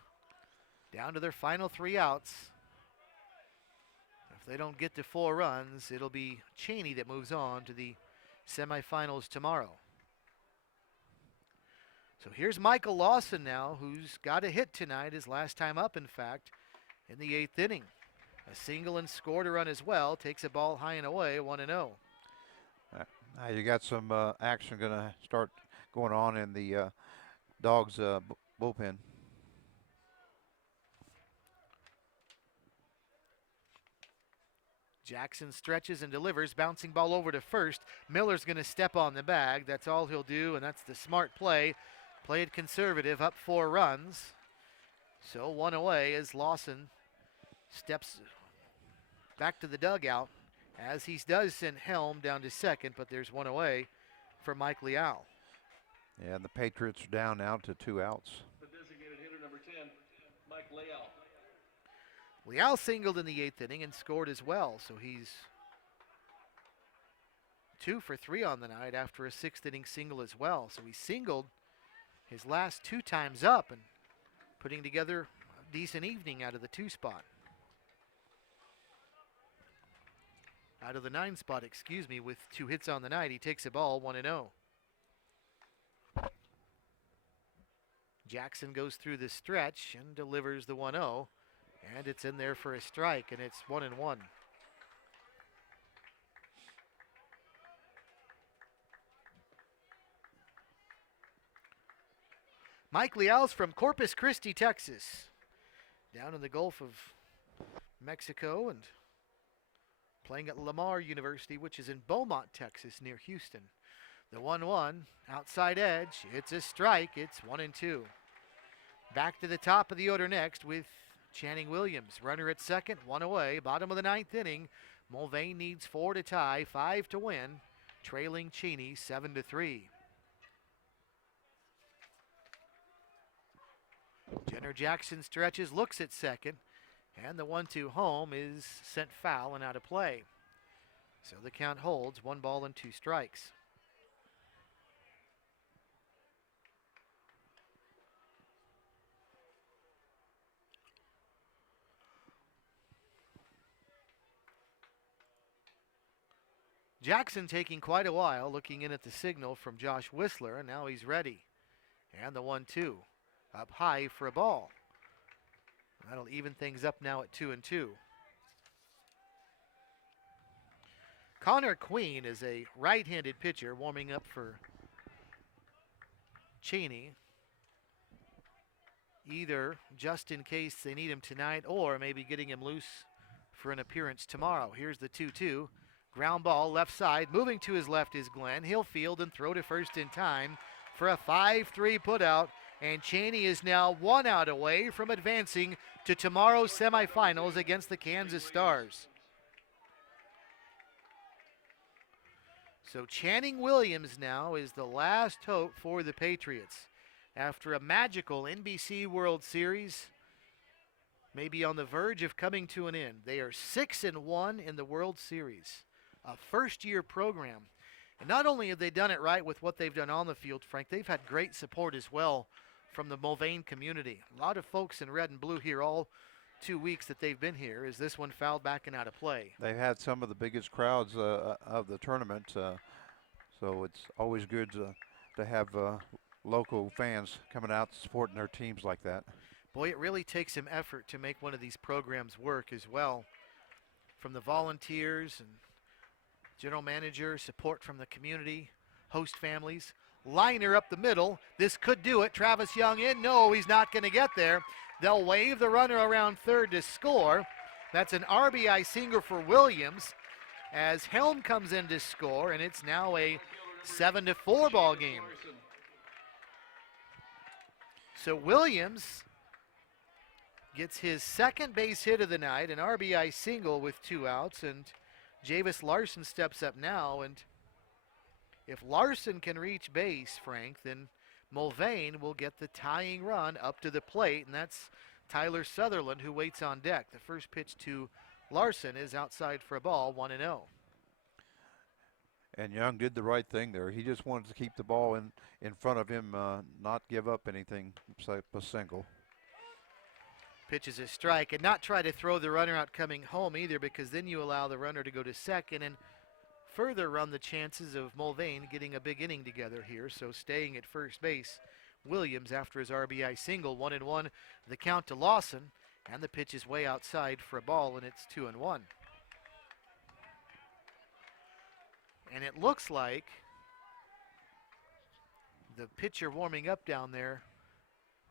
Down to their final 3 outs. If they don't get to 4 runs, it'll be Cheney that moves on to the semifinals tomorrow. So here's Michael Lawson now, who's got a hit tonight, his last time up, in fact, in the 8th inning. A single and scored a run as well. Takes a ball high and away, 1-0. Now you got some action going to start going on in the Dawgs bullpen. Jackson stretches and delivers, bouncing ball over to first. Miller's going to step on the bag. That's all he'll do, and that's the smart play. Played conservative, up 4 runs. So 1 away as Lawson steps back to the dugout, as he does send Helm down to second, but there's 1 away for Mike Leal. Yeah, and the Patriots are down now to 2 outs. The designated hitter, number 10, Mike Leal. Leal singled in the 8th inning and scored as well, so he's 2 for 3 on the night after a 6th inning single as well. So he singled his last 2 times up and putting together a decent evening out of the 2 spot. Out of the 9 spot, excuse me, with 2 hits on the night. He takes a ball, 1-0. Jackson goes through the stretch and delivers the 1-0. And it's in there for a strike, and it's 1-1. Mike Leal's from Corpus Christi, Texas, down in the Gulf of Mexico, and playing at Lamar University, which is in Beaumont, Texas, near Houston. The 1-1, outside edge, it's a strike, it's 1-2. Back to the top of the order next with Channing Williams, runner at second, 1 away, bottom of the 9th inning. Mulvane needs 4 to tie, 5 to win, trailing Cheney 7-3. Jenner Jackson stretches, looks at second, and the 1-2 home is sent foul and out of play. So the count holds, 1 ball and 2 strikes. Jackson taking quite a while, looking in at the signal from Josh Whistler, and now he's ready. And the 1-2, up high for a ball. That'll even things up now at 2-2. Connor Queen is a right-handed pitcher warming up for Cheney, either just in case they need him tonight or maybe getting him loose for an appearance tomorrow. Here's the 2-2. Ground ball left side. Moving to his left is Glenn. He'll field and throw to first in time for a 5-3 putout. And Cheney is now 1 out away from advancing to tomorrow's semifinals against the Kansas Stars. So Channing Williams now is the last hope for the Patriots. After a magical NBC World Series, may be on the verge of coming to an end. They are 6-1 in the World Series, a first-year program. And not only have they done it right with what they've done on the field, Frank, they've had great support as well from the Mulvane community. A lot of folks in red and blue here all 2 weeks that they've been here, as this one fouled back and out of play. They've had some of the biggest crowds of the tournament, so it's always good to have local fans coming out supporting their teams like that. Boy, it really takes some effort to make one of these programs work as well. From the volunteers and general manager, support from the community, host families. Liner up the middle. This could do it. Travis Young in. No, he's not going to get there. They'll wave the runner around third to score. That's an RBI single for Williams as Helm comes in to score, and it's now a 7-4 ball game. So Williams gets his second base hit of the night, an RBI single with 2 outs, and Javis Larson steps up now, and if Larson can reach base, Frank, then Mulvane will get the tying run up to the plate, and that's Tyler Sutherland who waits on deck. The first pitch to Larson is outside for a ball, 1-0. And Young did the right thing there. He just wanted to keep the ball in front of him, not give up anything except a single. Pitches a strike, and not try to throw the runner out coming home either, because then you allow the runner to go to second and further run the chances of Mulvane getting a big inning together here. So staying at first base, Williams after his RBI single, 1-1. The count to Lawson, and the pitch is way outside for a ball, and it's 2-1. And it looks like the pitcher warming up down there,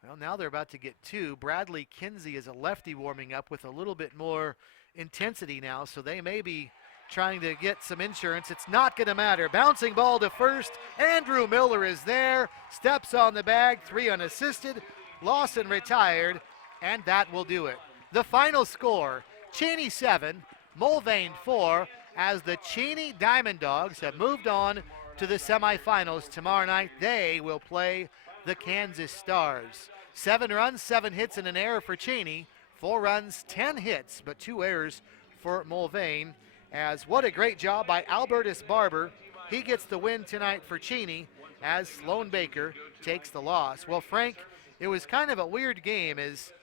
well, now they're about to get 2. Bradley Kinsey is a lefty warming up with a little bit more intensity now, so they may be trying to get some insurance. It's not going to matter. Bouncing ball to first. Andrew Miller is there. Steps on the bag. 3 unassisted. Lawson retired, and that will do it. The final score, Cheney 7, Mulvane 4, as the Cheney Diamond Dogs have moved on to the semifinals. Tomorrow night, they will play the Kansas Stars. 7 runs, 7 hits, and an error for Cheney. 4 runs, 10 hits, but 2 errors for Mulvane. As what a great job by Albertus Barber. He gets the win tonight for Cheney as Sloan Baker takes the loss. Well, Frank, it was kind of a weird game as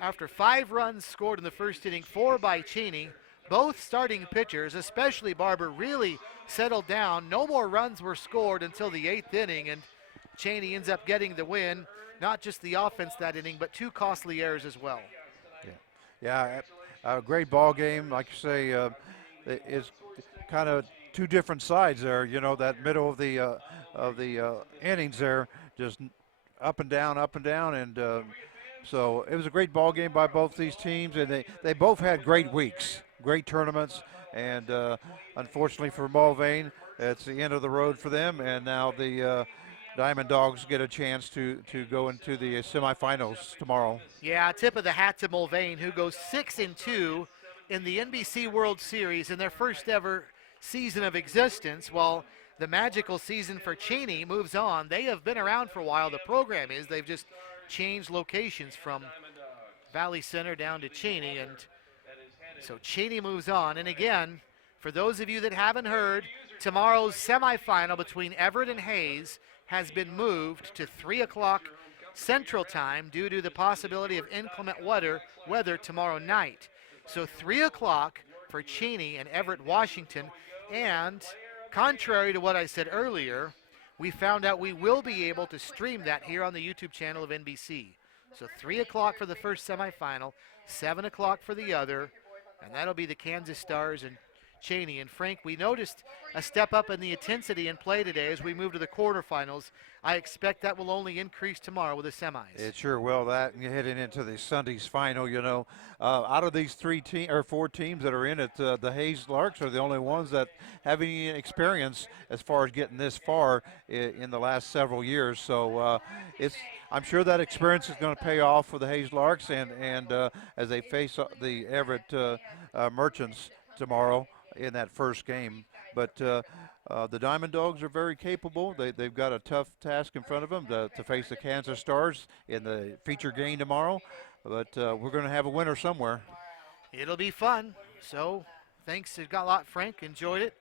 after 5 runs scored in the first inning, 4 by Cheney, both starting pitchers, especially Barber, really settled down. No more runs were scored until the 8th inning, and Cheney ends up getting the win. Not just the offense that inning, but 2 costly errors as well. Yeah, a great ball game. Like you say, it's kind of 2 different sides there. You know, that middle of the innings there, just up and down, and so it was a great ball game by both these teams, and they both had great weeks, great tournaments, and unfortunately for Mulvane, it's the end of the road for them, and now the Diamond Dogs get a chance to go into the semifinals tomorrow. Yeah, tip of the hat to Mulvane, who goes 6-2 in the NBC World Series in their first ever season of existence, while the magical season for Cheney moves on. They have been around for a while. The program is. They've just changed locations from Valley Center down to Cheney, and so Cheney moves on. And again, for those of you that haven't heard, tomorrow's semifinal between Everett and Hayes has been moved to 3 o'clock Central Time due to the possibility of inclement weather tomorrow night. So 3 o'clock for Cheney and Everett, Washington. And contrary to what I said earlier, we found out we will be able to stream that here on the YouTube channel of NBC. So 3 o'clock for the first semifinal, 7 o'clock for the other, and that'll be the Kansas Stars and Cheney. And Frank, we noticed a step up in the intensity in play today as we move to the quarterfinals. I expect that will only increase tomorrow with the semis. It sure will. That and heading into the Sunday's final, you know, out of these 4 teams that are in it, the Hayes Larks are the only ones that have any experience as far as getting this far in the last several years. So I'm sure that experience is going to pay off for the Hayes Larks, and as they face the Everett Merchants tomorrow in that first game. But the Diamond Dogs are very capable. They've got a tough task in front of them to face the Kansas Stars in the feature game tomorrow. But we're going to have a winner somewhere. It'll be fun. So thanks a lot, Frank. Enjoyed it.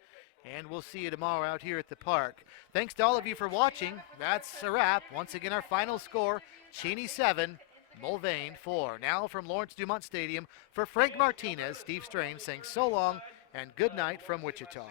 And we'll see you tomorrow out here at the park. Thanks to all of you for watching. That's a wrap. Once again, our final score, Cheney 7, Mulvane 4. Now from Lawrence Dumont Stadium, for Frank Martinez, Steve Strain saying so long and good night from Wichita.